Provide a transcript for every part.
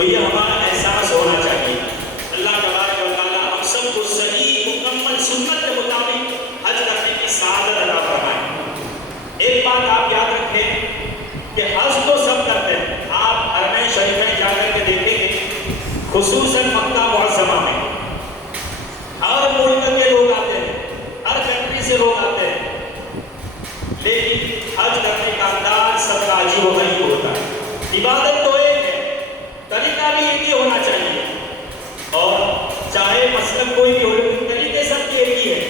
भैया हमारा एहसास सुन्नत के मुताबिक हज करने की सादत अदा फरमाए। एक बात आप याद रखें कि हज तो सब करते हैं। आप हरमैन शरीफ में जाकर के देखेंगे, खुसूसन मक्का मुअज़्ज़मा में हर मुल्क के लोग आते हैं, हर कंट्री से लोग आते हैं, लेकिन हज करने का अंदाज सबका अजीब व गरीब होता है। इबादत तो एक है, तरीका भी एक ही होना चाहिए, और चाहे मसलन कोई भी हो, तरीके सबके एक ही है।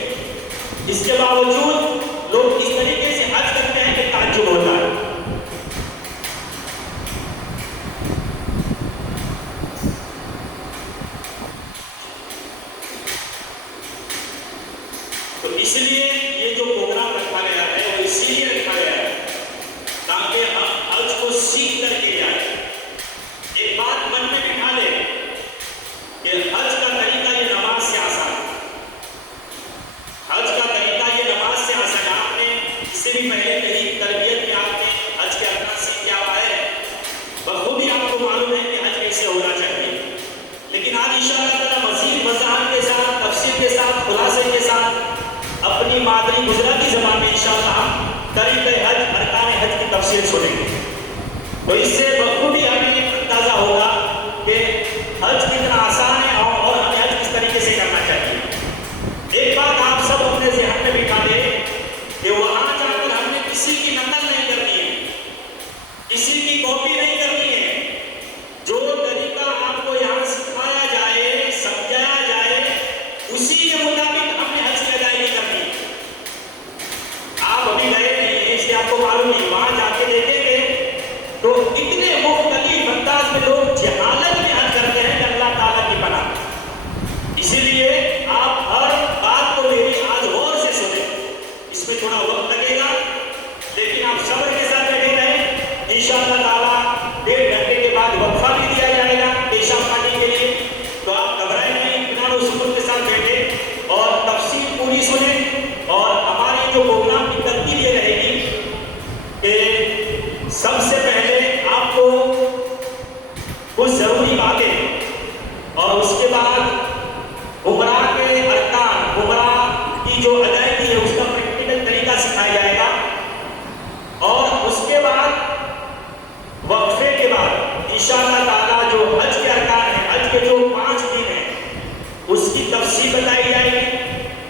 इसके बावजूद लोग इस तरीके से हज करते हैं कि ताज्जुब होता है। तो इसलिए ये जो प्रोग्राम रखा गया है वो इसीलिए रखा गया है ताकि हम हज को सीख करके जाए। एक बात मन में बिठा ले कि हज का तरीका ये नमाज से आसान है। हज का तरीका ये नमाज से आसान है। आपने इससे भी पहले मेरी तरबियत में आपने हज के अरकान सीख क्या हुआ है, बखूबी आपको मालूम है कि हज कैसे होना चाहिए। लेकिन आज इंशाअल्लाह ताला मज़ीद वज़ाहत के साथ, तफसील के साथ, खुलासे के साथ अपनी मादरी गुजराती ज़बान में इंशाअल्लाह हम तरीक़े हज, अरकान हज की तफसील सुनेंगे। तो इससे बखूबी हमें अंदाज़ा होगा कि हज कितना आसान है और हमें हज किस तरीके से करना चाहिए। एक बात आप सब अपने ज़हन में बिठा दें कि वहाँ जाकर हमने किसी की नकल नहीं करनी है, किसी की कॉपी नहीं करनी है। जो तरीका आपको यहाँ सिखाया जाए, समझाया जाए, उसी के मुताबिक हमने हज की अदायगी करनी है। आप अभी गए नहीं हैं, इसलिए आपको मालूम नहीं। वहाँ जाके देखेंगे तो इतने मुख्तलिफ अंदाज में लोग जहालत में हज करते हैं कि अल्लाह ताला की पनाह। इसीलिए आप हर बात को मेरी आज गौर से सुने। इसमें थोड़ा वक्त लगेगा, लेकिन आप सब्र के साथ लगे रहें। इंशाअल्लाह ताला 1.5 घंटे के बाद वक्फा भी दिया जाएगा पेशाब पानी के लिए। तो आप घबराएं नहीं, इत्मीनान और सुकून के साथ बैठे और तफसील पूरी सुने। और हमारी जो प्रोग्राम की तरतीब ये रहेगी कि सबसे पहले आपको कुछ ज़रूरी बातें और उसके बाद उमरा के अरकान, उमरा की जो अदायगी है उसका प्रैक्टिकल तरीका सिखाया जाएगा। और उसके बाद वक्फे के बाद इंशाअल्लाह ताला जो हज के अरकान हैं, हज के जो 5 दिन हैं, उसकी तफसील बताई जाएगी।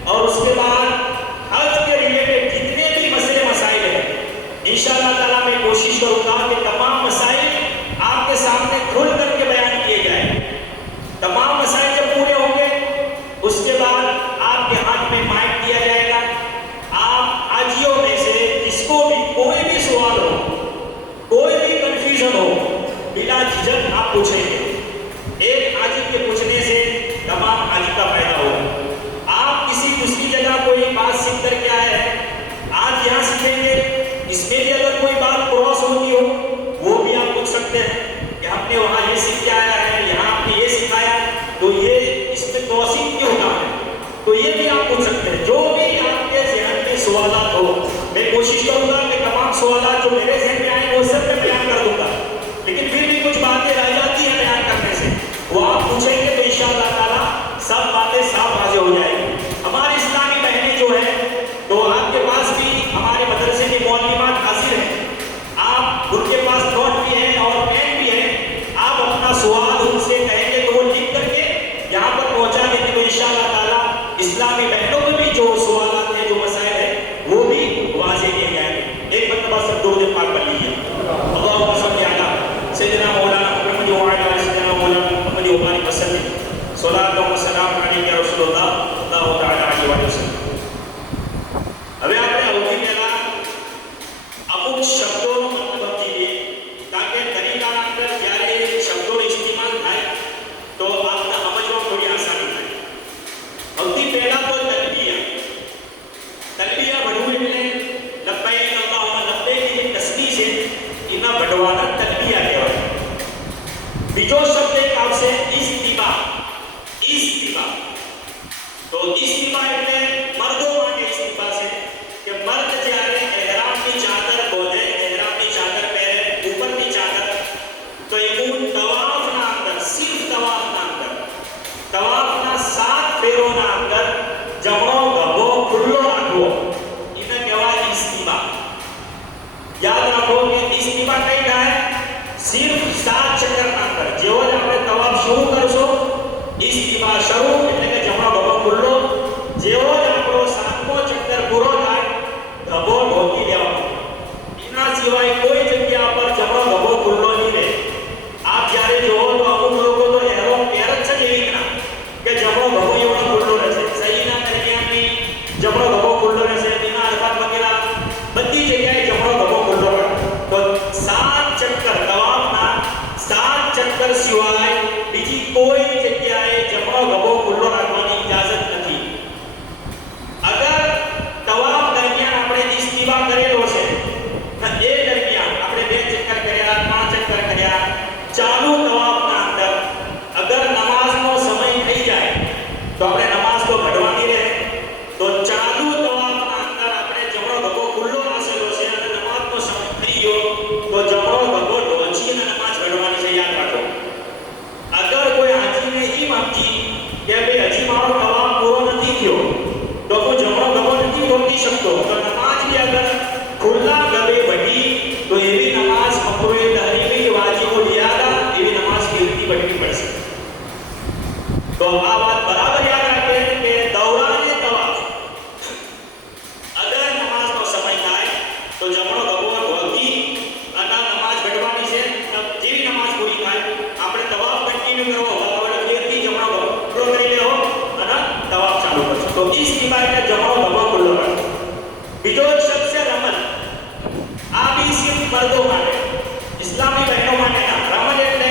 और उसके बाद हज के रिलेटेड जितने भी मसले मसाइल हैं, इंशाअल्लाह ताला मैं कोशिश करूँगा कि तमाम मसाइल आपके सामने खुल करके बयान किए जाए। तमाम मसाइल जब पूरे होंगे, उसके बाद आपके हाथ में माइक दिया जाएगा। आप हाजियों में से जिसको भी कोई भी सवाल हो, कोई भी कंफ्यूजन हो, बिला झिझक आप पूछेंगे। एक हाजी के पूछने से तमाम हाजी का फायदा होगा। आप किसी दूसरी जगह कोई बात सीख करके आए हैं, आज यहाँ सीखेंगे, इसमें भी अगर कोई बात क्रॉस होती हो वो भी आप पूछ सकते हैं कि हमने वहाँ ये सीख के आया है, यहाँ आपने ये सिखाया, तो ये इसमें क्रॉसिंग क्यों होता है, तो ये भी आप पूछ सकते हैं। जो भी आपके जहन में सवालात हो, मैं कोशिश करूँगा कि तमाम सवालात जो मेरे जहन में आए वो सब मैं बयान कर दूँगा। लेकिन फिर भी कुछ बातें रह जाती हैं बयान करने से, वो आप पूछेंगे तो इंशाअल्लाह ताला सब बातें साफ वाज़ेह हो जाएगी। हमारी इस्लामी बहनें जो हैं, तो आपके पास भी हमारे मदरसे की मौलविमात हाजिर हैं। आप उनके पास नोट भी हैं और पेन भी है। आप अपना सवाल उनसे कहेंगे तो वो लिख करके यहाँ पर पहुँचा देंगे। तो इंशाअल्लाह ताला इस्लामी बहनों में भी जो सवाल हैं, जो मसाइल है, वो भी वाज़ेह किए जाएंगे। एक मरतबा सब दो दिन पाक कर लीजिए। अल्लाहुम्मा सल्ली अला सय्यिदिना मौलाना मुहम्मद व अला आलि सय्यिदिना मौलाना मुहम्मद व बारिक वसल्लिम। सलातो व सलाम अलैका या रसूलल्लाह सल्लल्लाहु तआला अलैहि वसल्लम। હવે આપણે સૌથી પહેલા અમુક શબ્દોનો મતલબ સમજીએ તાકે તરીકાના અંદર જ્યારે શબ્દોનો ઇસ્તેમાલ થાય તો આપને સમજવામાં થોડી આસાની થાય। સૌથી પહેલા તો તલબિયા ભણવું એટલે લબ્બૈક અલ્લાहुम्मा લબ્બૈક ની તસ્બીહ છે, એના ભણવાના તલબિયા કહેવાય। બીજો શબ્દ એક આવશે ઇસ્તિબા। તો ઇસ્તિબા એટલે મર્દો માટે ઇસ્તિબા છે કે મર્દ જ્યારે એહરામની ચાદર બોલે, એહરામની ચાદર પહેરે, ઉપરની ચાદર, તો એવું તવાફના અંદર, સિર્ફ તવાફના અંદર, તવાફના 7 ફેરોના અંદર જમણો પડશે. તો આ વાત બરાબર યાદ રાખે કે દૌરાને તવાફ અગર નમાઝનો સમય થાય તો જમણો ગગો વળગી અને નમાઝ ઘડવાની છે. જેવી નમાઝ પૂરી થાય આપણે તવાફ કન્ટિન્યુ કરવો, વળગીથી જમણો ગગો ખુલ્લો કરી લેવો અને તવાફ ચાલુ કરશો. તો ઇસ્તિબા એટલે જમણો ગગો ખુલ્લો રાખો. બીજો એક શબ્દ છે રમલ. આ બી સિર્ફ મર્દો માટે, ઇસ્લામી બહેનો માટે ના. રમલ એટલે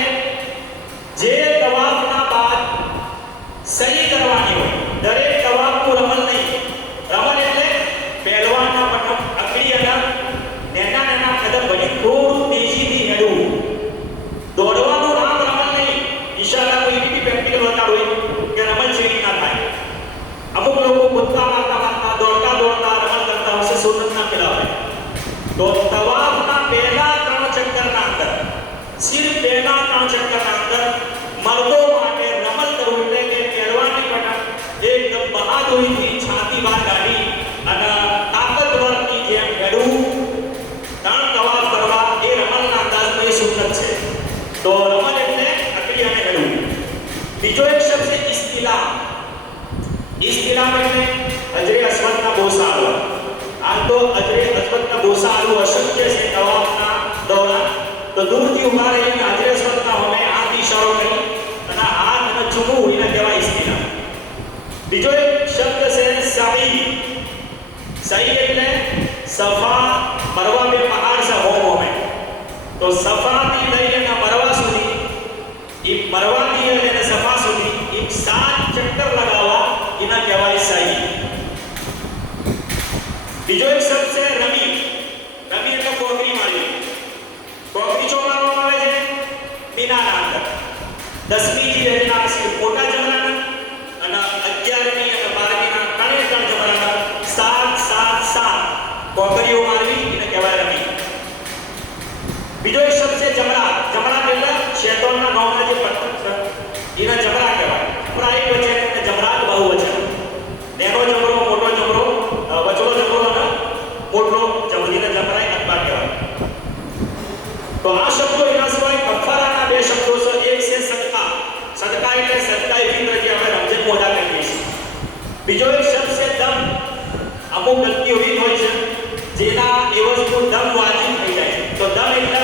જે તવાફના બાદ સહી કરવાની હોય. દરેક તવાફનું રમલ નહીં. રમલ એટલે પહેલવાનના પટમ અકડી અને નેના નેના કદમ ભરી થોડું તેજીથી હેડવું. દોડવાનું નામ રમલ નહીં. ઇન્શાઅલ્લાહ કોઈ એવી પ્રેક્ટિકલ બતાડો કે રમલ જેવી રીતના થાય. અમુક લોકો કૂદકા મારતા મારતા દોડતા દોડતા રમલ કરતા હશે, સુન્નતના પેલા હોય. તો તવાફના પહેલા 3 ચક્કરના અંદર, સિર્ફ પહેલા 3 ચક્કરના અંદર મર્દો માટે રમલ કરવું એટલે કે પહેલવાનની પટમ એકદમ બહાદુરીથી છાતી બહાર કાઢી અને તાકતવરથી જેમ હેડવું, 3 તવાફ કરવા, એ રમલના અંદાજમાં એ સુન્નત છે. તો રમલ એટલે અકડી અને હેડવું. બીજો એક શબ્દ છે ઇસ્તિલામ. ઇસ્તિલામ એટલે અજરે અસ્વદના બોસા આલવા. આ તો અજરે અસ્વદના બોસા આલવું અશક્ય છે તવાફના દોરાન. તો દૂરથી ઉભા રહીને અજરે અસ્વદના હોમે હાથ ઇશારો કરી અને હાથ અને ચૂમવું એને કહેવાય ઇસ્તિલામ. બીજો એક શબ્દ છે સહી. સહી એટલે સફા મરવા બે પહાડ સે હોમ હોમે. તો સફાથી લઈને મરવા સુધી, એ મરવાથી લઈને સફા સુધી એક 7 ચક્કર લગાવવા એને કહેવાય સહી. બીજો એક શબ્દ છે રમી. રમી એટલે કોકરી મારી. કોકરી ચોમારવામાં આવે છે મીનાના અંદર. 10મી જી રહેના મોટા જમરાના અને 11મી અને 12મીના 3 જમરાના 7 7 7 કોકરીઓ મારવી એને કહેવાય રમી. બીજો એક શબ્દ છે જમરા. જમરા એટલે શેતોનના ગામના જે પથ્થર છે એને જમરા કહેવાય. આપણા એક વચ્ચે એને જમરાત બહુવચન. નેનો જમરો, મોટો જમરો, વચલો જમરો અને મોટો જમરીને જમરાય અખબાર કહેવાય. તો આ શબ્દો એના સિવાય કફારાના 2 શબ્દો છે. એક છે સદકા. સદકા એટલે સદકા એ ફિત્ર જે આપણે રમઝાન મોડા કહીએ છીએ. બીજો એક શબ્દ છે દમ. અમુક ગલતી એવી હોય છે જેના એવજનું દમ વાજિબ થઈ જાય છે. તો દમ એટલે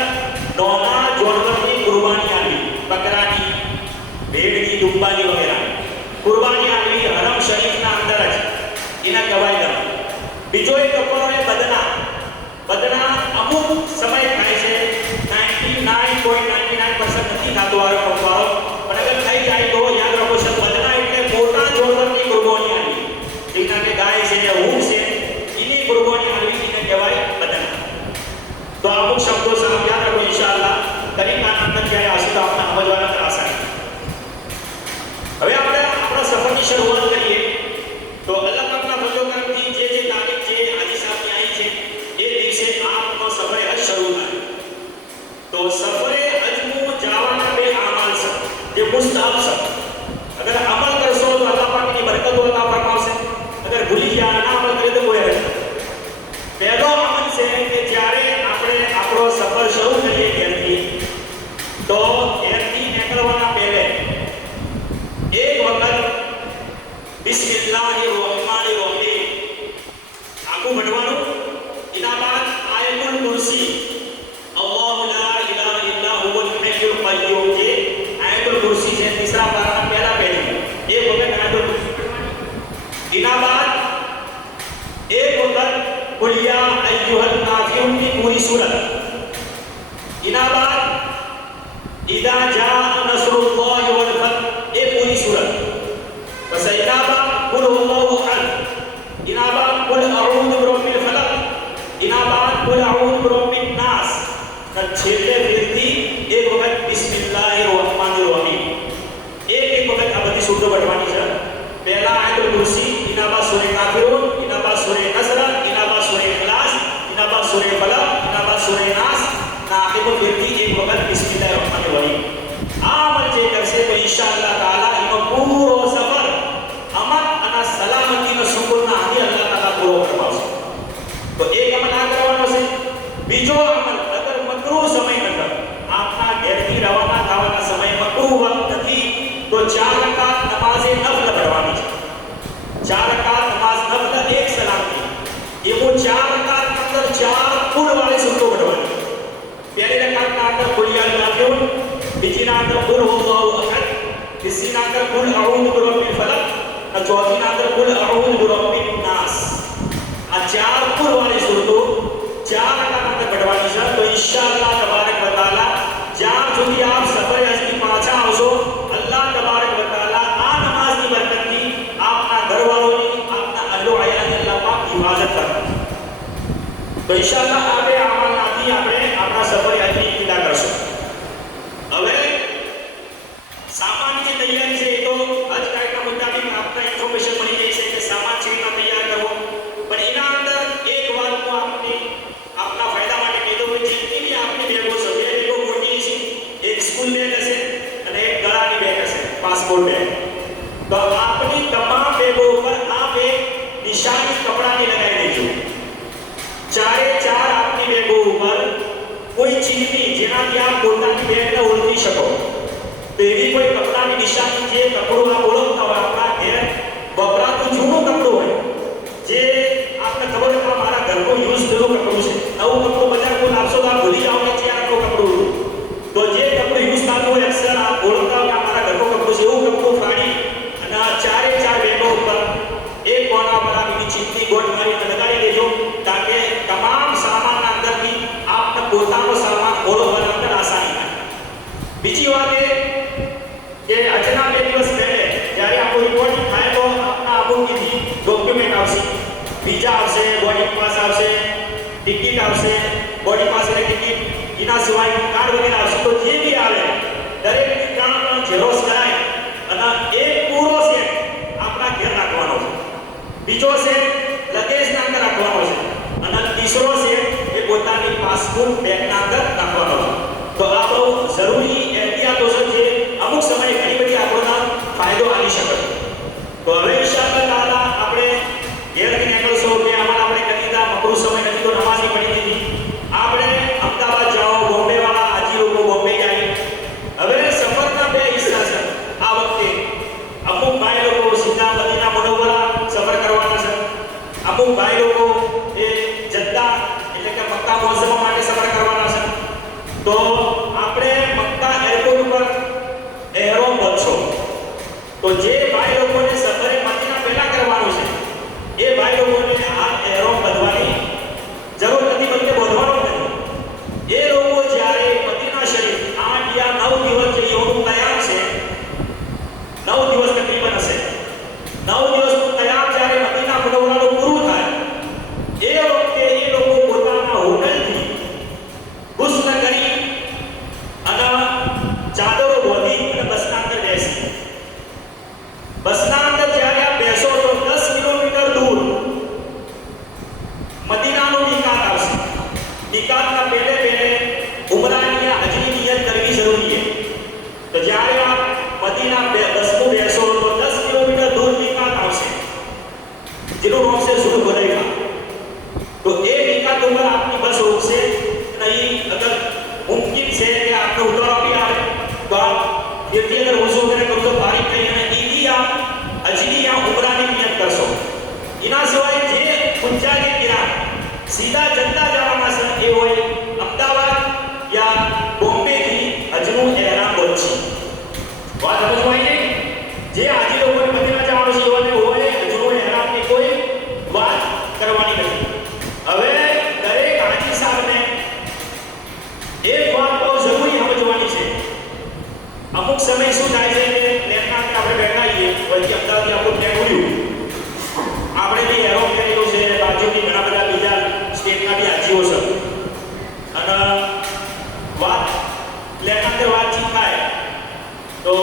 નોના જોડવરની કુરબાની આવી, બકરાની, ભેડની, દુંબાની વગેરે કુરબાની આવી હરમ શરીફના અંદર જ, એના કહેવાય દમ. બીજો એક કપડો એ બદના. બદના અમુક સમય થાય છે, 99.99% નથી થતો આ કપડો, પણ અગર થઈ જાય તો યાદ રાખો છે બદના એટલે મોટા જોડવરની કુરબાની આવી, જેના કે ગાય છે કે ઊંટ છે એની કુરબાની આવી એને કહેવાય બદના. તો અમુક શબ્દો છે યાદ રાખો ઇન્શાઅલ્લાહ. તરીકાના અંદર જ્યારે આવશે તો આપણે સમજવાના ત્રાસ આવે. હવે આપણે આપણા સફરની શરૂઆત કરીએ. તો અલ્લાહ પાકના ફજલો કરમથી જે તારીખ છે હાજી સાહેબની આવી છે એ દિવસે આપનો સફરે હજ શરૂ થાય. તો સફરે હજનું જવાના 2 આમાલ છે જે મુસ્તહબ છે. અગર અમલ કરશો તો અલ્લાહ પાકની બરકતો અલ્લાહ ફરમાવશે. અગર ભૂલી ગયા ના અમલ કરે તો કોઈ હરજ નથી. પહેલો અમલ છે કે જ્યારે આપણે આપણો સફર શરૂ કરીએ ઘરથી, તો ઘરથી નીકળવાના પહેલે એક વખત બિસ્મિલ્લાહિર રહેમાનિર રહીમ આખું ભણવાનું. એના બાદ આયતુલ કુરસી, અલ્લાહુ લા ઇલાહા ઇલ્લા હુવલ હય્યુલ કય્યુમ જે આયતુલ કુરસી છે તીસરા પારાના પહેલા પેજ એક વખત આયતુલ કુરસી પઢવાની. એના બાદ એક વખત કુલ યા અય્યુહલ કાફિરૂન ની પૂરી સૂરત. એના બાદ ઇદા જા નસરુલ્લાહ વલ ફતહ એ પૂરી સૂરત. બસ એના બાદ કુલ હુવલ્લાહુ અહદ. એના બાદ કુલ અઉઝુ બિરબ્બિલ ફલક. એના બાદ કુલ અઉઝુ બિરબ્બિન નાસ. છેલ્લે ફેરથી એક વખત બિસ્મિલ્લાહિર રહેમાનિર રહીમ એક વખત આ બધી સૂરતો પઢવાની છે. પહેલા આયતુલ કુરસી, એના બાદ સૂરે કાફિરૂન, એના બાદ સૂરે નસર, એના બાદ સૂરે ઇખલાસ, એના બાદ સૂરે ફલક, એના બાદ સૂરે નાસ. આખો ફેરથી એક વખત બિસ્મિલ્લાહિર રહેમાનિર રહીમ. આ અમલ જે કરશે તો ઇન્શાઅલ્લાહ તાઆલા એનો પૂરો સફર અમન અને સલામતીનો સુકૂનના હાથી અલ્લાહ તાઆલા પૂરો કરવાશે. તો એક અમલ આ કરવાનો છે. બીજો અમલ અગર મકરૂહ સમય અંદર આપના ઘેરથી રવાના થવાના સમય મકરૂહ વખત तो 4 रकात नमाज़े नफल पढ़वानी है। 4 रकात नमाज नफल एक सलाम की, ये वो 4 रकात के अंदर 4 कुल वाले सूरतों पढ़वानी। पहली रकात के अंदर कुल या काफिरून, दूसरी के अंदर कुल हुवल्लाहु अहद, तीसरी के अंदर कुल अऊज़ु बिरब्बिल फलक और चौथी के अंदर कुल अऊज़ु बिरब्बिन नास। आ 4 कुल वाली सूरतों 4 रकात के अंदर पढ़वानी है। तो इंशाअल्लाह तबारक व तआला જ્યાં સુધી આપ સફરે હજની પાછા આવશો, અલ્લાહ તબારક વ તઆલા આ નમાઝની બરકતથી આપના ઘરવાળોની, આપના અહલો આયાની અલ્લાહ પાક હિફાજત કરે. તો ઇન્શાઅલ્લાહ આપણે આમલનાથી આપણે આપણા સફરે હજની ઇબ્તિદા કરશું. હવે સામાનની તૈયારી છે, તો હજ કાયદા મુતાબિક આપને ઇન્ફોર્મેશન મળી ગઈ છે કે સામાન છે એના તૈયાર કરવો. પણ એના અંદર એક વાત હું આપને આપના ફાયદા માટે કહી દઉં કે જેટલી બી આપની બેગો છે, एक स्कूल बैग हसे અને એક ગળાની બેગ હસે, પાસપોર્ટ બેગ. તો આપની તમામ બેગો ઉપર આપ એક નિશાની કપડાની લગાવી દેજો. ચારે ચાર આપની બેગો ઉપર કોઈ ચીજની જેનાથી આપ પોતાની બેગને ઓળખી શકો, તો એવી કોઈ કપડાની નિશાની જે કપડું આપ ઓળખતા હોય, આપણા ઘેર વપરાતું જૂનું કપડું હોય, જે આપને ખબર હોય કે મારા ઘરનું યુઝ થયેલું કપડું છે, નવું કપડું બધા કોઈ આપશો તો આપ ભૂલી જાઓ કે ક્યાં આપણું કપડું. तो जे कपड़े यूज करते हो अक्सर आप बोलता हो कि हमारा घर को कपड़ों से वो कपड़ों फाड़ी અને ચારે ચાર બેગો ઉપર એક કોના પર આપની ચીપની ગોઠ મારી લગાડી દેજો, તાકે તમામ સામાનના અંદરથી આપને પોતાનો સામાન ઓળખવાની અંદર આસાની થાય. બીજી વાત એ કે આજના 2 દિવસ પહેલે જ્યારે આપણું રિપોર્ટિંગ થાય તો આપના અમુક ડોક્યુમેન્ટ આવશે, વિઝા આવશે, બોર્ડિંગ પાસ આવશે, ટિકિટ આવશે, બોર્ડિંગ પાસ એટલે ટિકિટ, એના સિવાય કાર્ડ વગેરે આવશે. તો જે બી આવે દરેકની 3 ઝેરોક્સ કરાય અને એક પૂરો સેટ આપણા ઘેર રાખવાનો છે, બીજો સેટ લગેજના અંદર રાખવાનો છે અને ત્રીજો સેટ એ પોતાની પાસપોર્ટ બેગના અંદર રાખવાનો છે. તો આ બહુ જરૂરી એહતિયાતો છે જે અમુક સમયે ઘણી બધી આપણને ફાયદો આપી શકે. તો હવે ઇન્શાઅલ્લાહ તાઆલા આપણે ઘેરથી નીકળશો કે આમાં આપણે કરી દીધા, મકરૂ સમય નથી તો નમાઝી પડી દીધી, આપણે અમદાવાદ જાઓ, બોમ્બે વાળા હાજી લોકો બોમ્બે જાય. હવે સફરના 2 હિસ્સા છે આ વખતે. અમુક ભાઈ લોકો સીધા મદીના મુનવ્વરા સફર કરવાના છે, અમુક ભાઈ લોકો એ જદ્દા એટલે કે મક્કા મુઅઝ્ઝમા માટે સફર કરવાના છે. તો આપણે મક્કા એરપોર્ટ ઉપર એહરામ બાંધશો. તો જે ભાઈ લોકોને સફરે મદીના પહેલા કરવાનું છે એ ભાઈ લોકોને આ એહરામ બાંધવાની જરૂર નથી, બલકે બાંધવાનો નથી. એ લોકો જ્યારે મદીના શરીફ 8 या 9 દિવસ જે યોગનું કયામ છે, 9 દિવસ તકરીબન હશે, 9 દિવસનું કયામ જ્યારે મદીના મુનવ્વરાનું પૂરું થાય એ વખતે એ લોકો પોતાના હોટલથી ગુસ્લ કરી અને ચાદરો બાંધી અને બસના અંદર બેસી. બસના અંદર જ્યારે આપ બેસો તો 10 કિલોમીટર દૂર મદીનાનો નિકાત આવશે. નિકાતના પહેલે ઉમરાની या हजनी नियत करनी जरूरी है. तो જ્યારે આપ મદીના બસમાં બેસો તો 10 કિલોમીટર દૂર નિકાત આવશે, જેનું નામ છે ઝુલહુલૈફા. તો એ નિકાત ઉપર આપની બસ રોકશે નહીં. અગર મુમકિન છે કે આપને ઉતારો બી આવે તો આપ ફિરથી અગર વઝુ વગેરે કરો તો ફારિગ થઈ અને ઈદી આપ હજની या ઉમરાની નિયત કરશો. એના સિવાય જે પુંજાની કિરાત સીધા જદ્દા જવાના છે એ હોય અમદાવાદ या બોમ્બે થી હજનું એહરામ બાંધશે. વાત સમજવાઈ ગઈ? જે હાજી લોકોને મદીના જવાનું છે એઓને હોય હજનું એહરામની કોઈ વાત કરવાની નથી. હવે દરેક હાજી સાહેબને એક વાત બહુ જરૂરી સમજવાની છે. અમુક સમય શું થાય છે કે પ્લેનના અંદર આપણે બેઠા છીએ, વચ્ચે અમદાવાદથી આપણું પ્લેન ઉડ્યું, આપણે બી એહરામ પહેરેલું છે, બાજુથી ઘણા બધા બીજા સ્ટેટના બી હાજીઓ છે અને વાત પ્લેન અંદર વાતચીત થાય તો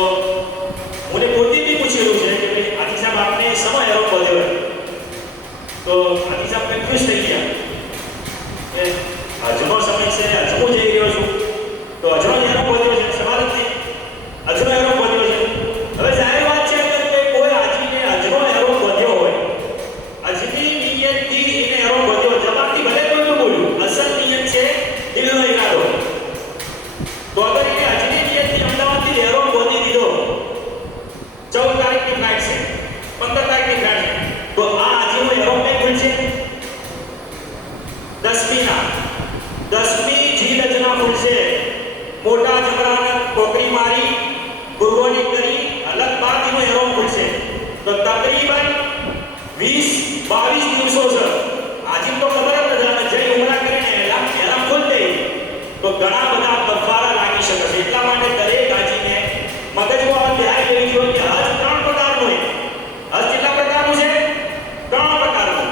મને પોતે બી પૂછેલું છે કે ભાઈ હાજી સાહેબ આપને સમય એહરામ બાંધ્યો, તો હાજી સાહેબ કન્ફ્યુઝ થઈ ગયા કે હજનો સમય છે, હજમું જઈ રહ્યો છું, તો હજનો એહરામ બાંધ્યો છે, સવાલ જ નહીં, હજનો એહરામ બાંધ્યો છે. હવે જાહેર વાત છે કે કોઈ હાજીને હજનો એહરામ બાંધ્યો હોય, હજની નિયતથી એને એહરામ બાંધ્યો, જવાબથી ભલે કોઈ ન બોલ્યું, અસલ નિયત છે દિલનો ઈરાદો. તો અગર એ હજની નિયતથી અમદાવાદથી એહરામ બાંધી દીધો તો તકરીબન 20-22 દિવસો છે. હાજી તો ખબર જ નથી, જઈ ઉમરા કરીને એલામ ખોલ દે તો ઘણા બધા કફારા લાગી શકે છે. એટલા માટે દરેક હાજીને મગજમાં ધ્યાન લેવી જોઈએ કે હજ 3 પ્રકારનું છે. હજ કેટલા પ્રકારનું છે? 3 પ્રકારનું.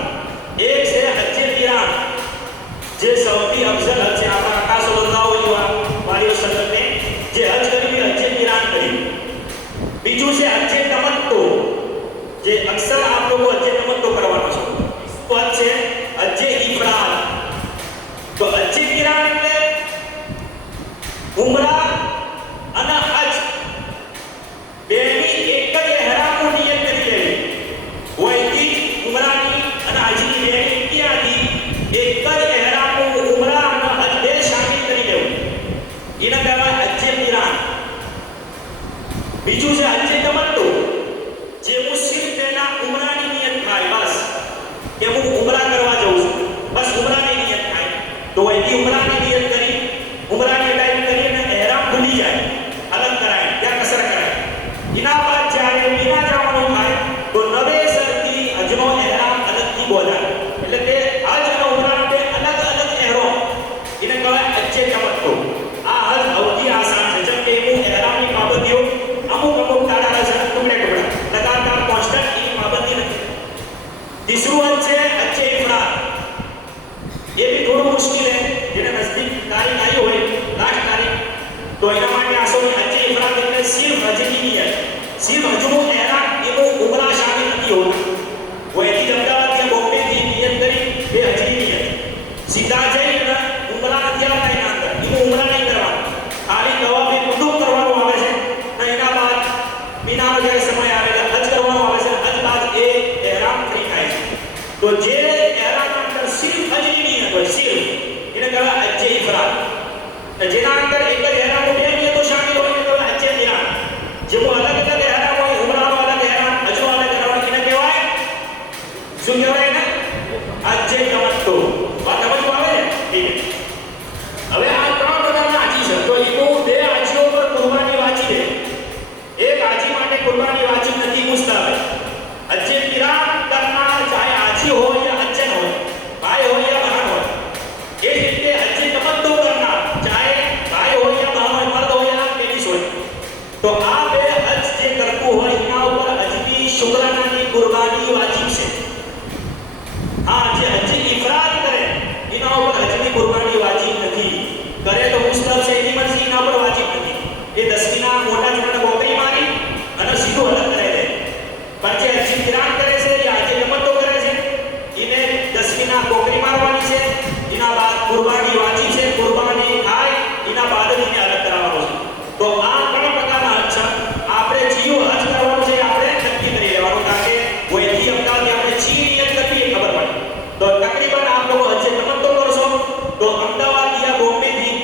એક છે હજ્જે કિરાન, જે સૌથી અફઝલ હજ છે. આપણા આકા સલ્લલ્લાહુ અલૈહિ વસલ્લમે જે હજ કરી હજ્જે કિરાન કરી. બીજું છે હજ્જે તમત્તુ, જે અક્સર આપ લોકો હજ્જે તમત્તુ કરવાનો છો. તો છે હજ્જે ઇફરાદ. તો હજ્જે કિરાન એટલે ઉમરા અને હજ બેની એક જ ઇહરામની નિયત કરી લેવી. વૈદિક ઉમરાની અને હજની બેની ક્યાંથી એક જ ઇહરામનું ઉમરા અને હજ બે શામિલ કરી લેવું. એને કહેવાય હજ્જે કિરાન. બીજું છે હજ્જે તમત્તુ, જે મુસ્લિમ તેના ઉમરાની નિયત થાય. બસ કે હું ઉમરા કરવા જાઉં છું, બસ ઉમરાની નિયત થાય તો વૈદિક ઉમરાની નિયત કરી ઉમરાની ટાઈમ કરીને ઇહરામ ભૂલી જાય, અલગ કરાય, ત્યાં કસર કરાય. એના બાદ જ્યારે મીના જવાનું થાય તો નવેસરથી હજનો ઇહરામ અલગથી બોલાય. એટલે તે હજ અને ઉમરાના બે અલગ અલગ ઇહરામ, એને કહેવાય હજ્જે તમત્તુ. આ હજ સૌથી આસાન છે. જેમ કે હું ઇહરામની પાબંદીઓ અમુક દાડા છે, ટુકડે લગાતાર કોન્સ્ટન્ટ એની પાબંદી નથી. तीसરું હજ છે હજ્જે ઇફરાદ. એ भी થોડું મુશ્કેલ છે. જેને નજદીક તારીખ આવી હોય, લાસ્ટ તારીખ, તો એના માટે આસો હજ્જે ઇફરાદ એટલે સિર્ફ હજની નિયત, સિર્ફ હજનું ઇહરામ, એનો ઉમરા શામિલ નથી હોતું. વૈદિક અમદાવાદ કે બોમ્બે થી નિયત કરી બે હજની નિયત સીધા જઈને ઉમરા નથી આવતા એના અંદર, એનો ઉમરા નહીં કરવાનો, ખાલી તવાફે કુદુમ કરવાનું આવે છે. અને એના બાદ મીનાનો જ્યારે સમય આવે એટલે હજ કરવાનો આવે છે. હજ બાદ એ ઇહરામ ફ્રી થાય છે. તો જે ઇહરામ અંદર સિર્ફ હજની નિયત હોય, સિર્ફ, એને કહેવાય હજ્જે ઇફરાદ. જેના અંદર એક જ ઇહરામનો બે નિયતો શામિલ હોય એને કહેવાય હજ્જે કિરાન. જેમાં અલગ અલગ ઇહરામ હોય, ઉમરાનો અલગ ઇહરામ, હજનો અલગ ઇહરામ, એને કહેવાય શું કહેવાય? એને હજ્જે તમત્તુ. વાત સમજમાં આવે ને? ઠીક. હવે આ 3 પ્રકારના હાજી છે. તો એકો બે હાજીઓ પર કુરબાની વાજિબ છે. એક હાજી માટે કુરબાની વાજિબ નથી, મુસ્તાહબ. હજ્જે કિરાન કરનાર ચાહે હાજી હોય યા હજ્જન હોય, ભાઈ હોય યા બહેન હોય. એ જ રીતે હજ્જે તમત્તુ કરનાર ચાહે ભાઈ હોય યા બહેન હોય, મર્દ હોય યા લેડીઝ હોય. તો આ બે હજ જે કરતું હોય એના ઉપર હજની શુક્રાનાની કુરબાની વાજિબ છે. હા, જે હજ્જે ઇફરાદ કરે એના ઉપર હજની કુરબાની વાજિબ નથી. કરે તો મુસ્તહબ છે, એની મરજી, એના ઉપર વાજિબ નથી. એ 10 દિના મોટા ચૂંટણ બોકરી મારી અને સીધું અલગ કરે છે. પણ જે હજ્જે કિરાન કરે છે યા હજ્જે તમત્તુ કરે છે, એને 10 દિના બોકરી મારવાની છે. એના બાદ કુરબાની વાજિબ છે. કુરબાની થાય એના બાદ જ એને અલગ કરાવવાનો છે. તો આ 3 પ્રકારના હજ છે. આપણે જીવ હજ કરવાનું છે, આપણે નક્કી કરી લેવાનું. કારણ કે વૈદિક અમદાવાદથી આપણે ચી નિયત કરવી એ ખબર પડે. તો તકરીબન આપ લોકો હજ્જે તમત્તુ કરશો તો અમદાવાદ યા બોમ્બેથી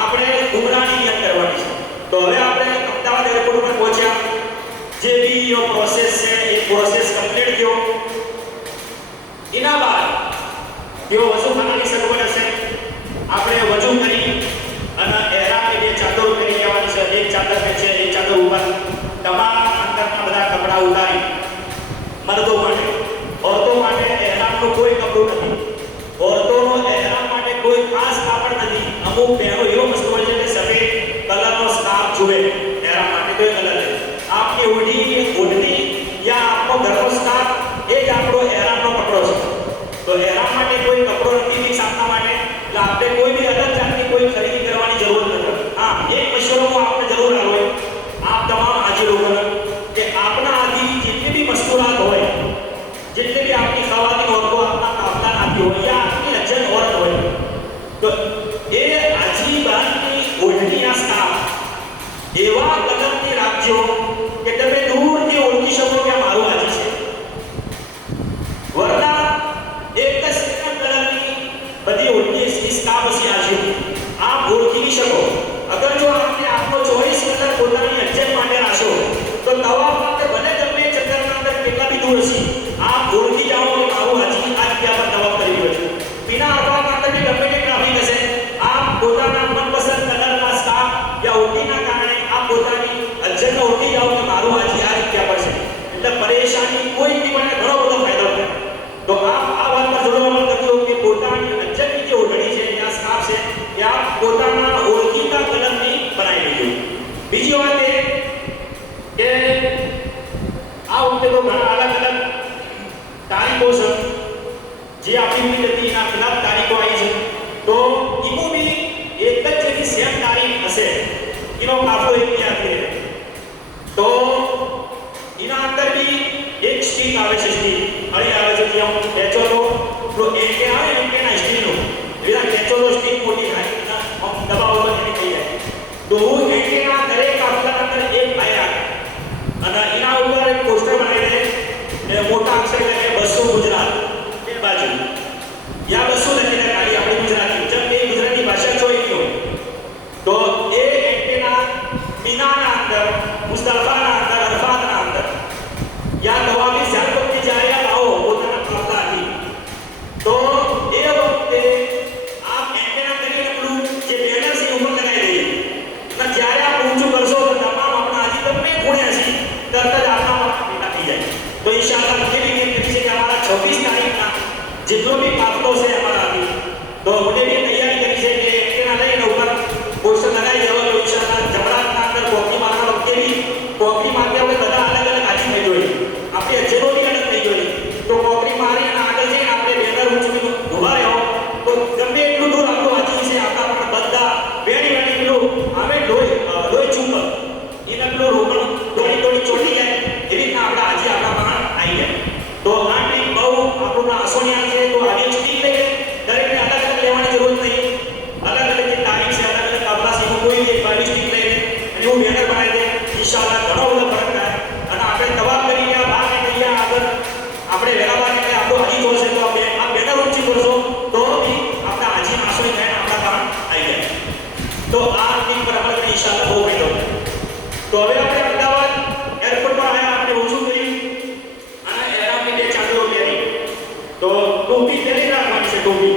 આપણે ઉમરાની નિયત કરવાની છે. તો હવે આપણે અમદાવાદ એરપોર્ટ પર પહોંચ્યા. જે બી પ્રોસેસ છે એ પ્રોસેસ કમ્પ્લીટ થયો. એના બાદ તેઓ વજૂખાનાની સગવડ હશે. આપણે વજૂ કરી અને ઇહરામની બે ચાદર કરી લેવાની છે. એક ચાદર છે, એક ચાદર ઉપર તમામ અંદરના બધા કપડાં ઉતારી, મર્દો માટે. औरतो માટે ઇહરામનું કોઈ કપડું નથી. औरतोનો ઇહરામ માટે કોઈ ખાસ કાપડ નથી. અમુક બહેનો એવો વસ્તુ હોય છે કે સફેદ કલરનો સ્કાર્ફ જુએ ઇહરામ માટે, કોઈ કલર નથી. આપની ઓઢણી યા આપનો ઘરનો સ્કાર્ફ એ જ આપણો ઇહરામનો કપડો છે. તો ઇહરામ માટે કોઈ કપડો નથી ફિક્સ આપવા માટે. એટલે આપણે કોઈ બી અલગ જાતની કોઈ ખરીદી કરવાની જરૂર નથી. હા, એક મશવરો હું આપને જરૂર આપું આપ તમામ હાજી લોકોને કે આપના આદિ જેટલી બી મસ્તુરાત હોય, જેટલી બી આપની ખવાતી ઓરતો આપના કાફલા નાખી હોય યા આપની હજ્જન ઓરત હોય, તો એ હાજી બાની ઓઢણી યા સ્કાર્ફ એવા કલરની રાખજો કે તમે દૂરથી ઓળખી શકો કે મારું હાજી છે. વરના એક જ સેકન્ડ કલરની બધી ઓઢણી સ્કાર્ફ હશે હાજી આપ ઓળખી નહીં શકો. અગર જો આપને આપનો ચોઈસ કલર પોતાની હજ્જન માટે રાખશો તો તવાફ માટે ભલે તમે ચક્કરના અંદર કેટલા બી દૂર હશે, આપ ઓળખી જાઓ કે મારું હાજી આ જગ્યા પર તવાફ કરી રહ્યો છે. બિના અરફા માટે બી ગમે તે ટ્રાફિક હશે, આપ પોતાના મનપસંદ કલરના સ્કાર્ફ યા ઓઢણીના કારણે આપ પોતાની હજ્જનને ઓળખી જાઓ કે મારું હાજી આ જગ્યા પર છે. એટલે પરેશાની કોઈ બી મને ઘણો બધો ફાયદો થાય. તો આ વાત પર જોડવામાં કરજો કે પોતાની અંજની જે ઓઢણી છે ત્યાં સ્કાર્ફ છે ત્યાં પોતાના ઓળખીતા કલરની બનાવી લેજો. બીજી વાત એ કે આ વખતે તો ઘણા અલગ અલગ તારીખો છે જે આપણી ઉમ્મીદ હતી એના ખિલાફ તારીખો આવી છે. તો એમાં બી એક જ જેની સેમ તારીખ હશે એનો કાફલો એક ત્યાંથી રહે. તો એના અંદર બી એક સ્ટીક આવે છે, સ્ટીક અળી આવે છે ત્યાં ખેંચો તો એકે આવે એકેના સ્ટીકનું એના ખેંચો તો સ્ટીક મોટી થાય દબાવો તો એની થઈ જાય. તો હું એકેના દરેક કાફલા અંદર એક ભાઈ રાખે અને એના ઉપર એક પોસ્ટર બનાવીને મોટા અક્ષર લખે 200 ગુજરાત બે બાજુ યા 200 લખીને ખાલી આપણી ગુજરાતી જેમ કે ગુજરાતી ભાષા જોઈ ગયો. તો એ એન્ટેના મીનાના અંદર, મુસ્તફાના અંદર, અરફાતના અંદર યા દવાની ઝાલપતિ જ્યારે આવો પોતાના કાફલાથી તો એ વખતે આપ એન્ટેના કરીને પેલું જે બેનર છે ઉપર લગાવી દઈએ અને જ્યારે આપ ઊંચું કરશો તો તમામ આપણા હજી તમને ખૂણ્યા છે તરત જ આપણા ભેગા થઈ જાય. તો ઇન્શાઅલ્લાહ કેવી કેમ કરી છે કે અમારા 26 તારીખના જેટલો બી કાફલો છે અમારાથી તો મને બી તૈયારી કરી છે કે એન્ટેના લઈને ઉપર પોસ્ટર લગાવી દેવો. તો ઇન્શાઅલ્લાહ જમરાતના અંદર કોકરી મારવા વખતે બી કોકરી મારતે આપણે બધા અલગ અલગ હાજી થઈ જોઈએ, આપણે અજેરો બી અલગ થઈ જોઈએ. તો કોકરી મારી અને આગળ જઈને આપણે બેનર ઊંચું ઉભા રહ્યો તો ગમે એટલું દૂર આપણું હાજી છે આપણા પણ બધા વેણી વેણી પેલું આવે લોહી ચૂપ એને પેલું રોકણ દોડી ચોટી જાય એવી રીતના આપણા હાજી આપણા પણ આવી જાય. તો આ ટ્રીક બહુ આપણું આસોનિયા છે. તો આવી સ્ટીક લઈને દરેકને અલગ અલગ લેવાની જરૂર નહીં. અલગ અલગ જે તારીખ છે, અલગ અલગ કાફલા છે, કોઈ એક 22 સ્ટીક લઈને અને એવું બેનર બનાવી દે ઇન્શાઅલ્લાહ ઘણો બધો ફરક થાય. અને આપણે તવાફ કરી ગયા બહાર નીકળી ગયા આગળ આપણે વહેલા બહાર નીકળે આપણો હાજી જોશે તો આ બેનર ઊંચી કરશો તો બી આપણા હાજી આસોની થાય આપણા કારણ આવી જાય. તો આ ટ્રીક પર અમલ કરી ઇન્શાઅલ્લાહ બહુ ફાયદો થાય. તો હવે આપણે અમદાવાદ એરપોર્ટ પર આવ્યા, આપણે ઓછું કર્યું અને એરામની 2 ચાદરો પહેરી તો ટોપી પહેરી રાખવાની છે, ટોપી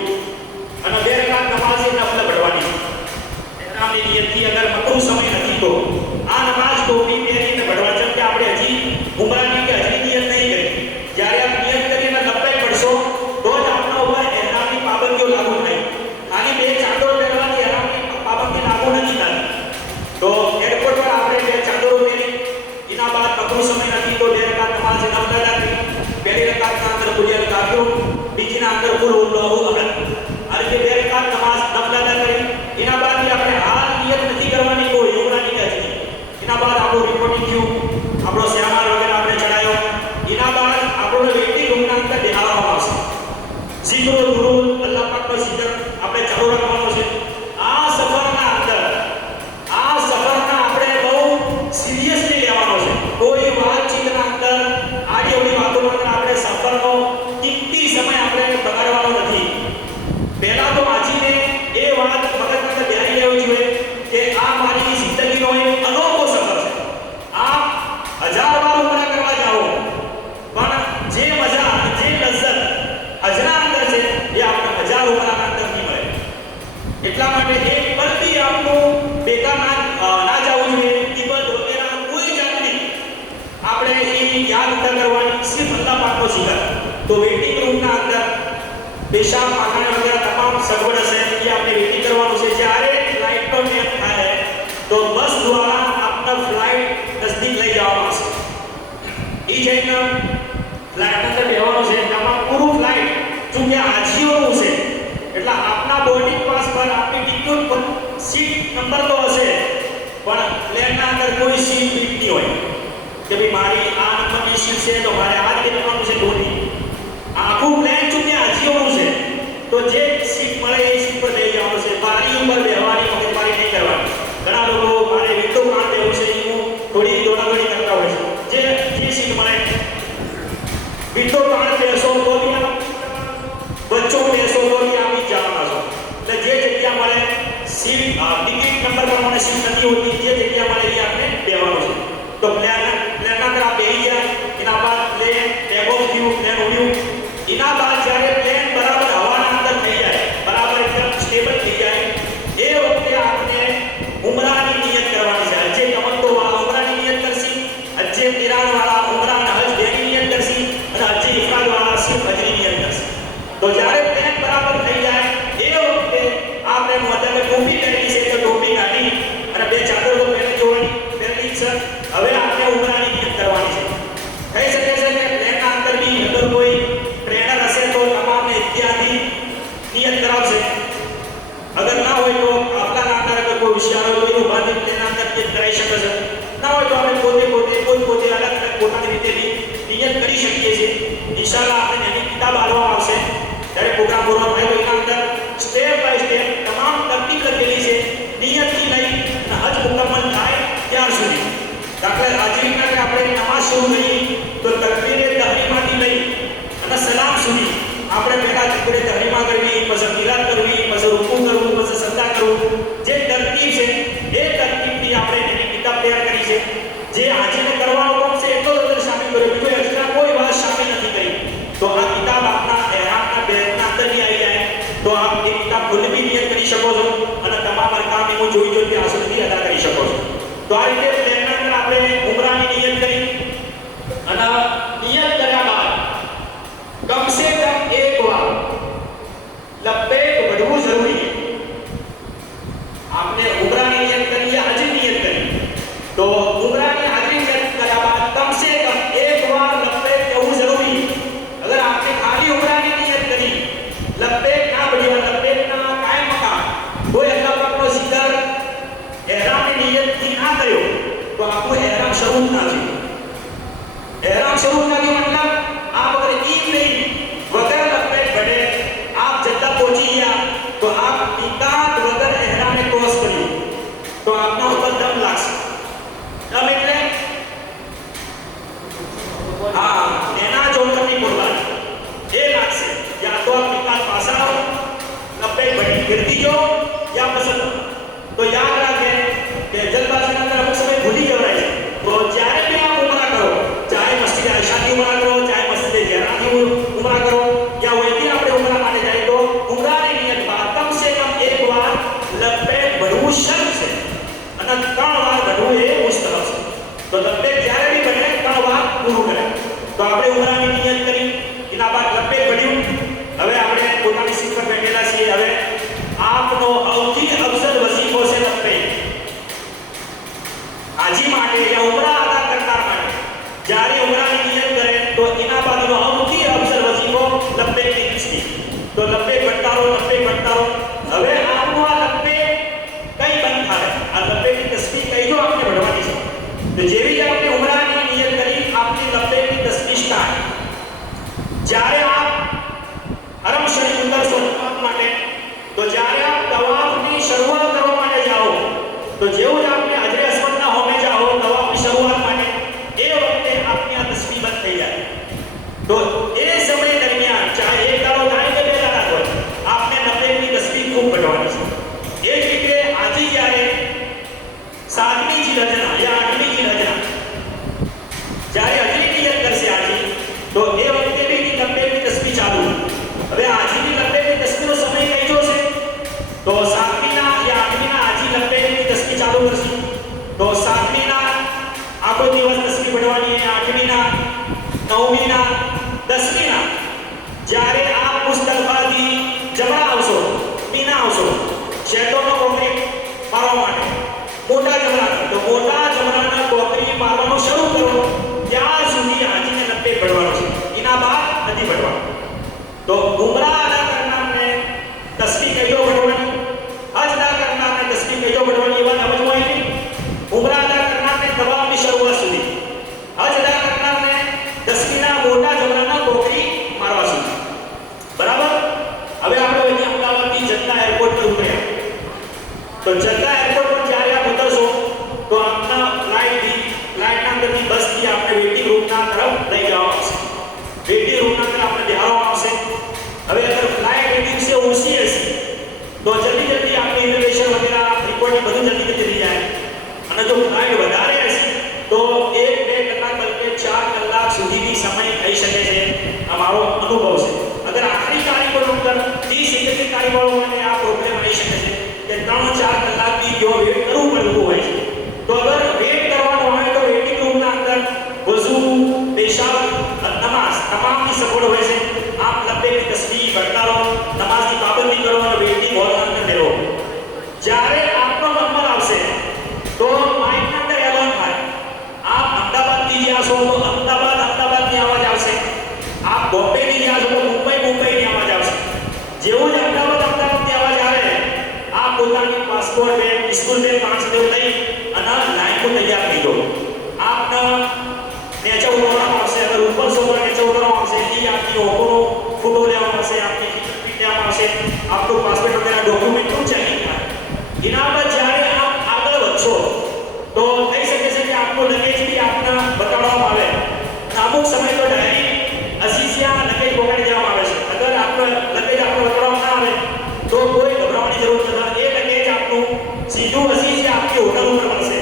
અને 2 રકાત નમાઝ નફલ પઢવાની છે. એરામની નિયતથી અગર મકરૂહ સમય નથી તો આ નમાઝ ટોપી પહેરીને પઢવાની છે. કે આપણે હજી ઉમરાની કે હજી નિયત નહીં કરી. જ્યારે આપ નિયત કરીને લબ્બાઈક પડશો તો જ આપણા ઉપર એરામની પાબંદીઓ લાગુ થાય. ખાલી 2 ચાદરો પહેરવાથી એરામની પાબંદી લાગુ નથી થતી. તો એરપોર્ટ પર આપણે 2 ચાદરો પહેરી એના બાદ મકરૂહ સમય નથી તો 2 રકાત નમાઝ નફલ અદા કરી. પહેલી રકાતના અંદર કુલિયલ કાફિરૂન, બીજીના અંદર કુલ હુવલ્લાહુ અહદ. આ રીતે 2 રકાત નમાઝ નફલ અદા કરી. એના બાદ આપણે હાલ નિયત નથી કરવાની કોઈ ઉમરાની કે હજી. એના બાદ આપણું રિપોર્ટિંગ થયું, આપણો સામાન વગેરે આપણે ચડાયો. એના બાદ આપણો વેટિંગ રૂમના અંદર બેહાડવામાં આવશે. ઝિક્ર દુરૂદ અલ્લાહ પાકનો ઝિક્ર આપણે ચાલુ રાખવાનો છે. આ સફરના આપણે બહુ સિરિયસલી લેવાનો છે. કોઈ વાતચીતના અંદર આડી વાતોના અંદર આપણે સફરનો કિંમતી સમય આપણે બગાડવાનો નથી. પહેલા તો હાજીને એ વાત મગજમાં બેહારી લેવી જોઈએ કે આ મારી જિંદગીનો એક અનોખો સફર છે. આ 1000 વાર ઉમરા કરવા જાઓ પણ જે મજા જે લજ્જત હજના અંદર છે એ આપણે 1000 ઉમરાના અંદર નહીં મળે. એટલા માટે એક પલ બી આપણું બેકાર ના જવું જોઈએ. કિંમત વગેરે કોઈ જાતની આપણે એ યાદ ન કરવાની, સિર્ફ અલ્લાહ પાકનો ઝિકર. તો વેટિંગ રૂમના અંદર પેશાબ પાખાના વગેરે તમામ સગવડ હશે એ આપણે વેટિંગ કરવાનું છે. જ્યારે ફ્લાઇટનો ટાઈમ થાય તો બસ દ્વારા આપણા ફ્લાઇટ નજદીક લઈ જવામાં આવશે. એ જઈને ફ્લાઇટ અંદર બેસવાનું છે. તમામ પૂરું ફ્લાઇટ ચૂંકે હાજીઓનું છે એટલે આપના બોર્ડિંગ પાસ પર આપની ટિકિટ પર સીટ નંબર તો હશે પણ પ્લેનના અંદર કોઈ સીટ નહીં હોય કે ભાઈ મારી આ નંબરની સીટ છે તો મારે આ જ બેસવાનું છે. ધોની આખું પ્લેન ચૂંકે હાજીઓનું છે તો જે સીટ મળે એ સીટ પર લઈ જવાનું છે. બારી ઉપર બેસવાની મગજમારી નહીં કરવાની. ઘણા લોકો મારે વિન્ડો કાઢ દેવું છે એવું થોડી દોડાદોડી કરતા હોય છે. જે સીટ મળે વિન્ડો કાઢ બેસો તો બી બચ્ચો બેસો તો બી આપી જવાના છો. એટલે જે જગ્યા મળે સીટ ટિકિટ નંબર પ્રમાણે સીટ નથી હોતી, જે જગ્યા મળે એ આપણે બેસવાનું છે. તો પ્લેનના અંદર આ બેસી ગયા. એના બાદ પ્લેન ટેક ઓફ થયું, પ્લેન ઉડ્યું. એના બાદ જ્યારે પ્લેન બરાબર હવાના અંદર થઈ જાય, બરાબર એકદમ સ્ટેબલ થઈ જાય, એ વખતે આપણે ઉમરાની નિયત કરવાની છે. જે તમત્તો વાળા ઉમરાની નિયત કરશે, જે કિરાન વાળા ઉમરા અને હજ બેની નિયત તો જ્યારે પ્લેન બરાબર થઈ જાય એ વખતે આપણે મોઢાને ટોપી પહેરી છે તો ટોપી કાઢી અને બે ચાદર તો પહેરી જોવાની પહેરી છે. હવે આપણે ઉમરાની નિયત કરવાની છે. થઈ શકે છે કે પ્લેનના અંદર બી અગર કોઈ ટ્રેનર હશે તો તમામને ઇત્યાદિ નિયત કરાવશે. અગર ના હોય તો આપણા અંદર અગર કોઈ વિષય હોય તો ઉભા થઈ પ્લેનના અંદર નિયત કરાવી શકે છે. ના હોય તો આપણે પોતે અલગ અલગ પોતાની રીતે બી નિયત કરી શકીએ છીએ. ઇન્શાઅલ્લાહ આપણે એની કિતાબ આપવામાં આવશે ત્યારે પ્રોગ્રામ પૂરો થાય તો એના અંદર સ્ટેપ બાય સ્ટેપ તમામ તરતીબ લખેલી છે નિયતથી લઈ અને હજ મુકમ્મલ થાય ત્યાર સુધી. દાખલા આજીવિકા કે આપણે નમાઝ શરૂ કરી તો તકબીરે તહરીમાથી લઈ અને સલામ સુધી આપણે પહેલા તકબીરે તહરીમા કરવી, પછી કિરાત કરવી, પછી રૂકુ કરવું, પછી સજદા કરવું, જે તરતીબ છે એ તરતીબથી આપણે એની કિતાબ તૈયાર કરી છે. જે હાજીને કરવાનો હુકમ છે એટલો જ અંદર શામિલ કર્યો, બીજો એક્સ્ટ્રા કોઈ વાત શામિલ નથી કરી. તો આ કિતાબ આપના ઇહરામના બેરના અંદર બી આવી જાય તો આપ એ કિતાબ ખુદ બી નિયત કરી શકો છો અને તમામ અરકાન હું જોઈ ત્યાં સુધી અદા કરી શકો છો. તો આ રીતે પ્લેનના અંદર આપણે ઉમરાની નિયત કરી અને નિયત કર્યા બાદ કમ સે કમ એક વાર લબ્બૈક વધવું જરૂરી છે. આપને ઉમરાની નિયત કરી या હજ નિયત કરી તો ઉમરાની હાજરી નિયત કર્યા બાદ કમ સે કમ એક વાર લબ્બૈક કહેવું જરૂરી. અગર આપને ખાલી ઉમરાની નિયત કરી લબ્બૈક ના બોલ્યા, લબ્બૈક ના કાયમ મકાન કોઈ અલ્લાહ પાકનો zikr ઇહરામની નિયતથી ના કર્યો તો આપણો ઇહરામ શરૂ જ ના થયો. ઇહરામ શરૂ ના થયો મતલબ આપ અગર ઈદ નહીં વગર લબ્બૈક ભલે આપ જદ્દા પહોંચી ગયા તો આપ ઇકાત વગર ઇહરામને ક્રોસ કર્યું તો આપના ઉપર દમ લાગશે. દમ એટલે હા એના જોડની બોલવાની એ લાગશે. યા તો આપ ઇકાત પાસા આવો લબ્બૈક ભલે ફિરતી જો યા પસંદ. તો યાદ રાખે કે જલ્દબાજીના અંદર અમુક સમય ભૂલી જવાય છે. તો જ્યારે બી આપ ઉમરા કરો, ચાહે મસ્જિદ આયશાથી ઉમરા કરો, ચાહે મસ્જિદ ઝેરાથી ઉમરા કરો, યા વહીથી આપણે ઉમરા માટે જાય તો ઉમરાની નિયત બાદ કમ સે કમ એક વાર લબ્બૈક ભરવું શરત છે અને 3 વાર ભરવું એ મુસ્તહબ છે. તો લબ્બૈક જ્યારે બી બને 3 વાર પૂરું કરે. તો આપણે ઉમરાની નિયત કરી એના બાદ લબ્બૈક ભર્યું. હવે આપણે પોતાની સીટ પર બેઠેલા છીએ. હવે આપનો સૌથી અફઝલ વઝીફો છે લબ્બૈક. હાજી માટે યા ઉમરા અદા કરનાર માટે જ્યારે ઉમરાની નિયત કરે તો એના બાદનો સૌથી અફઝલ વઝીફો લબ્બૈકની તસ્બીહ. તો લબ્બૈક ભરતા રહો, લબ્બૈક ભરતા રહો. હવે આપનો આ લબ્બૈક કઈ બંધ થાય, આ લબ્બૈકની તસ્બીહ કઈ જો આપણે ભરવાની છે. તો જેવી જ આપણે ઉમરાની નિયત કરી આપની લબ્બૈકની તસ્બીહ સ્ટાર્ટ. જ્યારે આપ હરમ શરીફ અંદર તવાફ માટે તો જ્યારે આપ તવાફની શરૂઆત કરવા માટે જાઓ તો જેવું જ આપને હજરે અસ્વદના હોમે જાઓ તવાફની શરૂઆત માટે એ વખતે આપની આ તસ્બીહ બંધ થઈ જાય. તો એ સમય દરમિયાન ચાહે એક દાડો થાય કે 2 દાડા હોય આપને લબ્બૈકની તસ્બીહ ખૂબ ભરવાની છે. એ જ રીતે હાજી જ્યારે 7મી જીલહજના યા 8મી જીલહજના જ્યારે હજરી નિયત કરશે હાજી તો એ વખતે બી લબ્બૈકની તસ્બીહ ચાલુ. હવે હાજીની લબ્બૈકની તસ્બીહનો સમય કયો છે તો 7મીના યા 8મીના હાજી લબ્બૈકની તસ્બીહ ચાલુ કરશે. તો 7મીના આખો દિવસ તસ્બીહ ભરવાની, 8મીના, 9મીના, 10મીના જ્યારે આપ મુસ્તલફાથી જમણા આવશો, મીના આવશો શેતોનો કોકરી મારવા માટે મોટા જમણા તો મોટા જમણાના કોકરી મારવાનું શરૂ કરો ત્યાં સુધી હાજીને લબ્બૈક ભરવાનું છે. એના બાદ નથી ભરવાનું. તો ઉમરા અદા કરનારને તસ્બીહ કયો ભરવાની, હજ અદા કરનારને તસ્બીહ કયો ભરવાની એ વાત સમજવાની નહીં. ઉમરા અદા કરનારને તવાફની શરૂઆત સુધી, હજ અદા કરનારને 10મીના મોટા જમણાના કોકરી મારવા સુધી. બરાબર. હવે આપણે અહીંયા અમદાવાદથી જદ્દા એરપોર્ટ પર ઉતર્યા. તો જદ્દા એરપોર્ટ પર જ્યારે આપ ઉતરશો તો આપના ફ્લાઇટના અંદરથી બસથી આપણે વેટિંગ રૂમના તરફ લઈ જવામાં આવશે. વેટિંગ રૂમના અંદર આપણે બેહાડવામાં આવશે. હવે અગર ફ્લાઇટ વેટિંગ છે ઓછી હશે તો જલ્દી આપણે ઇમિગ્રેશન વગેરે રિપોર્ટિંગ બધું જલ્દી થઈ જાય. અને જો ફ્લાઇટ વધારે હશે તો 1-2 કલાક બલકે 4 કલાક સુધીની સમય થઈ શકે છે. આ મારો અનુભવ છે. અગર આખરી તારીખો અંદર 30-31 તારીખો માટે આ પ્રોબ્લેમ આવી શકે છે કે 3-4 કલાક બી જો વેટ કરવું પડતું હોય છે. તો અગર વેટ કરવાનો હોય તો વેટિંગ રૂમના અંદર વઝુ, પેશાબ, નમાઝ તમામની સગવડ હોય છે. આપ લબ્બૈકની તસ્બીહ ભરતા પાસપોર્ટ બેગ સ્કૂલ બેગ 5 જેવું લઈ અને લાઈન પર તૈયાર થઈ દો આપને નેચે ઉતરવામાં આવશે અગર ઉપર સોપર નેચે ઉતરવામાં આવશે એ આપની ઓકોનો ફોટો લેવામાં આવશે આપની ફિંગરપ્રિન્ટ લેવામાં આવશે આપણું પાસપોર્ટ વગેરે ડોક્યુમેન્ટનું ચેકિંગ થાય એના પર જ્યારે આપ આગળ વધશો તો થઈ શકે છે કે આપનું લગેજ બી આપને બતાવવામાં આવે અમુક સમય તો ડાયરેક્ટ અસીસિયા લગેજ પકડી દેવામાં આવે છે અગર આપણો લગેજ આપણો બતાવવામાં ના આવે તો કોઈ ગભરાવાની જરૂર નથી એ લગેજ આપનું સીધું અસીસિયા આપની હોટલ ઉપર મળશે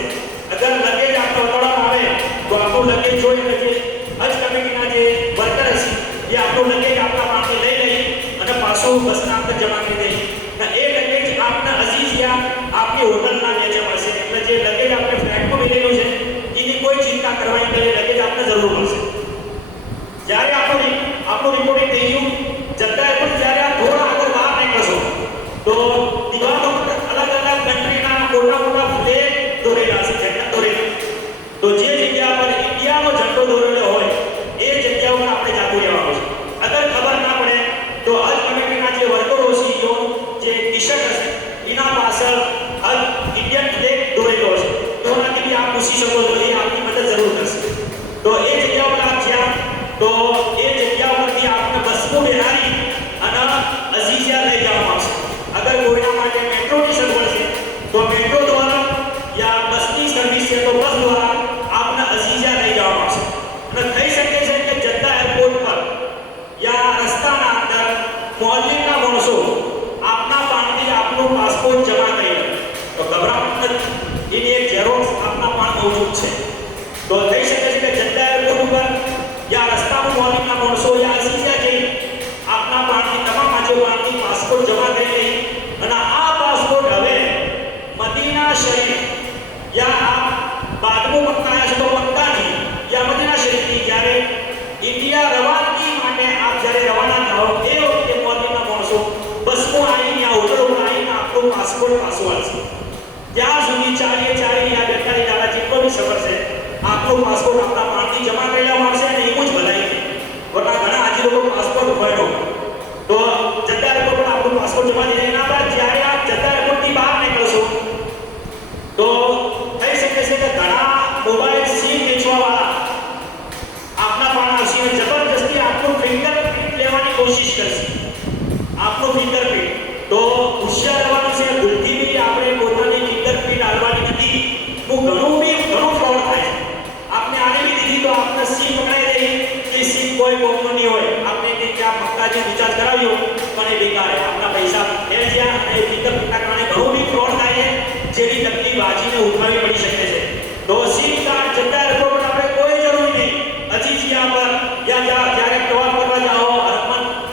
અગર લગેજ આપનો બતાવવામાં આવે તો આપણું લગેજ જોઈ લઈએ હજ કમિટીના જે વર્કર હશે એ આપણું લગેજ આપણા પાસે લઈ અને પાછું બસના અંદર જમા કરી દે અને એ લગેજ આપના અસીસિયા આપની હોટલના નીચે મળશે એટલે જે લગેજ આપણે ફ્લાઇટમાં મેળવેલું છે એની કોઈ ચિંતા કરવાની નથી લગેજ આપને જરૂર મળશે જ્યારે આપણું રિપોર્ટિંગ થઈ ગયું જગ્યાએ પણ જ્યારે આ થોડા આગળ બહાર નીકળશો તો દિવાલો પર અલગ અલગ કન્ટ્રીના મોટા મોટા ફ્લેગ દોરેલા છે ઝંડા દોરેલા તો જે જગ્યા પર ઇન્ડિયાનો ઝંડો દોરેલો હોય એ જગ્યા ઉપર આપણે જાતું રહેવાનું છે અગર ખબર ના પડે તો હજ કમિટીના જે વર્કરો સીઈઓ જે ટી-શર્ટ હશે એના પાછળ હજ ઇન્ડિયન ફ્લેગ દોરેલો હશે તો એનાથી બી આપ પૂછી શકો છો એ આપની મદદ જરૂર કરશે તો એ જગ્યા પર આપ જ્યાં તો એ જગ્યા પરથી આપને બસમાં બેહારી અને અઝીઝિયા લઈ જવામાં આવશે અગર કોઈના માટે મેટ્રોની સગવડ છે તો મેટ્રો દ્વારા યા બસની સર્વિસ છે તો બસ દ્વારા આપને અઝીઝિયા લઈ જવામાં આવશે અને થઈ શકે છે કે જદ્દા એરપોર્ટ પર યા રસ્તાના અંદર મોહલ્લીના માણસો આપના પાસેથી આપનો પાસપોર્ટ જમા કરી લે તો ગભરાવાનું નથી એની એક ઝેરોક્સ આપના પાસે મોજૂદ છે તો થઈ શકે છે કે જદ્દા એરપોર્ટ ઉપર યા રસ્તામાં મોહલ્લીના માણસો યા અઝીઝિયા જઈ આપના પાસેથી તમામ રાજ્યોમાંથી પાસપોર્ટ જમા કરી લઈ અને આ પાસપોર્ટ હવે મદીના શરીફ યા આપ બાદમાં મક્કા આવ્યા છે તો મક્કાની યા મદીના શરીફની જ્યારે ઇન્ડિયા રવાનગી માટે આપ જ્યારે રવાના થાઓ એ વખતે મોહલ્લીના માણસો બસમાં આવીને આ હોટલોમાં આવીને આપનો પાસપોર્ટ પાછો આવશે ત્યાં સુધી ચાલીએ યા બેઠાની દાડા જેટલો બી સફર છે આપનો પાસપોર્ટ આપના પાસેથી જમા કરી લેવામાં આવશે અને એવું જ ભલાઈ વરના ઘણા આજે લોકો પાસપોર્ટ ખોયો તો જદ્દા એરપોર્ટ પર આપણો પાસપોર્ટ જમા દઈ એના બાદ જ્યારે આપ જદ્દા એરપોર્ટથી બહાર નીકળશો તો થઈ શકે છે કે ઘણા મોબાઈલ સીમ વેચવાવાળા આપના પાસે આવશે અને જબરજસ્તી આપનું ફિંગરપ્રિન્ટ લેવાની કોશિશ કરશે આપનું ફિંગરપ્રિન્ટ તો હોશિયાર રહેવાનું છે ભૂલથી બી આપણે પોતાની ફિંગરપ્રિન્ટ આલવાની નથી તો ઘણું ફ્રોડ થાય આપને આને બી દીધી તો આપને સીમ પકડાઈ દે એ સીમ કોઈ કોમનો નહીં હોય આપણે કે ક્યાં મક્કાજી રિચાર્જ કરાવ્યો પણ એ બેકાર આપના પૈસા ફેલ ગયા અને ફિંગરપ્રિન્ટના કારણે ઘણું બી ફ્રોડ થાય છે જેની તકલીફ વાંચીને ઉઠાવી પડી શકે છે તો સીમ કાર્ડ જદ્દા એરપોર્ટ પર આપણે કોઈ જરૂર નહીં અઝીઝિયા પર યા જ્યારે પ્રવાસ કરવા જાઓ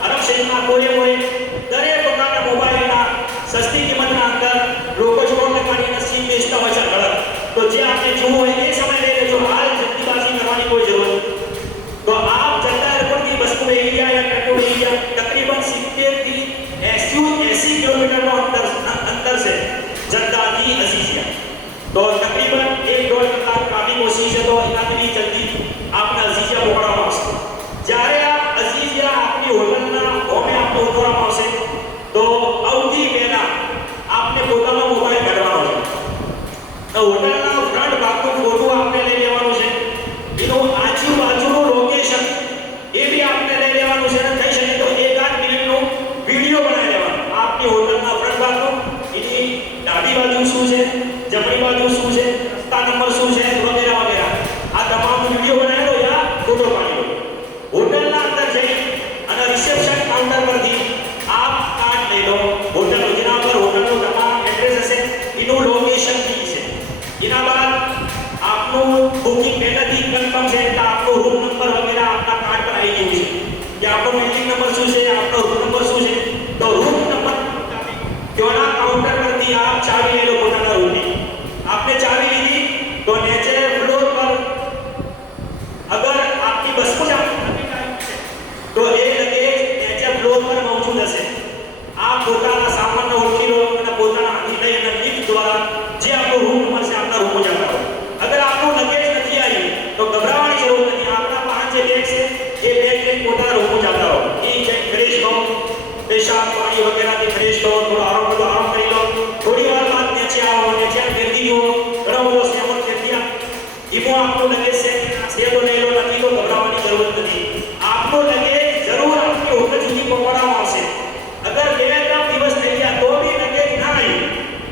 અરબ શરીફમાં કોઈ દરેક પ્રકારના મોબાઈલના સસ્તી કિંમતના અંદર લોકો જોડો લખવાની સીમ વેચતા હોય છે ગળત તો જે આપણે જોવું હોય એ સમય લઈ લેજો હાલ જલ્દીબાજી કરવાની કોઈ જરૂર નથી તો આપ જદ્દા એરપોર્ટથી બસમાં એરિયા યા મેટ્રો એરિયા તકરીબન 70 થી 80 કિલોમીટરનો અંતર છે જદ્દાથી અઝીઝિયા તો તકરીબન 1-1.5 કલાક ટ્રાફિક ઓછી છે તો એનાથી જલ્દી આપને અઝીઝિયા પહોંચાડવામાં આવશે જ્યારે આપ અઝીઝિયા આપની હોટલના હોમે આપને ઉતરવામાં આવશે તો સૌથી પહેલા આપને પોતાનો મોબાઈલ કાઢવાનો છે તો હોટલના ફ્રન્ટ ભાગનો ફોટો આપને લઈ લેવાનો છે એનું આજુબાજુનું લોકેશન એ બી આપને લઈ લેવાનું છે અને થઈ શકે તો 1-8 મિનિટનો વિડિયો બનાવી લેવાનો આપની હોટલના ફ્રન્ટ ભાગનો એની ડાબી બાજુ શું છે જમણી બાજુ શું છે રસ્તા નંબર શું છે વગેરે વગેરે આ તમામ વિડિયો બનાવેલો યા ફોટો પાડી લો હોટલના અંદર જઈ અને રિસેપ્શન કાઉન્ટર પરથી આપ કાર્ડ લઈ લો હોટલ જેના પર હોટલનું તમામ એડ્રેસ હશે એનું લોકેશન કી છે એના બાદ આપનું બુકિંગ પહેલાથી કન્ફર્મ છે એટલે આપનો રૂમ નંબર વગેરે આપના કાર્ડ પર આવી ગયું છે કે આપણો બિલ્ડિંગ નંબર શું છે આપણો રૂમ નંબર શું છે તો રૂમ નંબર તેના કાઉન્ટર પરથી આપ ચાવી લઈ લો પોતાના રૂમની आपने चाबी ली थी तो नीचे फ्लोर पर अगर आपकी बस को तो एक लगेज नीचे फ्लोर पर मौजूद हશે आप પોતાના સામાનને ઓળખી લો અને પોતાના હાથથી લઈ અને લિફ્ટ દ્વારા જે આપણો રૂમ નંબર છે આપના રૂમમાં જતા રહો અગર આપણું લગેજ નથી આવ્યું તો ગભરાવાની જરૂર નથી આપના પાસે જે બેગ છે એ બેગ લઈને પોતાના રૂમમાં જતા રહો એ જઈને ફ્રેશ થો પેશાબ પાણી વગેરેથી ફ્રેશ થો થોડો આરામ કરી લો થોડી વાર બાદ નીચે જરૂર નથી. આપનો લગેજ જરૂર આપની હોટલ સુધી પહોંચાડવામાં આવશે. અગર 2-3 દિવસ થઈ ગયા તો બી લગેજ ના આવ્યું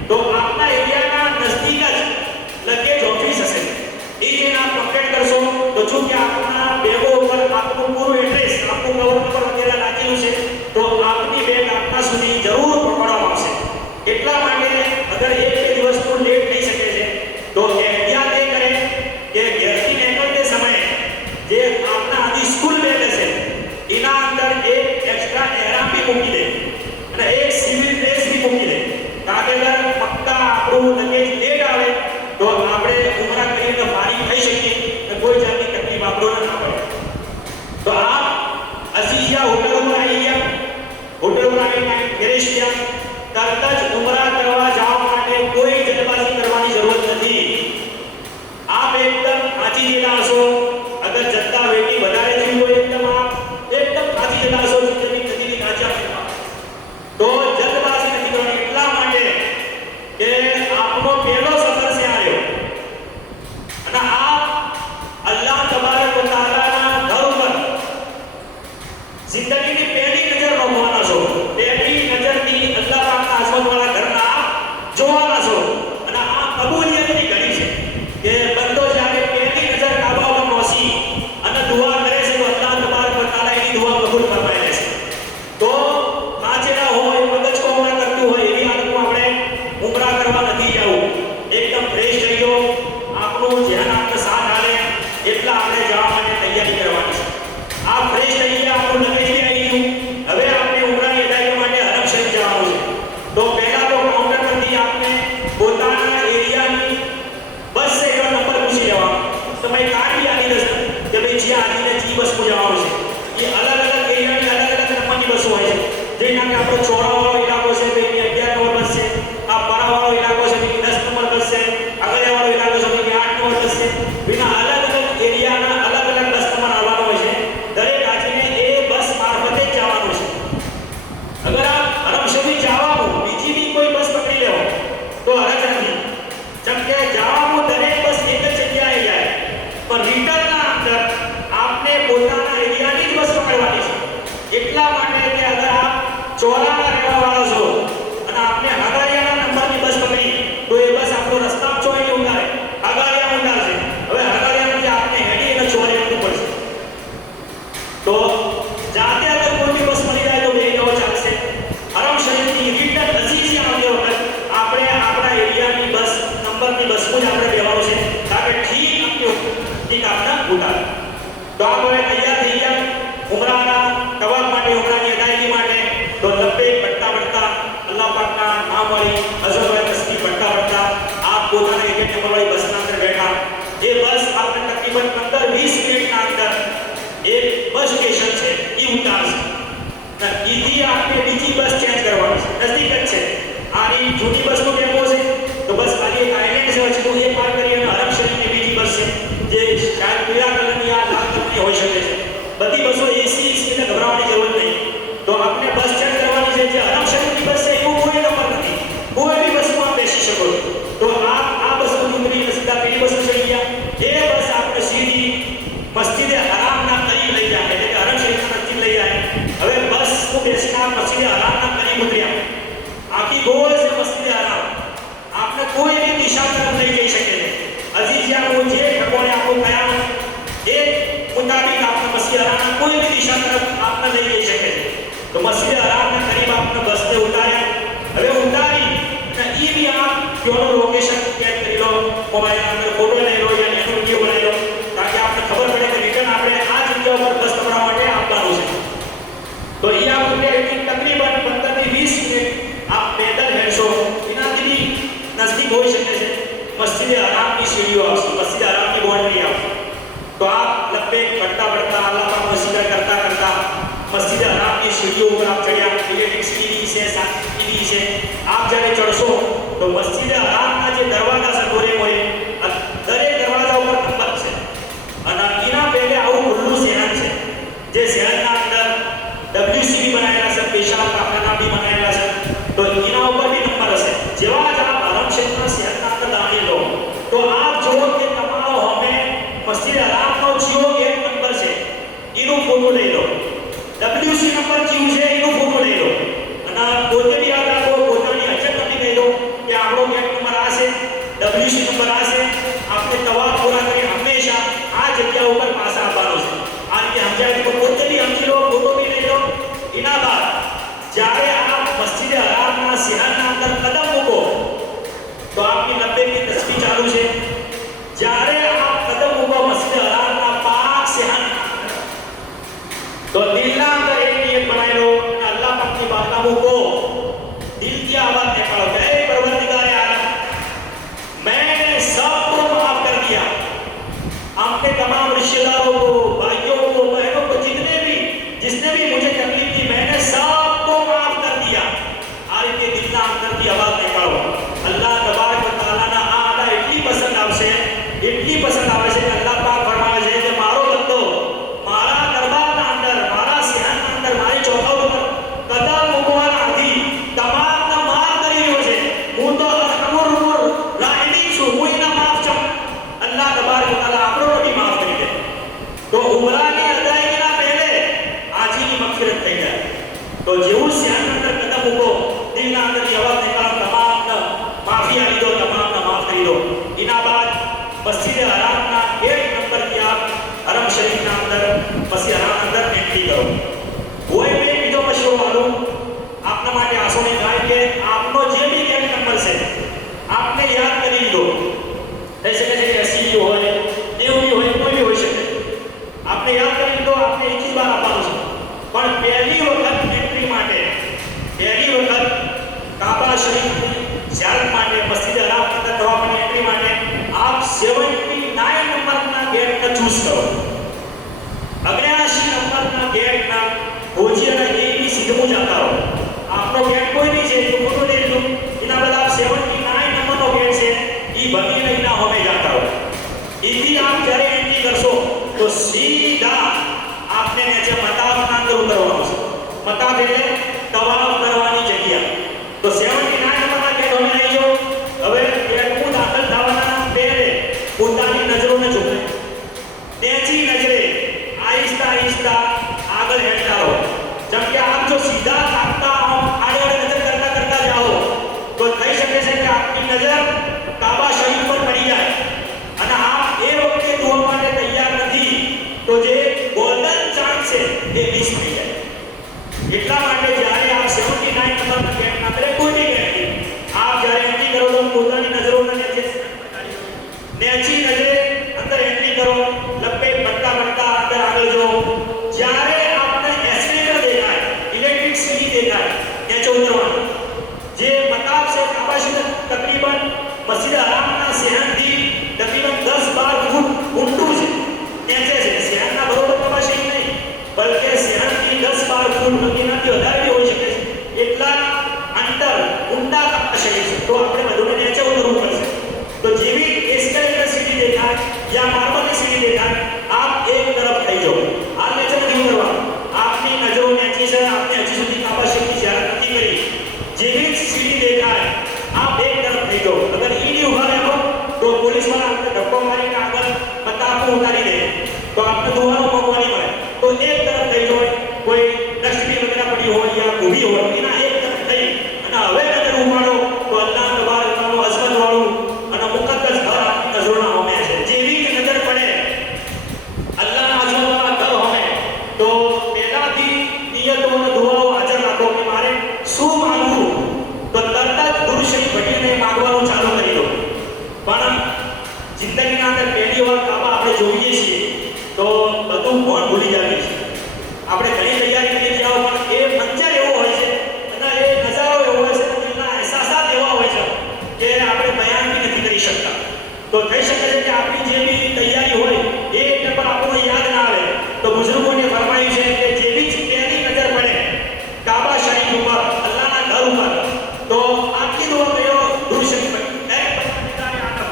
તો આપના એરિયાના નજદીક જ લગેજ ઓફિસ હશે. એ જઈને આપ કમ્પ્લેન કરશો તો જો કે આપના બેગો ઉપર આપનું પૂરું એડ્રેસ, આપનું કવર નંબર વગેરે રાખેલું છે તો આપની બેગ આપના સુધી જરૂર પહોંચાડવામાં આવશે. એટલા માટે અગર 1-2 દિવસનો લેટ થઈ શકે છે તો એહતિયાત એ કરે કે ઘેરથી નીકળતે સમયે જે આપના આધી સ્કૂલ બેગ હશે એના અંદર એક એક્સ્ટ્રા એરામ બી મૂકી દે અને એક સિવિલ ડ્રેસ બી મૂકી દે. કારણ કે અગર પક્કા આપણું લગેજ લેટ આવે તો આપણે ઉમરા કરીને ફારી થઈ શકીએ અને કોઈ જાતની તકલીફ આપણને ના પડે. તો આપ અસીસિયા હોટલ ઉપર આવી ગયા, હોટલ ઉપર આવીને ગેરેજ ગયા, તરત જ ઉમરા કરવા જવા માટે કોઈ જલ્દબાજી કરવાની જરૂર નથી. આપ એકદમ થાકી ગયેલા હશો, અગર જતા વેટી વધારે થઈ હોય એકદમ થાકી ગયેલા હશો, જલ્દી થાક્યા તો જલ્દબાજી નથી કરવાની. એટલા માટે કે આપનો પહેલો સફર છે આવ્યો અને આપ અલ્લાહ તબારક વ તઆલાના ઘર ઉપર જિંદગીની પહેલી નજર નોખવાના છો. પહેલી નજરથી અલ્લાહ પાકના આસમાનવાળા ઘરના જોવાના છો અને આ કબૂલિયતની ઘડી છે કે બંદો જ્યારે પહેલી નજર કાબા પર નોસી અને દુઆ કરે છે તો અલ્લાહ તબારક વ તઆલા એની દુઆ કબૂલ ફરમાય છે. તો વાંચેલા હોય, મગજ કોમળ કરતું હોય એવી હાલતમાં આપણે ઉમરા કરવા નથી જવું. એકદમ ફ્રેશ થઈ ગયો, આપણું ધ્યાન આપણે સાથ હાલે એટલા આપણે જવા માટે તૈયારી કરવાની છે. આ ફ્રેશ થઈ ગયા, આપણું લગેજ બી આવી ગયું. હવે આપણે ઉમરાની અદાયગી માટે હરમ શરીફ જવાનું છે. તો પહેલા તો કાઉન્ટર પરથી આપણે પોતાના એરિયાની બસ સેવાનો નંબર પૂછી લેવાનો. તમે કાઢી આની દસ કે ભાઈ જ્યાં આવીને જી બસમાં જવાનું છે. એ અલગ અલગ એરિયાની અલગ અલગ નંબરની બસો હોય છે. જેના કે આપણો ચોરાવાળો ઇલાકો છે તો એની 11 નંબર બસ છે. આ પરાવાળો ઇલાકો છે તો એની 10 નંબર બસ છે. આગળવાળો ઇલાકો છે તો એની 8 નંબર બસ છે. વિના અલગ અલગ એરિયાના અલગ અલગ બસ નંબર આવવાનો હોય છે. દરેક રાજ્યને એ બસ મારફતે જ જવાનું છે. અગર આપ હરમ શરીફ જવાનું બીજી બી કોઈ બસ પકડી લેવો તો હરજ નથી. જેમ કે જવાનું દરેક બસ એક જ જગ્યાએ જાય પણ રિટર્નના અંદર આપને પોતાના એરિયાની જ બસ પકડવાની છે. એટલા માટે કે અગર આપ ચોરાના રહેવાવાળા છો અને આપને હગારિયાના નંબરની બસ પકડી તો એ બસ આપણો રસ્તામાં ચોરી ઉતારે, હગારિયા ઉતારશે. હવે હગારિયામાંથી આપને હેડી અને ચોરી કરવું પડશે. તો જાતે અગર કોઈ બસ મળી જાય તો બે જવો ચાલશે. હરમ શરીફની રિટર્ન અઝીઝી આવતી વખત આપણે આપણા એરિયાની બસ નંબરની બસમાં જ આપણે બેવાનું છે. કારણ કે ઠીક આપને ઉતારે. તો આ હવે તૈયાર થઈ ગયા ઉમરાના તવાફ માટે, ઉમરાની અદાયગી માટે. તો લબ્બેક પડતા પડતા અલ્લાહ પાકના નામ વાળી અઝમત તસ્બીહ પડતા પડતા આપ પોતાના એક નંબર વાળી બસના અંદર બેઠા. એ બસ આપણે તકરીબન 15-20 મિનિટના અંદર એક બસ સ્ટેશન છે એ ઉતારશે. ઈથી આપણે બીજી બસ ચેન્જ કરવાની છે, નજદીક જ છે. આની જૂની બસનો ટેમ્પો છે તો બસ ખાલી એક આઈલેન્ડ છે વચ્ચે તો એ પાર કરી અને હરમ શરીફની બીજી બસ છે જે શાયદ પીળા કલરની આ લાલ કલરની હોઈ શકે છે. બધી બસો એસી ને ગભરાવાની જરૂર નહીં. તો આપણે બસ ચેન્જ કરવાની છે. જે હરમ શરીફની બસ છે એવું કોઈ નંબર નથી, કોઈ બી બસમાં બેસી શકો છો. તો આ બસમાં ઉતરીને સીધા પેલી બસ ચડી ગયા. એ બસ આપણે સીધી મસ્જિદે હરામના કરીબ લઈ જાય એટલે કે હરમ શરીફના નજીક લઈ જાય. હવે બસ બેસીને મસ્જિદે હરામના કરીબ ઉતર્યા. આખી ગોળ છે મસ્જિદે હરામ. આપણે કોઈ બી દિશા તરફ લઈ જઈ શકે છે. અઝીઝિયાઓ જે ઠકોણે આપણું કયા એ મુતાબિક આપણે મસ્જિદ હરામના કોઈ બી દિશા તરફ આપણે લઈ જઈ શકે છે. તો મસ્જિદ હરામના કરીબ આપણે બસને ઉતાર્યા. હવે ઉતારી અને એ બી આપ ત્યાંનો લોકેશન ચેક કરી લો, મોબાઈલની અંદર ફોટો લઈ લો યા એનો વિડીયો બનાવી લો તાકી આપણે ખબર પડે કે રિટર્ન આપણે આ જગ્યા ઉપર બસ પકડવા માટે આપવાનું છે. તો એ આપણે તકરીબન 15-20 મિનિટ આપ પેદલ હેડશો. એનાથી બી નજદીક હોઈ શકે છે. મસ્જિદે હરામની સીડીઓ આવશે, મસ્જિદ હરામની બાઉન્ડ્રી આવશે. તો આપ લબ્બેક પડતા પડતા અલ્લાહ પાકનો ઝિકર કરતા કરતા મસ્જિદ હરામની સીડીઓ ઉપર આપ ચડ્યા. ઇલેક્ટ્રિક સીડી છે, સાદી સીડી છે. આપ જ્યારે ચડશો તો મસ્જિદ હરામના જે દરવાજા છે દોરે મોરે દરેક દરવાજા ઉપર નંબર છે અને એના પહેલે આવું ખુલ્લું શહેર છે જે શહેરના અંદર WCB બનાવેલા છે, પેશાબ કારખાના બી બનાવેલા છે. તો એના ઉપર બી નંબર હશે. જેવા જ આપ હરમ શરીફના શહેરના અંદર દાખલ લો તો આપ જુઓ કે તમારો હવે મસ્જિદ હરામનો જીઓ ગેટ નંબર છે तो दिलના અંદર એક નિયત બનાવી લો અને અલ્લાહ પાકની બાતના મૂકો, દિલથી આ વાત નિકાળો કે હે પરવરदिगार आलम, मैंने सबको माफ कर दिया, आपके तमाम रिश्तेदारों को, भाइयों को, बहनों को, जिसने भी मुझे तकलीफ दी, मैंने सबको माफ कर दिया। आज के दिलના અંદરથી અવાજ નિકાળો, અલ્લાહ તબારક વ તઆલાના આ અદા એટલી પસંદ આવશે કે અલ્લાહ પાક ફરમાવે છે કે મારો બંદો મારા દરબારના અંદર, મારા સિંહાસનના અંદર, મારી ચોખાઓ ઉપર કદમ મૂકવાના આધી તમામના માફ કરી રહ્યો છે। હું તો અરહમુર રાહિમીન છું, હું એના માફ છું। અલ્લાહ તબારક વ તઆલા આપણો બી માફ કરી દે તો ઉમરાની અદાયગીના પહેલે આજીની મગફિરત થઈ જાય। તો જેવું સિંહાસનના અંદર કદમ મૂકો, દિલના અંદરથી અવાજ નિકાળો, તમામને માફી આપી દો, તમામને માફ કરી દો। એના બાદ મસ્જિદ હરામના ગેટ નંબરથી આપ હરમ શરીફના અંદર મસ્જિદ હરામ અંદર એન્ટ્રી કરો। કોઈ બે બીજો મશવરો આલું આપના માટે આસોની થાય કે આપનો જે બી ગેટ નંબર છે આપને યાદ કરી લીધો, થઈ શકે છે કે 80 હોય, 90 હોય, કોઈ બી હોઈ શકે। આપને યાદ કરી લીધો, આપને એક જ વાર આપવાનું છે, પણ પહેલી વખત એન્ટ્રી માટે, પહેલી વખત કાબા શરીફની ઝિયારત માટે, મસ્જિદ હરામ અંદર જવાની એન્ટ્રી માટે आप 79 નંબરના ગેટને ચૂઝ કરો। 79 નંબરના ગેટના ભોજિયાના એબી સીધું જતા રહો। આપનો ગેટ કોઈ નહીં છે તો ફોટો લઈ લો, એના બદલે આપ 79 નંબરનો ગેટ છે એ ભગીને એના હોમે જતા રહો। એથી આપ જ્યારે એન્ટ્રી કરશો તો સીધા આપને નીચે મતાફના અંદર ઉતરવાનું છે। મતાફ એટલે તવાફ કરવાની જગ્યા। તો 79 નંબરના ગેટ હોમે લઈ જાઓ। હવે ગેટમાં દાખલ થવાના પોતાની નજરોને જોવે, તેજી નજરે આહિસ્તા આહિસ્તા આગળ હેઠતા રહો। જેમ કે આપ જો સીધા તાકતા આડે નજર કરતા જાઓ તો થઈ શકે છે કે આપની નજર કાબા શરીફ પર પડી જાય અને આપ એ વખતે દુઆ માટે તૈયાર નથી તો જે ગોલ્ડન ચાન્સ છે એ મિસ થઈ જાય। એટલા માટે જ્યારે આપ 79 નંબરના ગેટના અંદર કોઈ બી ગેટ આપ જ્યારે એન્ટ્રી કરો તો પોતાની નજરોને નેચી નજરે અંદર એન્ટ્રી કરો, લપે પડતા અંદર આગળ જો। જ્યારે આપને એસ્કેલેટર દેખાય, ઇલેક્ટ્રિક સીડી દેખાય, નીચે ઉતરવાનું। જે મતાફ છે કાબા શરીફ તકરીબન મસ્જિદ હરામના સિંહાસનથી તકરીબન 10-12 ફૂટ ઊંડું છે, નીચે છે। સિંહાસનના બરોબર કાબા શરીફ નહીં, બલકે સિંહાસનથી 10-12 ફૂટ એનાથી વધારે બી હોઈ શકે છે, એટલા અંદર ઊંડા કાબા શરીફ છે। તો આપણે બધું નીચે ઉતરવું પડશે। तो જેવી એસ્કેલેટર સીડી દેખાય या मार्बल की सीढ़ी देखाय, आप एक तरफ થઈ જાઓ। આ નેચર નહીં કરવાનું, આપની નજરો નેચી છે, આપને હજી સુધી કાબા શરીફની ઝિયારત નથી કરી। જેવી सीढ़ी देखाय आप एक तरफ થઈ જાઓ। अगर ઈ नहीं ઉભા રહો તો પોલીસ વાળા આપણે ધક્કો મારીને આગળ મતાફને ઉતારી દે તો આપણે દુવાનો મોકો નહીં મળે। તો એક તરફ થઈ જાઓ, કોઈ ડસ્ટબિન વગેરે પડી હોય या ઊભી હોય એના એક તરફ થઈ અને હવે નજર ઉપાડો તો અલ્લાહ તબારક તાલાનું અઝમત વાળું અને મુકદ્દસ ઘર આપની નજરોના હોમે છે। જેવી જ નજર પડે અલ્લાહના અઝમતવાળા ઘર હોમે તો પહેલાથી નિયતો અને દુઆઓ હાજર રાખો કે મારે શું માંગવું, તો તરત જ દુરુશરી ભટીને માંગવાનું ચાલુ કરી દો। પણ જિંદગીના અંદર પહેલી વાર કાબા આપણે જોઈએ છીએ તો બધું કોણ ભૂલી જાય છે। આપણે ઘણી તૈયારી કરી જાઓ પણ એ મંજર એવો હોય છે અને એ નજારો એવો હોય છે, દિલના અહેસાસાત એવા હોય છે કે આપણે બયાન બી નથી કરી શકતા। તો થઈ શકે છે કે આપણી જે બી તૈયારી હોય એ નંબર આપણને યાદ ના આવે તો બુઝુર્ગોને ફરમાયું છે કે જેવી જ પહેલી નજર પડે કાબા શરીફ ઉપર, અલ્લાહના ઘર ઉપર તો આખી દુઆ કર્યો દુરુશરી પડી। હે પરવરદિગાર આલમ,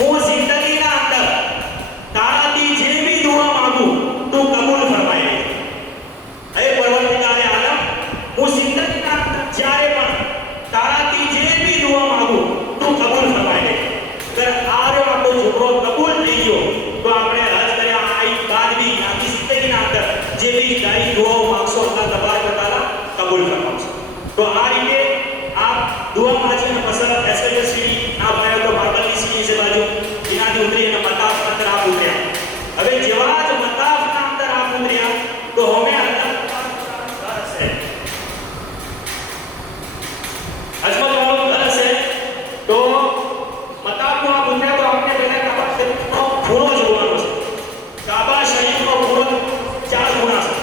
હું જિંદગીના અંદર તારાથી જે બી દુઆ માંગુ તું કબૂલ ફરમાય। હે પરવરદિગાર આલમ, હું જિંદગીના અંદર જ્યારે પણ તારાથી જે બી દુઆ માંગુ તું કબૂલ ફરમાય। अगर आरे आपको झुकरो कबूल नहीं हो तो आपने हज करे आई बाद भी आखी जिंदगीना अंदर जे भी दाई दुआओ मांगशो अल्लाह तबारक व तआला कबूल फरमावशे। तो आ रीते आप दुआ मांगीने पसंद एस्केलेटर सीढ़ी ना पायो तो मार्बलની सीढ़ी से बाजू એનાથી ઉતરી અને મતાફના અંદર આપ ઉતર્યા। હવે જેવા જ મતાફના અંદર આપ ઉતર્યા તો હોમે અલ્લાહ તબારક વ તઆલા ઘર છે, અજમલ વાળું ઘર છે। તો મતાફનો આપ ઉતર્યા તો આપણે પહેલા કાબા શરીફનો ખૂણો જોવાનો છે। કાબા શરીફનો ખૂણો 4 ખૂણા છે।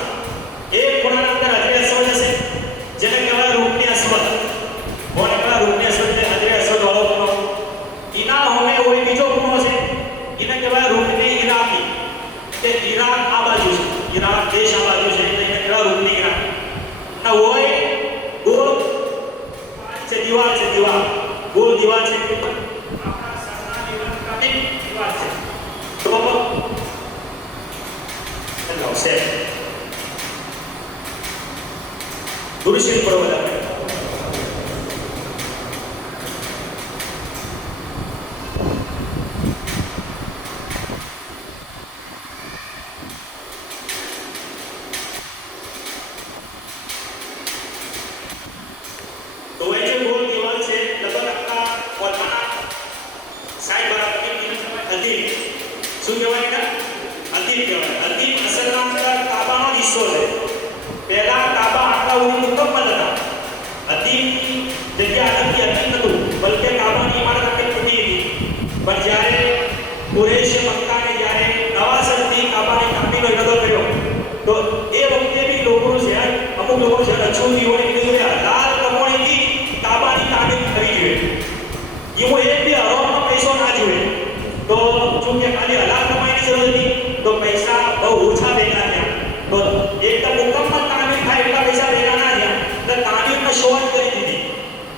ચલો સેટ ગુરુશીલ બરોબર આપણે तो ये जो गोल दीवार से लगभग आपका પોતાના સાઈડ બરાબર અધીન શું કહેવાય ને અધીન કહેવાય અધીન અસલના અંદર કાબાનો હિસ્સો છે પહેલા કાબા આટલા સુધી મુકમ્મલ હતા અધીનની જગ્યા અધીન નતું બલકે કાબાની ઇમારત આખી તૂટી હતી પણ જ્યારે કુરૈશે મક્કાને જ્યારે નવાસરથી કાબાને કાપીનો ઈરાદો કર્યો તો એ વખતે બી લોકો છે અમુક લોકો છે અછૂતી હોય કે લાલ કમોણીથી કાબાની તામીર કરી જોઈએ એવો એક બી હરોળનો પૈસો ના જોઈએ તો જો કે ખાલી હલાલ કમાઈની જરૂર હતી તો પૈસા બહુ ઓછા ભેગા થયા તો એકદમ મુકમ્મલ તામીર થાય એટલા પૈસા ભેગા ના થયા તો તામીરને શોધ કરી દીધી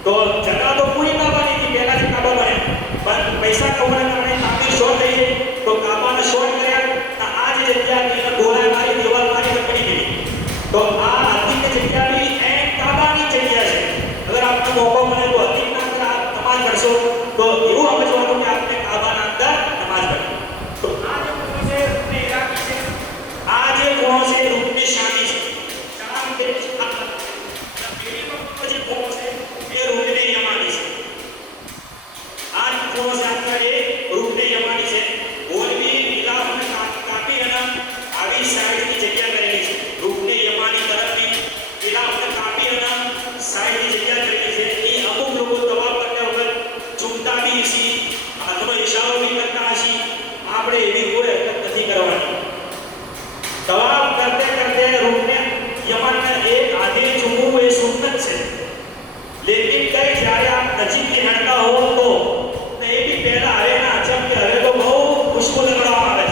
તો જગા તો પૂરી કાબાની હતી પહેલાથી કાબા બન્યા પણ પૈસા કમાવાના કારણે તામીર શોધ થઈ ગઈ તો કાબાને શોધ કર્યા આ જે જગ્યા ગોળા મારી દિવાલ મારી પડી ગઈ તો આ આર્થિક જગ્યા બી એ કાબાની જગ્યા છે અગર આપને મોકો મળે તો અધિકના અંદર આપ નમાઝ કરશો તો એવું સમજવાનું કે આપણે કાબાના અંદર નમાઝ પઢી તો આ જે ખૂણો છે રૂકને ઈરાકી છે આ જે ખૂણો છે રૂકને શામી છે શામ કે પેલી વખત જે ખૂણો છે એ રૂકને યમાની છે આ ખૂણો છે આપણે એ રૂકને યમાની છે ઓર બી ઇલાફને કાપી અને આવી સાઈડની જગ્યા કરેલી છે રૂકને યમાની તરફની ઇલાફને કાપી અને સાઈડની જગ્યા કરેલી છે એ અમુક લોકો તવાફ કરતા વખત ચૂકતા બી હશે હાથનો ઇશારો બી કરતા હશે આપણે એવી કોઈ હરકત નથી કરવાની તવાફ કરતે કરતે રૂકને યમનને એક આધે ચૂમવું એ સુન્નત છે લેકિન કઈ જ્યારે આપ નજીકથી હેડતા હો તો એ બી પહેલા હવે ના અચમ કે હવે તો બહુ ખુશ્બુ લગાડવામાં આવે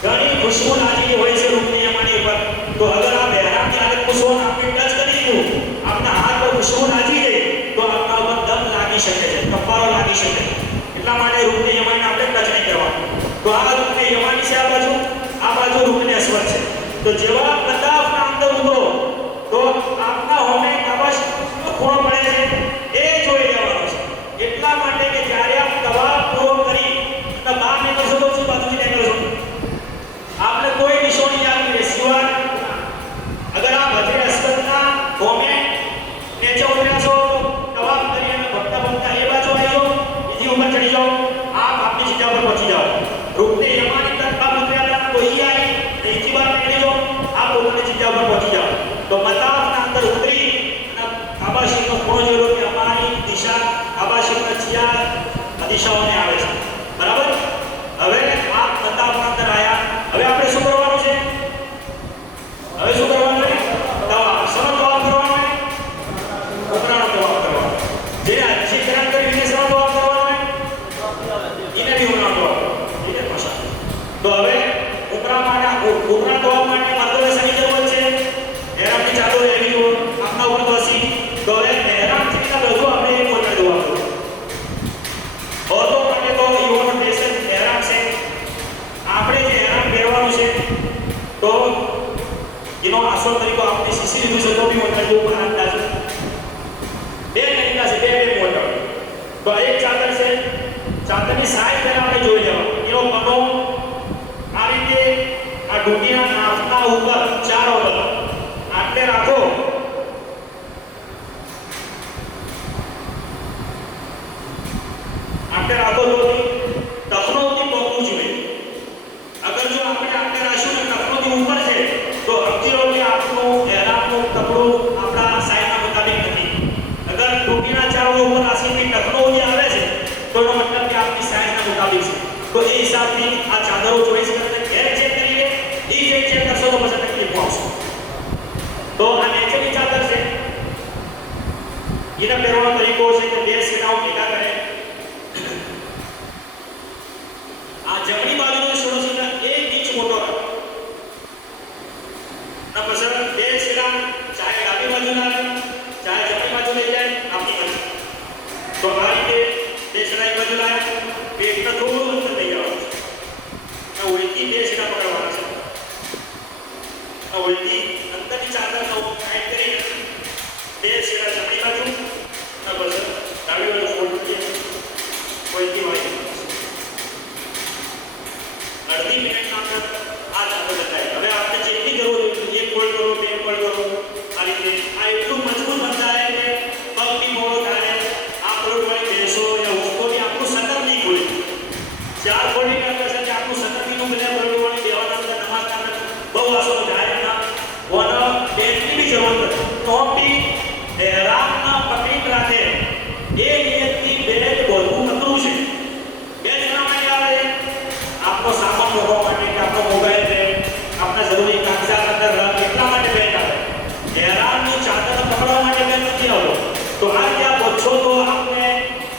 છે ઘણી ખુશ્બુ લાગી હોય છે રૂકને યમાની ઉપર તો અગર આપ બહેરામની હાલત ખુશ્બુ આપને ટચ કરી દીધું આપના હાથ પર ખુશ્બુ લાગી ગઈ તો આપના ઉપર દમ લાગી શકે છે કફારો લાગી શકે એટલા માટે રૂકને યમાની આપણે ટચ નહીં કરવાનું તો આ રૂકને યમાની છે આ બાજુ રૂકને અસ્વદ છે તો જેવા તવાફના અંદર ઉતરો તો આપના હોમે કાબા ખૂણો પડે છે એ જોઈ લેવાનો છે એટલા માટે કે જ્યારે આપ તવાફ પૂરો કરી અને બહાર નીકળશો તો શું બાજુથી નીકળશો आपने कोई निशानी याद नहीं सिवाय अगर आप हजरे अस्वदना होमे नीचे उतरे सो तवाफ करिए અને ભક્તા ભક્તા એ બાજુ આવી જાઓ બીજી ઉપર ચડી જાઓ આપ આપની જગ્યા પર પહોંચી જાઓ રૂકને યમાની તરફ આપ ઉતર્યા હતા તો ઈ આવી ત્રીજી વાર નીકળી જાઓ આપ પોતાની જગ્યા પર પહોંચી જાઓ તો મતાફના અંદર ઉતરી અને કાબા શરીફનો ખૂણો જોયો કે અમારી દિશા કાબા શરીફના ચાર દિશાઓને આવે છે બરાબર હવે આપ મતાફના અંદર આયા હવે આપણે શું કરવાનું છે હવે શું કરવાનું છે તવાફ શનો તવાફ કરવાનો છે ઉમરાનો તવાફ કરવાનો જેને હજી કરમ કરી એને શનો તવાફ કરવાનો છે એને બી ઉમરાનો તવાફ ઠીક છે માશા તો હવે ઉમરા તવાફ માટે મર્દોને શની જરૂર છે મહેરામની ચાલુ રહેવી હોય આપના ઉપર તો હસી તો હવે મહેરામથી બધું આપણે એક વખત તવાફ કરવું ઓરતો માટે તો યુવાનો દેશ મહેરામ છે આપણે જે હેરાન પહેરવાનું છે તો એનો આસો તરીકો આપણે શીશી લીધું છે તો બી મોટા જેવું પણ અંદાજ બે તરીકા છે બે મોટા તો એક ચાદર છે ચાદરની સાઈઝ પહેલા આપણે જોઈ લેવાનું એનો પનો આ રીતે આ ડૂબીના નાફના ઉપર ચાર ઓરલ આટલે રાખો આટલે રાખો તો તખનોથી પહોંચવું જોઈએ अगर जो आपने आपने राशि में टकरों के ऊपर है तो अक्तिरों के आपको एहरामों टकरों अपना साइज का मुताबिक नहीं अगर टोपीना चारों ऊपर राशि में टकरों ये आवे है तो नो मतलब कि आपकी साइज का मुताबिक है तो ये हिसाब से आ चादरों चॉइस करते हैं चेक करिए ये चेक कर सो तो मजा तकलीफ पहुंच तो आ नेचुरली चादर से इना पेरोना तरीको से कि देश के नाम टीका करे आ जमनी बाजू में छोड़ो सीधा एक इंच मोटो ना पसंद देश सीधा चाहे डाबी बाजू ना चाहे जमनी बाजू ले जाए आपकी मर्जी तो आ રીતે देश सीधा एक बाजू लाए पेट का थोड़ा अंतर नहीं आवा ना वही देश सीधा पकड़वाना है વળતી અંદરની ચાદરનો ટાઈટ કરીને બે શેરા જમણી બાજુ અને બસ ડાબી બાજુ ફોલ્ડ કરીએ વળતી વાળી અડધી મિનિટના અંદર આ ચાદર બતાય. હવે આપણે જેટલી જરૂર હોય એક ફોલ્ડ કરો, બે ફોલ્ડ કરો, આ રીતે આ એટલું મજબૂત બંધાય કે પગ બી મોડો થાય, આ ફોલ્ડ વાળી બેસો યા ઉઠો બી આપણું સતર નહીં ખુલે. ચાર ફોલ્ડિંગ અંદર છે કે આપણું સતર બી નું બધા ફોલ્ડ વાળી બેવાના અંદર નમાતા બહુ આસો જાય ના વન બેટની બી જરૂર નથી તો બી રાતના પકડી રાખે એ નિયતથી બેટ બોલવું અઘરું છે. બે જણા માટે આવે આપણો સામાન મૂકવા માટે કે આપણો મોબાઈલ છે, આપણા જરૂરી કાગજાત અંદર એટલા માટે બેટ આવે. હેરાનની ચાદર પકડવા માટે બેટ નથી આવતો. તો આ જ્યાં પહોંચો તો આપણે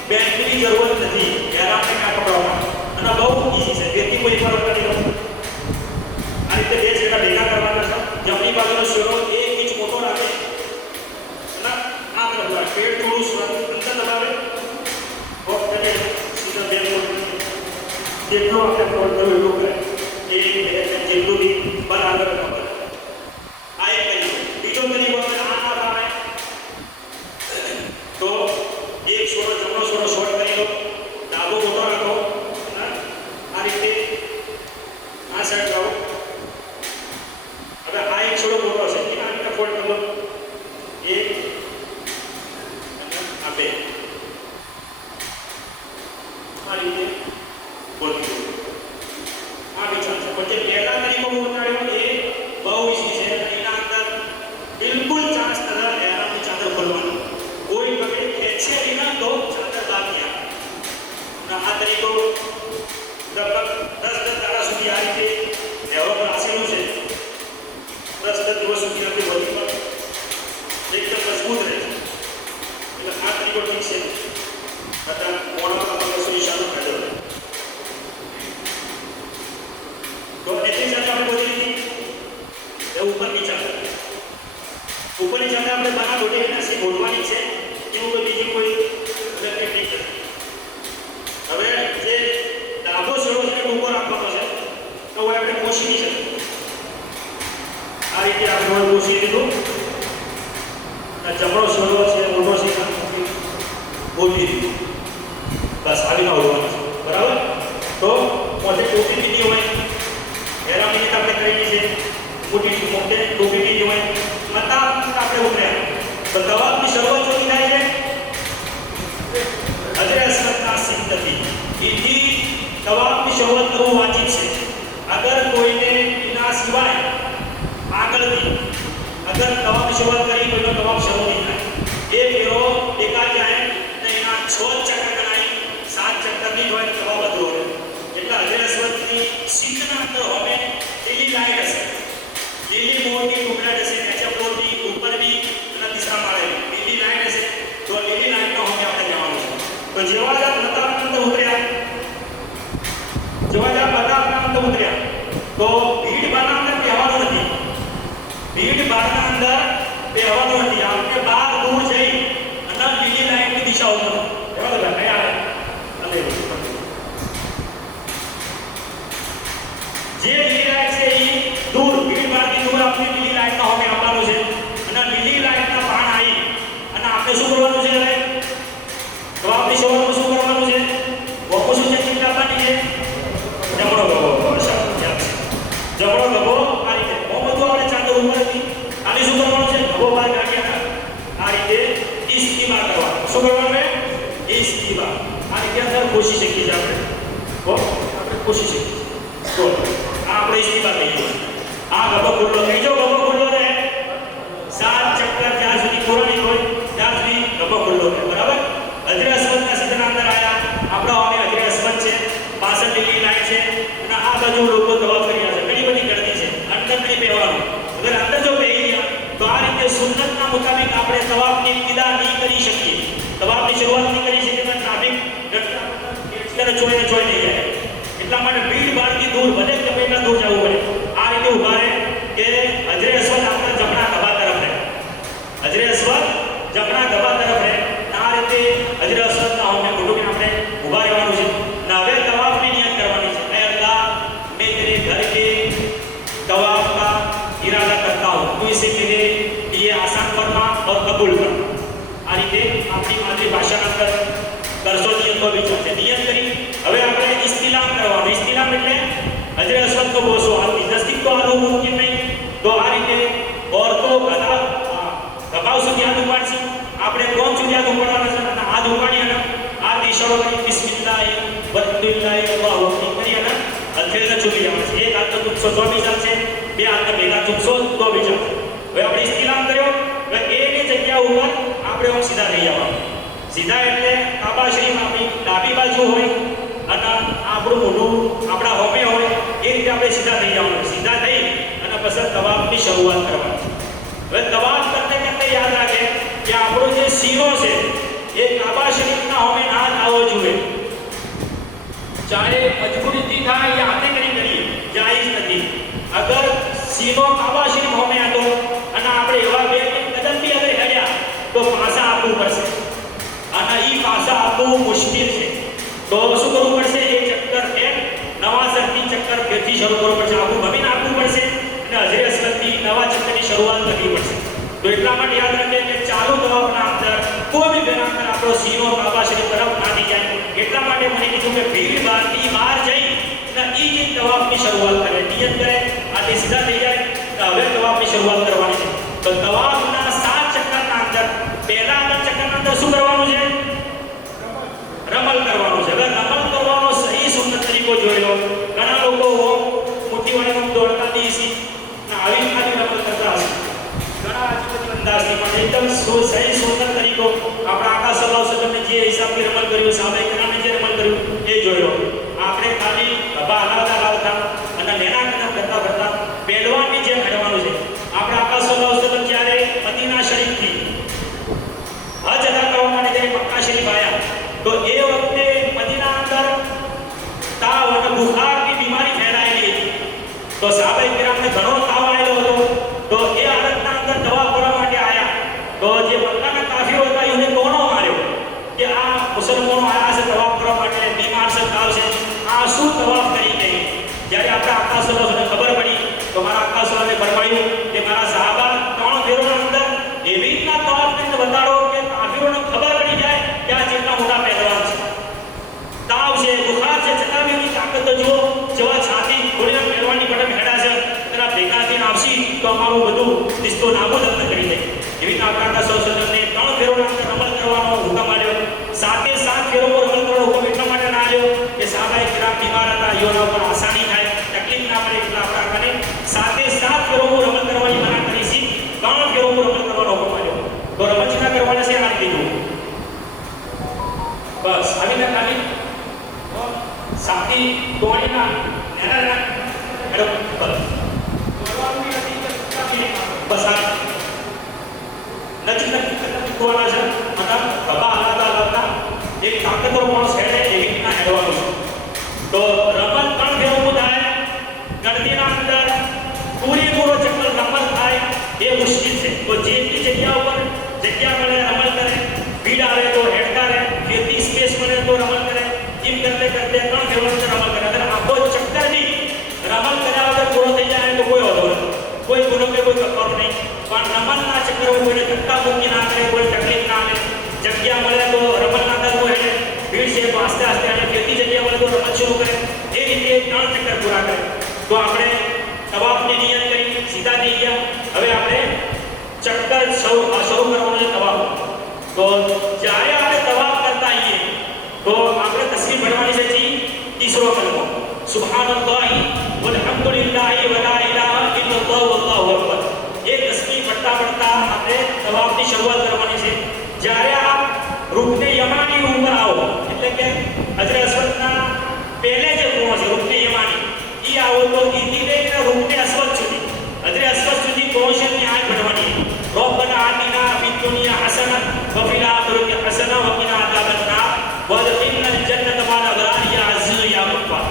બેટની જરૂર નથી હેરાનને ક્યાં પકડવા માટે. અને બહુ ઈઝી છે, બેટની કોઈ ફરક નથી પડતો. આ રીતે બે છેડા ભેગા કરવાના છે. જમણી બાજુનો શેરો 1 ઇંચ મોટો રાખે અને આ તરફ પેટ થોડું અંદર દબાવે ઓકે સીધા બે જેટલો આપણે ફોલ્ડ કરવો એટલું કરે એ જેટલું બી બરાબર પકડે. આ એક તરીકો. બીજો તરીકો આપણે આ આવે તો એક છોડો જમણો છોડો શોર્ટ કરી લો, ડાબો મોટો રાખો આ રીતે આ સાઈડ લાવો. હવે આ એક છોડો મોટો છે કે આ રીતે ફોલ્ડ કરો એક આ બે આ રીતે ફોલ્ડ કરો. આ વિચાર છે. પછી પહેલા તરીકો હું બતાવ્યો એ બહુ ઈઝી છે. એના અંદર બિલકુલ ચાન્સ નથી હેરાનની ચાદર ખોલવાનો. કોઈ પકડી ખેંચે વિના તો ચાદર બાકી આવે. અને આ તરીકો લગભગ 10 દાડા સુધી આ રીતે ડેવલપ રાખેલું છે. 10 દિવસ સુધી આપણે વધી પણ એકદમ મજબૂત રહે છે. એટલે આ તરીકો ઠીક છે. અત્યારે મોડા આપણે સોલ્યુશન કાઢ્યો તો એટલી સાથે આપણે બોલી લીધી એ ઉપરની ચાદર. ઉપરની ચાદર આપણે બના દોડી એના સી બોલવાની છે એવું કોઈ બીજી કોઈ ટેકનિક નથી. હવે જે ડાબો છેડો છે ઉપર રાખવાનો છે તો હવે આપણે પોષી નહીં શકીએ. આ રીતે આપણે પોષી દીધું. જમણો છેડો છે મોટો છે બોલી દીધું. બસ આવી ના હોવાનું છે બરાબર. તો પોતે ટોપી દીધી હોય હેરાની આપણે કરી છે મોટી મોટે ટોપી દીધી હોય મતા આપણે ઉતર્યા તો દવાની શરૂઆત જોઈ થાય છે અજ્ઞાસમતના સિદ્ધતિ ઇથી દવાની શરૂઆત કરવું વાજિબ છે. અગર કોઈને વિના સિવાય આગળથી અગર દવાની શરૂઆત કરી તો દવા શરૂ નહીં થાય. એ ફેરો એકા જાય ને એના 6 ચક્કર ગણાય 7 ચક્કરની હોય તો દવા વધુ હોય. એટલે અજ્ઞાસમતની સિદ્ધના અંદર હવે લીલી લાઈટ હશે, લીલી મોટી ટુકડા હશે, નીચે ફ્લોરની ઉપર બી અને તીસરા માળે લીલી લાઈટ હશે. તો લીલી લાઈટનો હવે આપણે જવાનું છે. તો જેવા જ પ્રતાપના અંદર ઉતર્યા તો ભીડ બારના અંદર બેહવાનું નથી. ભીડ બારના અંદર બેહવાનું નથી. આપણે બહાર દૂર જઈ અને લીલી લાઈટની દિશા ઉપર એવા બધા કઈ આવે અને જે લીલી લાઈટ છે એ દૂર ભીડ બારની દૂર આપણે લીલી લાઈટનો હવે આવવાનું છે. અને લીલી લાઈટના બાણ આવી અને આપણે શું કરવાનું છે? હવે તો આપણી સવારમાં શું કરવાનું છે? વોકો શું છે? ચિંતા આપવાની છે જમણો ગભો જમણો ગભો આ રીતે બહુ બધું આપણે ચાદર ઉપર હતી. આને શું કરવાનું છે? ગભો બહાર કાઢ્યા આ રીતે ઇસ્તીમા કરવાનું. શું કરવાનું છે? ઇસ્તીમા. આ રીતે અંદર ખુશી શકીએ છીએ આપણે. આપણે ખુશી શકીએ તો આ આપણે ઇસ્તીમા કહીએ. આ ગભો ખુલ્લો થઈ જો ગભો ખુલ્લો રહે 7 ચક્કર જ્યાં સુધી પૂરો નહીં હોય ત્યાં સુધી ગભો ખુલ્લો રહે બરાબર. હજરે અસ્વદના સિદ્ધના અંદર આવ્યા આપણા હવે હજરે અસ્વદ છે, પાછળ લીલી લાઈટ છે અને આ બાજુ લોકો તવાફ કરી રહ્યા છે. ઘણી બધી ગળદી છે. અંદર નહીં બેહવાનું. અગર અંદર જો બેહી ગયા તો આ રીતે સુન્નતના મુતાબિક આપણે તવાફની ઇબ્તિદા નહીં કરી શકીએ. તવાફની શરૂઆત નહીં કરી શકીએ તો ટ્રાફિક જોઈને જોઈ નહીં જાય. એટલા માટે ભીડ બારથી દૂર ભલે ગમે એટલા દૂર જવું પડે. આ રીતે ઉભા રહે કે હજરે અસ્વદ આપણા જમણા ગભા તરફ રહે. હજરે અસ્વદ જમણા ગભા તરફ રહે. આ રીતે હજરે અસ્વદના હોમે ઘૂંટું આપણે ઉભા રહેવાનું છે. અને હવે તવાફની નિયત કરવાની છે. ऐ अल्लाह मैं तेरे घर के तवाफ का इरादा करता કબૂલ કરવા. આ રીતે આપણી માતૃભાષાના અંદર કરશો નિયત તો વિચાર છે. નિયત કરી હવે આપણે ઇસ્તિલામ કરવાનું. ઇસ્તિલામ એટલે હજરે અસવદ તો બોસો આથી નજદીક તો આનું મુમકિન નહીં. તો આ રીતે ઓરતો ગભાવ સુધી હાથ ઉપાડશે. આપણે કોણ સુધી હાથ ઉપાડવાના છે અને હાથ ઉપાડી અને આ ઈશારો કરી બિસ્મિલ્લાહ વલ્લાહ અલ્લાહુ અકબર કરી અને હથેળીને ચૂકી જવાનું છે. એક હાથ તો ચૂકશો તો બી ચાલશે, બે હાથ ભેગા ચૂકશો તો બી ચાલશે. હવે આપણે ઇસ્તિલામ કર્યો. હવે એની જગ્યા ઉપર આપણે સીધા થઈ જવાનું. સીધા એટલે કાબા શરીફ આપણી ડાબી બાજુ હોય અને આપણું મોઢું આપણા હોમે હોય એ રીતે આપણે સીધા થઈ જવાનું. સીધા થઈ અને પછી તવાફની શરૂઆત કરવાની. હવે તવાફ કરતે કરતે યાદ રાખે કે આપણો જે સીનો છે એ કાબા શરીફના હોમે ના આવવો જોઈએ. ચાહે મજબૂરીથી થાય યા હાથે કરી કરીએ જાયઝ નથી. અગર સીનો કાબા શરીફ હોમે હતો અને આપણે એવા બે કદમ બી અગર હેડ્યા તો પાછા આપવું પડશે અને એ પાછા આપવું મુશ્કેલ છે. તો શું કરવું પડશે? એ ચક્કર એક નવા સરથી ચક્કર ફેરથી શરૂ કરવું પડશે. આખું ભમીને આપવું પડશે અને હજરે અસવદથી નવા ચક્કરની શરૂઆત કરવી પડશે. તો એટલા માટે યાદ રાખે કે ચાલુ તવાફના અંદર કોઈ બી બેના અંદર આપણો સીનો કાબા શરીફ તરફ ના થઈ જાય. એટલા માટે મને કીધું કે ભીડ બહારથી બહાર જઈ અને એ જે તવાફની શરૂઆત કરે નિયત કરે આથી સીધા થઈ જાય તો હવે તવાફની શરૂઆત કરવાની છે. તો તવાફના 7 ચક્કરના અંદર પહેલા ચક્કરના અંદર શું કરવાનું છે? રમલ કરવાનું છે. હવે રમલ કરવાનો સહી સુન્નત તરીકો જોઈ લો. ઘણા લોકો મોટી વાળીમાં દોડતા દીસી અને આવી ખાલી રમલ કરતા હશે. ઘણા આજુબાજુ અંદાજથી પણ એકદમ સહી સુન્નત તરીકો આપણા આકા સલ્લલ્લાહુ અલૈહિ વસલ્લમે જે હિસાબથી રમલ કર્યું, સાહાબાએ કિરામે જે રમલ કર્યું એ જોઈ લો. આપણે ખાલી ગભા હલાવતા અને લેના કદમ કરતા કરતા પહેલવાનની જેમ હેડવાનું છે. આપણે આકા સલ્લલ્લાહુ અલૈહિ વસલ્લમ જ્યારે મદીના શરીફથી હજ અદા કરવા માટે જ્યારે મક્કા શરીફ આવ્યા તો એ વખતે મદીના અંદર તાવ અને બુખારની બીમારી ફેલાયેલી હતી. તો સાહાબાએ કિરામને ઘણો તાવ આવેલો હતો. તો એ હાલતના અંદર દવા કરવા માટે આવ્યા. તો જે મક્કાના કાફીરો હતા એને કોનો માર્યો કે આ મુસલમાનો આવ્યા છે તવાફ કરવા માટે, બીમાર છે, તાવ છે, આ શું તવાફ કરી ગઈ? જ્યારે આપણે આકા સલ્લલ્લાહુ ખબર પડી તો મારા આકા સલ્લલ્લાહુએ ફરમાયું કે મારા સહાબા 3 ફેરોના અંદર એવી રીતના તવાફ કરીને બતાડો કે કાફીરોને ખબર પડી જાય કે આ જેટલા મોટા પહેલવાન છે, તાવ છે, બુખાર છે, છતાં બી એની તાકાત જુઓ, જેવા છાતી ખોલીને પહેલવાનની કડમ હેડા છે તેના ભેગા થઈને આવશી તો અમારું બધું રિશ્તો નાબૂદ કરી દે. એવી રીતના આપણા આકા સલ્લલ્લાહુ 3 ફેરોના અંદર અમલ કરવાનો હુકમ આવ્યો. 7 ફેરો પર અમલ કરવાનો હુકમ એટલા માટે ના આવ્યો કે સાહાબાએ કિરામ બીમાર હતા, યોના ઉપર આસાની થાય, તકલીફ ના પડે. એટલા આપણા આકાને 7 ફેરો પર અમલ કરવાની મના કરી છે. 3 ફેરો પર અમલ કરવાનો હુકમ આવ્યો. તો રમત ના કરવાના છે આ કીધું. બસ આવીને ખાલી સાથી તોડીના નેના હેડો બસ તોડવાનું નથી બસ આ નજીક તોડવાના છે. મતલબ ગભા હલાતા એક તાકતવર માણસ હેડે એવી રીતના હેડવાનું છે. તો રમત 3 ફેરો થાય ગણતીના અંદર પૂરેપૂરો ચક્કર રમત થાય એ મુશ્કેલ છે. તો જેટલી જગ્યા ઉપર જગ્યા મળે રમલ કરે, ભીડ આવે તો હેડતા રહે, જેટલી સ્પેસ મળે તો રમલ કરે. એમ કરતે કરતે 3 ફેરો અંદર રમલ કરે. અગર આખો ચક્કર બી રમલ કર્યા વગર પૂરો થઈ જાય તો કોઈ વાંધો નથી, કોઈ ગુનો કે કોઈ કફારો નહીં. પણ રમલના ચક્કરમાં કોઈને ધક્કા મૂકી ના કરે, કોઈ તકલીફ ના આવે. જગ્યા મળે તો રમલ ના કરવો હેડે, ભીડ છે તો આસ્તે આસ્તે અને જેટલી જગ્યા મળે તો રમત શરૂ કરે. એ રીતે 3 ચક્કર પૂરા કરે. તો આપણે તવાફની નિયત કરી સીધા થઈ ગયા. હવે આપણે ચક્કર શરૂ કરવાનું છે તવાફ. તો જ્યારે આપણે તવાફ કરતા આવીએ તો આપણે તસબીહ પઢવાની છે તીસરો કલમો સુબહાનલ્લાહી વલહમ્દુલિલ્લાહી વલા ઇલાહા ઇલ્લલ્લાહુ વલ્લાહુ અકબર. એ તસબીહ પડતા પડતા આપણે તવાફની શરૂઆત કરવાની છે. જ્યારે આપ રૂકને યમાની ઉપર આવો એટલે કે હજરે અસવદના પહેલે જે ખૂણો છે રૂકને યમાની એ આવો તો ઈથી લઈને રૂકને અસવદ સુધી હજરે અસવદ સુધી પહોંચવાની આંખ પડવાની. રબ્બના આતિના ફિદ દુનિયા હસના વ ફિલ આખિરતિ હસના વ કિના અઝાબન નાર વદખિલનલ જન્નત મા અલ-અબરાર યા અઝીઝ યા ગફ્ફાર.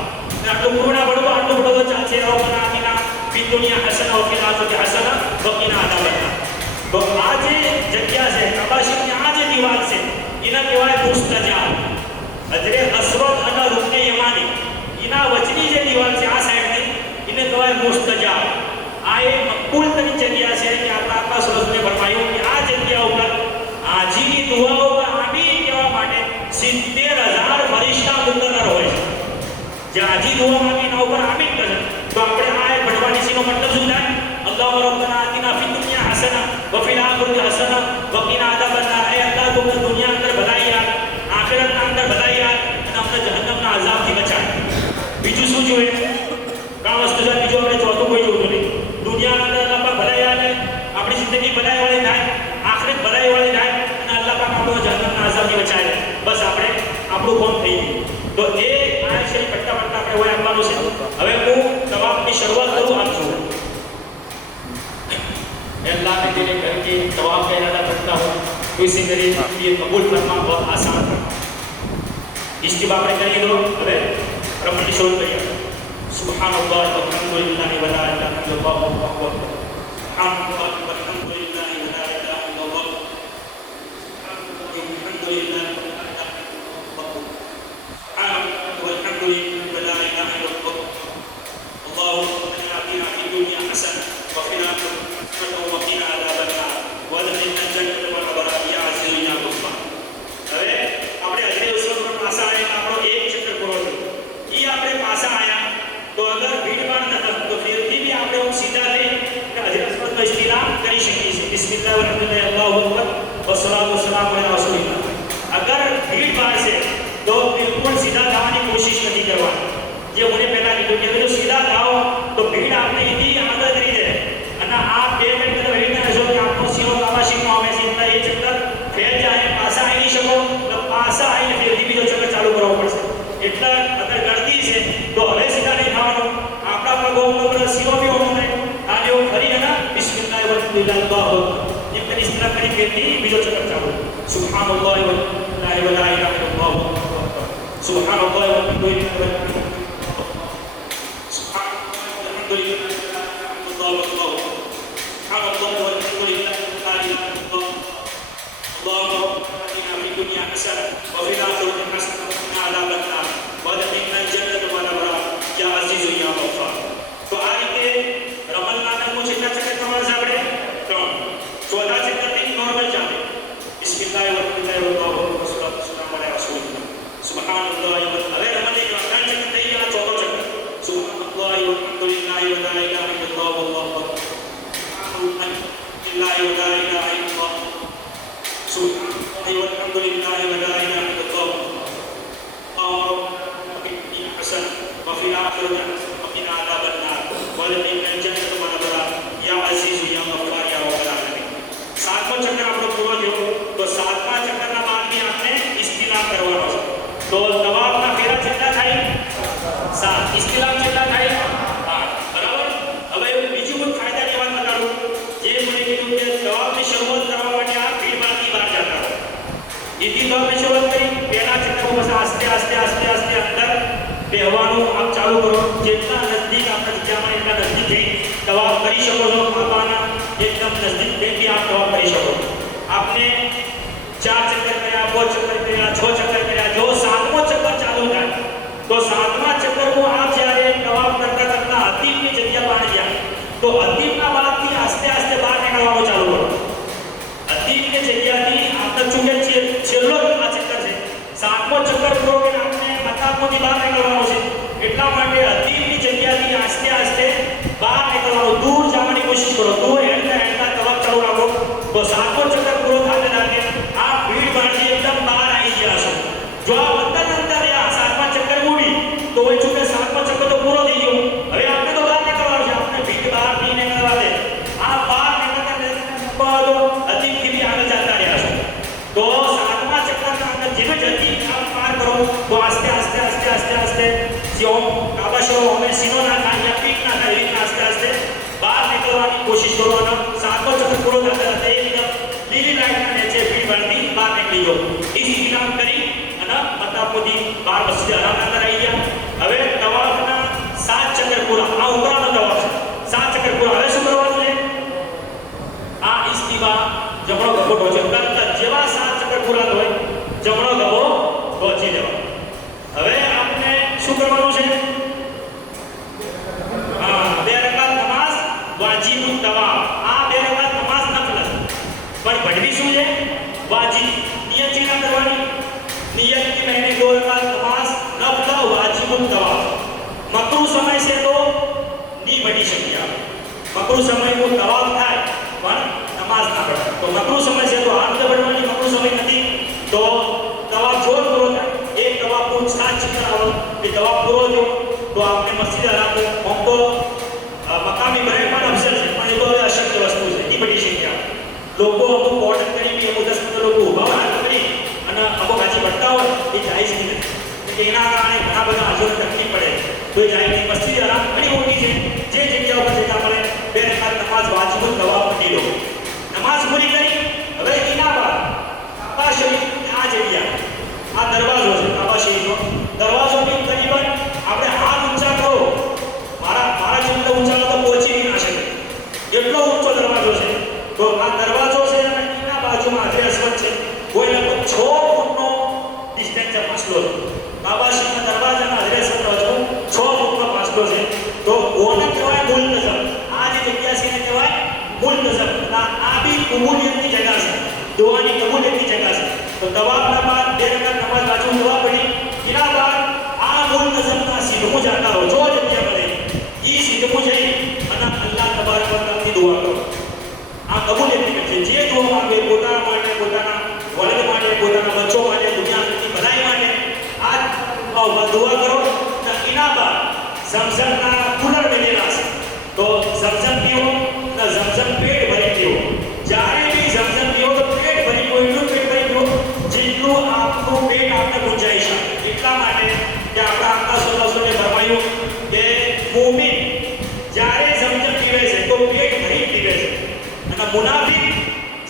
આટલું પૂર્ણ પડવું આટલું પડવું ચાલશે. રબ્બના આતિના ફિદ દુનિયા હસના વ ફિલ આખિરતિ હસના વ કિના અઝાબન નાર. તો આ જે જગ્યા છે કાબા શરીફની આ જે દીવાલ છે એના કહેવાય મુસ્તજાબ. હજરે અસવદ અને રૂકને યમાની એના વચની જે દીવાલ છે આ સાઈડની એને કહેવાય મુસ્તજાબ. આ એ મકબૂલ તરી જગ્યા છે કે આપણા આકા સલ્લલ્લાહુ અલૈહિ વસલ્લમે ફરમાયું કે આ જગ્યા ઉપર હાજીની દુઆઓ પર આમીન કહેવા માટે 70,000 ફરિશ્તા મુકર્રર હોય છે. જે હાજી દુઆ માંગી એના ઉપર આમીન કરે તો આપણે આ ભણવાની સીનો મતલબ શું થાય? અલ્લાહુ રબ્બના આતિના ફિદ દુનિયા હસના વ ફિલ આખિરતિ હસના વ કિના અદાબન નાર. એ અલ્લાહ તુમને દુનિયા અંદર ભલાઈ આપ, આખિરતના અંદર ભલાઈ આપ અને અમને જહન્નમના અઝાબથી બચાવ. બીજું શું જોઈએ? કામ વસ્તુ છે. બીજું આપણે ચોથું કોઈ જોતું નહીં. દુનિયાના અંદર અલ્લાહ પાક ભલાઈ આલે, આપણી જિંદગી ભલાઈ વાળી થાય, આખિરત ભલાઈ વાળી થાય અને અલ્લાહ પાક આપણો જહન્નમના અઝાબથી બચાવે. બસ આપણે આપણું કામ થઈ ગયું. તો એ આયત છે પટ્ટા આપણે હોય આપવાનું છે. હવે હું તવાફની શરૂઆત કરું આપ જુઓ. अल्लाह ने तेरे घर के तवाफ का इरादा करता हूँ तो इसे मेरे लिए कबूल करना बहुत आसान है. इसकी बात करिए लो. હવે રમણી શરૂ કરીએ. સુબહાનલ્લાહ વલ્હમ્દુલિલ્લાહ વલા ઇલાહા ઇલ્લલ્લાહ અલ્લાહુ અકબર. સુબહાનલ્લાહ વલ્હમ્દુલિલ્લાહ વલા ઇલાહા ઇલ્લલ્લાહ વલ્હમ્દુલિલ્લાહ ولا إله إلا الله. اللهم آتنا في الدنيا حسنة وفي الآخرة حسنة وقنا عذاب النار وادخلنا الجنة مع الأبرار يا عزيز يا غفار. હવે આપણે હજરે ઉસવત પર પાછા આયા આપણો એક ચક્કર પૂરો થયો. ઈ આપણે પાછા આયા તો અગર ભીડભાડ ન થત તો ફિરથી બી આપણે સીધા લઈ હજરે ઉસવતનો ઇસ્તિલામ કરી શકીએ છીએ. બિસ્મિલ્લાહ વલહમ્દુલિલ્લાહ અલ્લાહુ અકબર વસ્સલાતુ વસ્સલામુ અલા રસૂલિલ્લાહ. અગર ભીડભાડ છે तो बिल्कुल सीधा जाने की कोशिश नहीं करवानी. ये मुझे पहला नहीं क्योंकि जो सीधा जाओ तो भीड़ आपने इतनी आदत करी है અને આ 2 મિનિટ તમે વેઇટ કરશો કે આપનો સીરો કાબાશીનો આવે છે એટલે એ ચક્કર ફેર જાય પાછા આવી નહીં શકો તો પાછા આવીને ફેરથી બીજો ચક્કર ચાલુ કરવો પડશે. એટલે અગર ગળતી છે તો હવે સીધા નહીં થવાનું. આપણા પર ગોમનો બધો સીરો બી હોવું નહીં. આ જેવું ફરી અને બિસ્મિલ્લાહ વલ્હમ્દુલિલ્લાહ અલ્લાહુ અકબર એમ કરી ઇસ્તરા કરી ફેરથી બીજો ચક્કર ચાલુ. સુબહાનલ્લાહ વલ્હમ્દુલિલ્લાહ વલા ઇલાહા ઇલ્લલ્લાહ. سبحان الله والحمد لله سبحان الله والحمد لله الله أكبر. سبحان الله والحمد لله لا إله إلا الله. اللهم آتنا في الدنيا حسنة وفي الآخرة حسنة وقنا عذاب النار وادخلنا الجنة مع الأبرار يا عزيز يا غفار. તો આ રીતે રમલના નામનું જેટલા ચક્કર તમારે સાંભળે 3. ચોથા ચક્કરથી નોર્મલ ચાલે. બિસ્મિલ્લાહ વલ્હમ્દુલિલ્લાહ અલ્લાહુ અકબર વસ્સલાતુ વસ્સલામુ અલા રસૂલિલ્લાહ. સુબહાનલ્લાહ હવે રમલી જો ત્રણ ચક્કર થઈ ગયા. ચોથો ચક્કર સુબહાનલ્લાહ વલ્હમ્દુલિલ્લાહ વલા ઇલાહા ઇલ્લલ્લાહ અલ્લાહુ અકબર. સુબહાનલ્લાહ વલા ઇલાહા ઇલ્લલ્લાહ. સુબહાનલ્લાહ વલ્હમ્દુલિલ્લાહ વલા ઇલાહા ઇલ્લલ્લાહ. حسن وفي الآخرة وقنا عذاب النار وادخلنا الجنة مع الأبرار يا عزيز يا غفار يا رب العالمين. સાતમો ચક્કર આપણો પૂરો થયો તો સાતમા ચક્કરના બાદ બી આપણે ઇસ્તિલામ કરવાનો છે. તો તવાફના ફેરા કેટલા થાય? 7. ઇસ્તિલામ કેટલા થાય? 8. બરાબર. હવે બીજું કોઈ ફાયદાની વાત બતાડું. જે મને કીધું કે તવાફની શરૂઆત કરવા માટે આ ભીડભાડથી બહાર જતા હોય. એથી તવાફની શરૂઆત કરી પહેલા ચક્કરમાં બસ આસ્તે આસ્તે આસ્તે આસ્તે અંદર બેહવાનું આપ ચાલુ કરો. જેટલા નજદીક આપણા જગ્યામાં એટલા નજદીક જઈ તવાફ કરી શકો છો. કાબાના એકદમ નજદીક જઈને આપ તવાફ કરી શકો. આપને 4 ચક્કર કર્યા, 5 ચક્કર કર્યા, 6 ચક્કર કર્યા. જો 7મો ચક્કર ચાલુ થાય તો 7મા ચક્કરમાં આપ જ્યારે તવાફ કરતા કરતા હતીફની જગ્યા પર ગયા તો હતીફના બાદથી આસ્તે આસ્તે બહાર નીકળવાનું ચાલુ કરો. હતીફની જગ્યાથી આપણે ચૂકે છેલ્લો આ ચક્કર છે. 7મો ચક્કર પૂરો કરીને આપણે મતાબોથી બહાર નીકળવાનું છે. એટલા માટે હતીફની જગ્યાથી આસ્તે આસ્તે બહાર નીકળવાનું. દૂર જવાની કોશિશ કરો. દૂર હેડતા તવાફ ચાલુ રાખો તો 7મો ચક્કર પૂરો થતા લાગે આ ભીડભાડથી એકદમ બહાર આવી ગયા છો. જો આ અંદર રહ્યા 7મા ચક્કર મૂડી તો હોય ચૂકે 7મો ચક્કર તો પૂરો થઈ ગયો. હવે આપણે તો બહાર નીકળવાનું છે. આપણે ભીડ બહાર નહીં નીકળવા દે. આ બહાર નીકળતા હતીફથી બી આગળ જતા રહ્યા છો. તો 7મા ચક્કરના અંદર જેમ જ હતીફ આપ પાર કરો તો આસ્તે આસ્તે આસ્તે આસ્તે આસ્તે જો કાબા શરો અમે સીનો ના થાય યા પીક ના થાય એવી આસ્તે આસ્તે બહાર નીકળવાની કોશિશ કરો. અને 7મો ચક્કર પૂરો થતા હતા એકદમ લીલી લાઈનના નીચે ભીડભાડથી બહાર નીકળી જાઓ. ઇસ્તિલામ કરી અને મતાબોથી બહાર મસ્જિદ હરામના અંદર આવી ગયા. હવે તવાફના 7 ચક્કર પૂરા. આ ઉમરાનો તવાફ છે. 7 ચક્કર પૂરા. હવે શું કરવાનું છે? આ ઇસ્તિબા જમણો ગભો ઢોચે તરત જેવા 7 ચક્કર પૂરા થાય જમણો ગભો ઢોચી દેવાનો. હવે આપણે શું કરવાનું છે? 2 રકાત નમાઝ વાજિબુત તવાફ. આ 2 રકાત નમાઝ નફલ છે પણ ભણવી શું છે? वाजिब नियत जी ना करवानी नियत की मैंने 2 रकात नमाज नफल वाजिबुल तवाफ मकरू समय से तो नहीं बनी शक्या मकरू समय को तवाफ થાય પણ નમાઝ ના પઢે તો મકरू समय से तो हाथ बढ़વાની મકरू समय નથી તો તવાફ જો પૂરો થાય એક તવાફ પૂરો સાત ચિત્ર આવો કે તવાફ પૂરો થયો તો આપણે મસ્જિદ હરામ ઓમ તો મકામ ઇબ્રાહિમ પણ અફસર છે પણ એ તો અશક્ય વસ્તુ છે એ બની શક્યા લોકો અમુક ઓર્ડર કરી કે અમુક 10-15 લોકો ઉભા હાથ કરી અને અમુક હાજી પડતા હોય એ જાય જ નહીં એટલે એના કારણે ઘણા બધા હાજીઓને તકલીફ પડે તો એ જાય નહીં મસ્જિદ હરામ ઘણી મોટી છે જે જગ્યા ઉપર જગ્યા મળે 2 રકાત નમાઝ વાજિબુલ તવાફ પઢી લો નમાઝ પૂરી કરી હવે એના બાદ કાબા શરીફ આ જગ્યા આ દરવાજો છે કાબા શરીફનો દરવાજોની કરીબન આપણે હાથ ઊંચા કરો મારા જેટલો ઊંચા તો પહોંચી નહીં ના શકે એટલો ઊંચો દરવાજો છે તો આ દરવાજો છે અને એના બાજુમાં હાજરી અસવદ છે કોઈ લગભગ 6 ફૂટનો ડિસ્ટન્સ ફાસલો છે કાબા શરીફના દરવાજાના હાજરી અસવદ બાજુ 6 ફૂટનો ફાસલો છે તો કોને કહેવાય મુલ્તઝમ આ જે જગ્યા છે એને કહેવાય મુલ્તઝમ આ બી કબૂલિયતની જગ્યા છે દુઆની કબૂલિયતની જગ્યા છે તો તવાફના બાદ 2 રકાત નમાઝ બાજુ દુઆ પડી એના બાદ આ મુલ્તઝમના સીધું જાતા હો જો જગ્યા મળે એ સીધું જઈ અને અલ્લાહ તબારક વ તઆલાની દુઆ કરો આ કબૂલિયતની છે જે દુઆ માંગે પોતાના માટે પોતાના વલદ માટે પોતાના બચ્ચો માટે દુનિયાની ભલાઈ માટે આ દુઆ કરો અને એના બાદ ઝમઝમના કુલર બનેલા છે તો ઝમઝમ પીવો અને ઝમઝમ પેટ ભરી પીવો જ્યારે બી ઝમઝમ પીવો તો પેટ ભરી પીવો એટલું પેટ ભરી પીવો જેટલું આપણું પેટ આપણે ગુંજાઈ શકે એટલા માટે કે આપણા આકા સોલાસોને ફરમાયું કે મુમિન જ્યારે ઝમઝમ પીવે છે તો પેટ ભરી પીવે છે અને મુનાફિક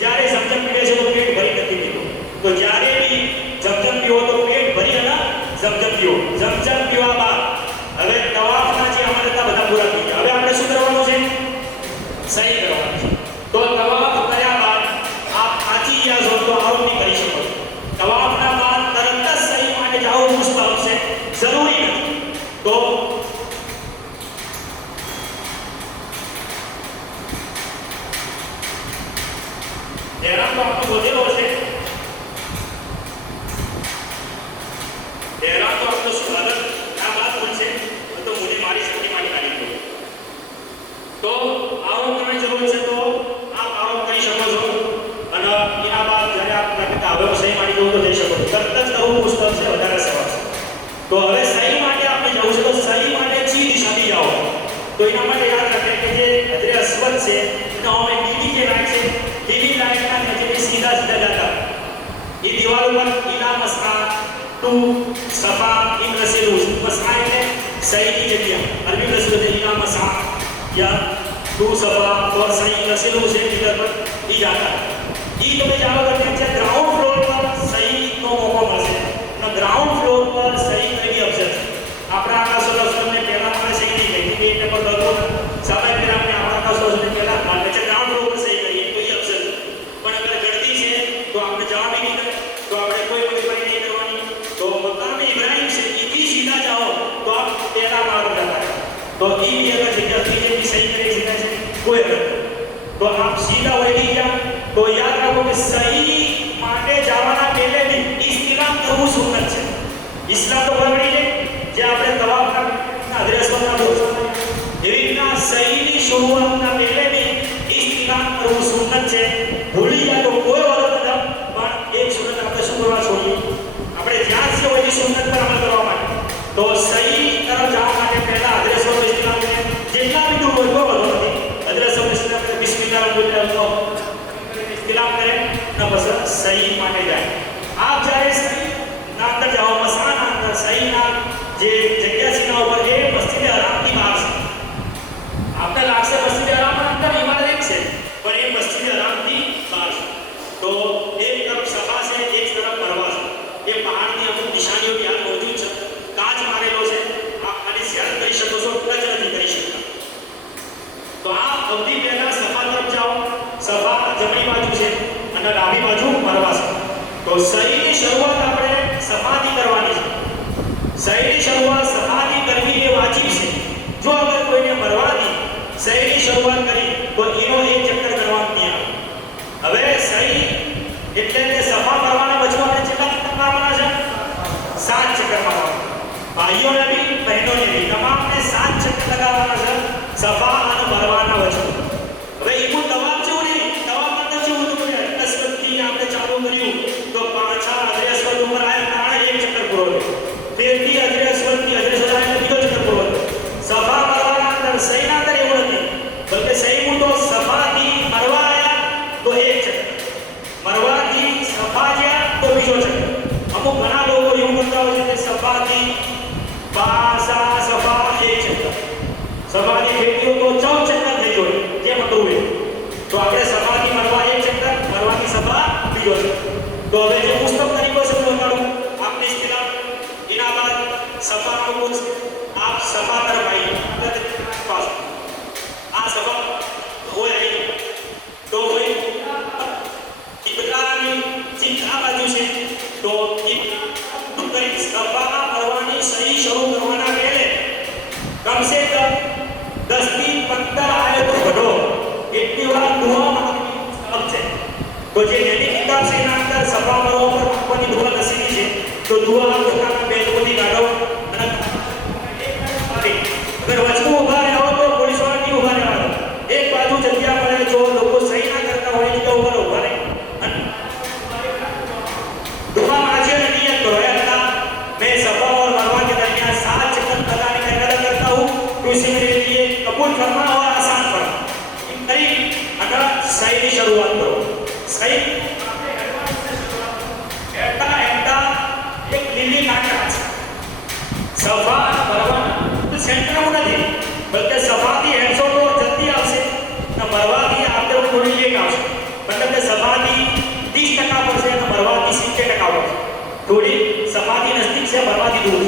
જ્યારે ઝમઝમ પીવે છે તો પેટ ભરી નથી પીતો તો જ્યારે બી ઝમઝમ પીવો તો પેટ ભરી અને ઝમઝમ પીવો ઝમઝમ પીવા બાદ હવે તવાફના જે અમારે બધા પૂરા થઈ ગયા હવે આપણે શું કરવાનું છે સહી કરવાનું છે તો તવાફ કર્યા બાદ આપ આજી યા જો તો આરોપ નહીં કરી શકો તવાફના બાદ તરત જ સહી માટે જાઓ મુસ્તહબ છે જરૂરી નથી તો એરામ તો આપણો વધેલો છે એરામ તો આપણો સ્વાગત આ વાત પણ છે તો મુझे મારી શક્તિ માટે કાઢી દો તો આરોપ કરવાની જરૂર છે તો આપ આરોપ કરી શકો છો અને એના બાદ જ્યારે આપ કહેતા હવે સહી મારી દઉં તો જઈ શકો તરત જ કરવું પુસ્તક છે વધારે સવાલ છે તો હવે સહી માટે આપણે જવું છે તો સહી માટે ચી દિશાથી જાઓ તો એના માટે યાદ રાખે કે જે હજરે અસ્વદ છે એના અમે ડીડી જે લાઈન છે ડીડી લાઈનના નજીક સીધા સીધા જતા એ દીવાલ ઉપર ઇલા મસઆ ટુ સફા ઇન રસીલુસ મસઆ એટલે સહીની જગ્યા અરબી में सूरत इला मसा या टू सफा और सही रसील उसे इधर पर ई जाता है ई तो मैं जाओ करते हैं ग्राउंड फ्लोर पर सही नो मौका મળશે ना ग्राउंड फ्लोर पर सही करવી અફસર છે આપણા આકા સોલ્યુશનને પહેલા મારે સહી નહીં કરી કે એટલે પર બધો સમય પર આપણે આકા સોલ્યુશનને પહેલા મારે છે ગ્રાઉન્ડ ફ્લોર પર સહી કરીએ તો એ અફસર છે પણ અગર ગળતી છે તો આપણે જવાબ નહીં કરે તો આપણે કોઈ મગજમારી નહીં કરવાની તો મકામ ઇબ્રાહિમ से इतनी सीधा जाओ तो आप तेरा मार्ग जाता है तो ई अगर जगह की सही करे सीधा से कोई अगर तो आप सीधा वही क्या तो याद रखो कि सही माटे जावाना पहले भी इस्लाम करવું સુન્નત છે ઇસ્લામ તો બરાબર છે જે આપણે તવાફના અદ્રેસોના બોલતા એવી રીતના સહીની શરૂઆતના પહેલે भी ઇસ્લામ કરવું સુન્નત છે ભૂલી જાય તો કોઈ વાંધો નથી પણ એક સુન્નત આપણે શું કરવા છોડીએ આપણે જ્યાં છે ઓલી સુન્નત પર અમલ કરવા માટે તો સહી તરફ જવા માટે પહેલા અદ્રેસો ઇસ્લામ ને જેટલા भी दूर હોય કોઈ વાંધો નથી અદ્રેસો ઇસ્લામ ને બિસ્મિલ્લાહ બોલતા ઇસ્લામ કરે ના બસ સહી માટે જાય આપ જ્યારે સહી ના અંદર જાઓ મસાના અંદર સહી ના જે જગ્યા છે ના ઉપર એ મસ્જિદ હરામની બહાર છે આપણે લાગશે મસ્જિદ હરામના અંદર ઇમારત એક છે પણ એ મસ્જિદ હરામની બહાર છે તો એક તરફ સફા છે એક તરફ મરવા છે એ પહાડની અમુક નિશાનીઓ બી હાલ મોજૂદ છે કાચ મારેલો છે આપ ખાલી ઝિયારત કરી શકો છો ટચ નથી કરી શકતા તો આ સૌથી પહેલા સફા તરફ જાઓ સફા જમણી બાજુ છે અને ડાબી બાજુ મરવા છે તો સહીની શરૂઆત આપણે સફાથી કરવાની છે સહીની શરૂઆત સફાથી કરવી એ વાજિબ છે જો અગર કોઈને મરવાથી સહીની શરૂઆત કરી તો એનો એક ચક્કર કરવાનું નહીં આવે હવે સહી એટલે કે भाइयों ने भी बहनों ने भी तमाम ने 7 चक्कर लगावाना છે સફા અને મરવાના વચ્ચે હવે ઈમું દવાબ જેવું નહીં દવાબ કરતા જેવું હતું ને અશ્વથી આપણે ચાલુ કર્યું તો પાછા અજરે અશ્વત ઉપર આયા તાણે એક ચક્કર પૂરો થયો ફેરથી અજરે અશ્વતથી અજરે સજાય તો બીજો ચક્કર પૂરો થયો સફા મરવાના અંદર સહીના અંદર એવું નથી બલકે સહી હું તો સફાથી મરવા આયા તો એક ચક્કર મરવાથી સફા ગયા તો બીજો ચક્કર અમુક ઘણા લોકો એવું કરતા હોય છે કે સફાથી પાસા સફા એક ચક્કર સફાથી ખેતીઓ તો 14 ચક્કર થઈ જોડે જે મતવું હોય તો આપણે સફાથી મરવા એક ચક્કર મરવાથી સફા બીજો ચક્કર તો હવે જે પુસ્તક તરીકો છે બતાડું આપની ઇસ્તિલાહ એના બાદ સફા નો कुछ आप सफा कर भाई पास आ सफा हो आई तो भाई इब्राहिम चिंता बाजू से तो કરી સફા કરવાની સહી શરૂ કરવાના પહેલે કમ સે કમ 10 થી 15 આયતો પઢો એટલી વાર દુઆ માંગવી છે તો જે નબી કિતાબ છે એના અંદર સફા કરવા પર માંગવાની દુઆ લખેલી છે તો દુઆ પોતાના બેટોની કાઢો અને અગર વચમાં ઉભા રહો તો પોલીસ વાળા નહીં ઉભા રહેવાનો એક બાજુ જગ્યા મળે જો લોકો સહી ના કરતા હોય તો ઉભા ઉભા રહે दुआ मांगे नियत करो है अल्लाह मैं सफा और मरवा के दरमियान 7 चक्कर लगाने का इरादा करता हूँ तो इसे मेरे लिए कबूल फरमा और आसान फरमा इन करीब अगर सही की शुरुआत करो सही ऐटा ऐटा एक લીલી કાંટા છે સફા મરવા તો સેન્ટરમાં નથી બલકે સફાથી 150 તો જલ્દી આવશે અને મરવાથી આપણે થોડી લેટ આવશે મતલબ કે સફાથી 30% पर से मरवाती 70% पर थोड़ी सफाती नजदीक से मरवाती दूर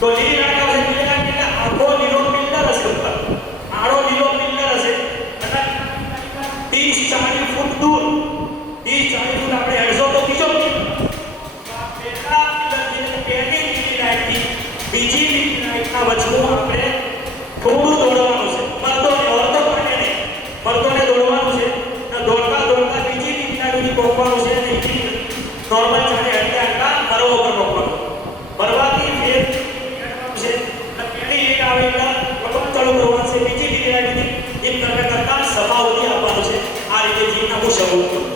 तो लीली नाका से मिलेगा कि आखो लीलो पिल्लर हसे ऊपर आड़ो लीलो पिल्लर हसे 30-40 फुट दूर 30-40 फुट આપણે 150 તો બીજો પેલા પહેલી લીલી લાઈટ થી બીજી લીલી લાઈટના વચમાં આપણે થોડું દોડવાનું છે મર્દોને ઓરતો પડે નહીં મર્દોને દોડવાનું છે અને દોડતા દોડતા બીજી લીલી લાઈટની પહોંચવાનું છે नॉर्मल चढ़े हटके हटका मरो ऊपर रोकવાનો મરવાથી ફેર છે પહેલી લીટ આવેલા પકડ ચાલુ કરવાનું છે બીજી લીટ આવી એમ કરતા કરતા સફા ઉધી આપવાનું છે આ રીતે જીવના હું શરૂ કરું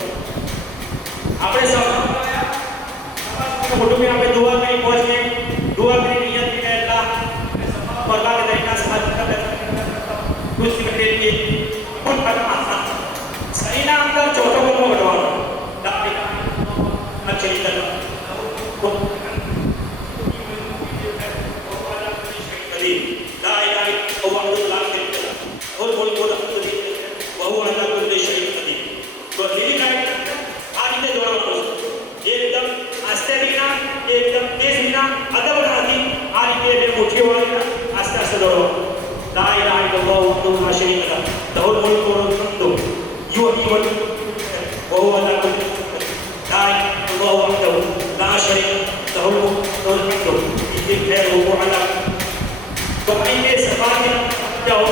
આપણે સફા ફોટો में આપણે દુઆ કરી પહોંચીએ દુઆ કરી નિયત की अल्लाह सफा मरवा के देना साथ कर कुछ करने के कुछ करना सही ना अंदर छोटो को बढ़वाना अच्छी तरह ला इलाहा इल्लल्लाह और बोल बोल बहु अल्लाह को दे शरीक कदी तो लीली लाइट आ રીતે દોડવાનું એકદમ આસ્તે બીના એકદમ તેજ બીના અદબ રાતી આ રીતે બે મુઠ્ઠી વાળી આસ્તે આસ્તે દોડવાનું ला इलाहा इल्लल्लाह वहदहु ला शरीक लह लहुल मुल्कु व लहुल हम्दु युहयी व युमीत व हुवा अला कुल्ली لا الله وحده لا شريك له الملك وله الحمد يجزي وهو على तो आइए सफा में जाओ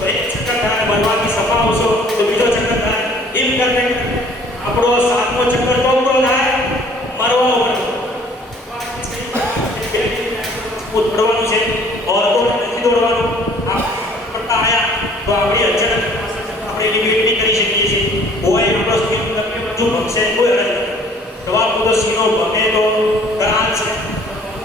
तो एक चक्कर થાય મરવાથી સફા આવશો તો બીજો ચક્કર થાય એમ કરને આપણો સાતમો ચક્કર તો પૂરો થાય મરવા ઉપર ઉતરવાનું છે और तो નથી દોડવાનું આ પડતા આયા તો આપણી અચાનક આપણે લિમિટ નહીં કરી શકીએ છીએ કોઈ આપણો સ્કીમ કરને બધું ભક્ષે કોઈ અડચણ जवाब तो सीनो बने तो करान से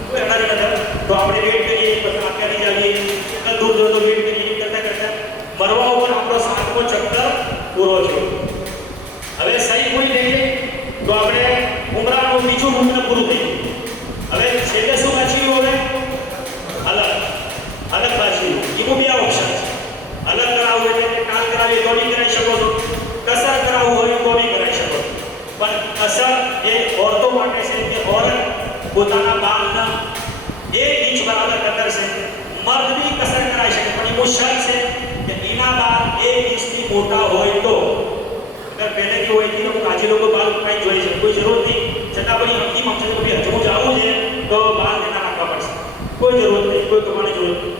कोई अड़चन नहीं तो આપણે વેટ કરીએ પછી આગે લઈ જઈએ કેટલા દૂર દૂર તો વેટ કરીએ કરતા કરતા મરવા ઉપર આપણો સાતમો ચક્કર પૂરો થયો હવે સહી પૂરી થઈ ગઈ તો આપણે ઉમરાનું બીજું રૂકન પૂરું થઈ હવે છેલ્લે શું બાકી હવે અલગ અલગ બાકી એમાં બે ઓપ્શન છે અલગ કરાવવું હોય એટલે કાલ કરાવી તો બી કરી શકો છો કસર કરાવવું હોય તો બી કરી શકો પણ કસર એ औरतों માટે છે કે औरत પોતાના બાલના 1 ઇંચ બરાબર કતર છે મર્દ भी કસર કરાવી શકે પણ એ મુશ્કેલ છે કે એના બાલ 1 ઇંચથી મોટા હોય તો અગર પહેલેથી હોય તો આજે લોકો બાલ કાઈ જોઈ છે કોઈ જરૂર નહીં છતાં પણ હકીમ हमसे को भी हजमो जाવું છે તો બાલ દેના રાખવા પડશે કોઈ જરૂર નહીં કોઈ કમાની જરૂર નહીં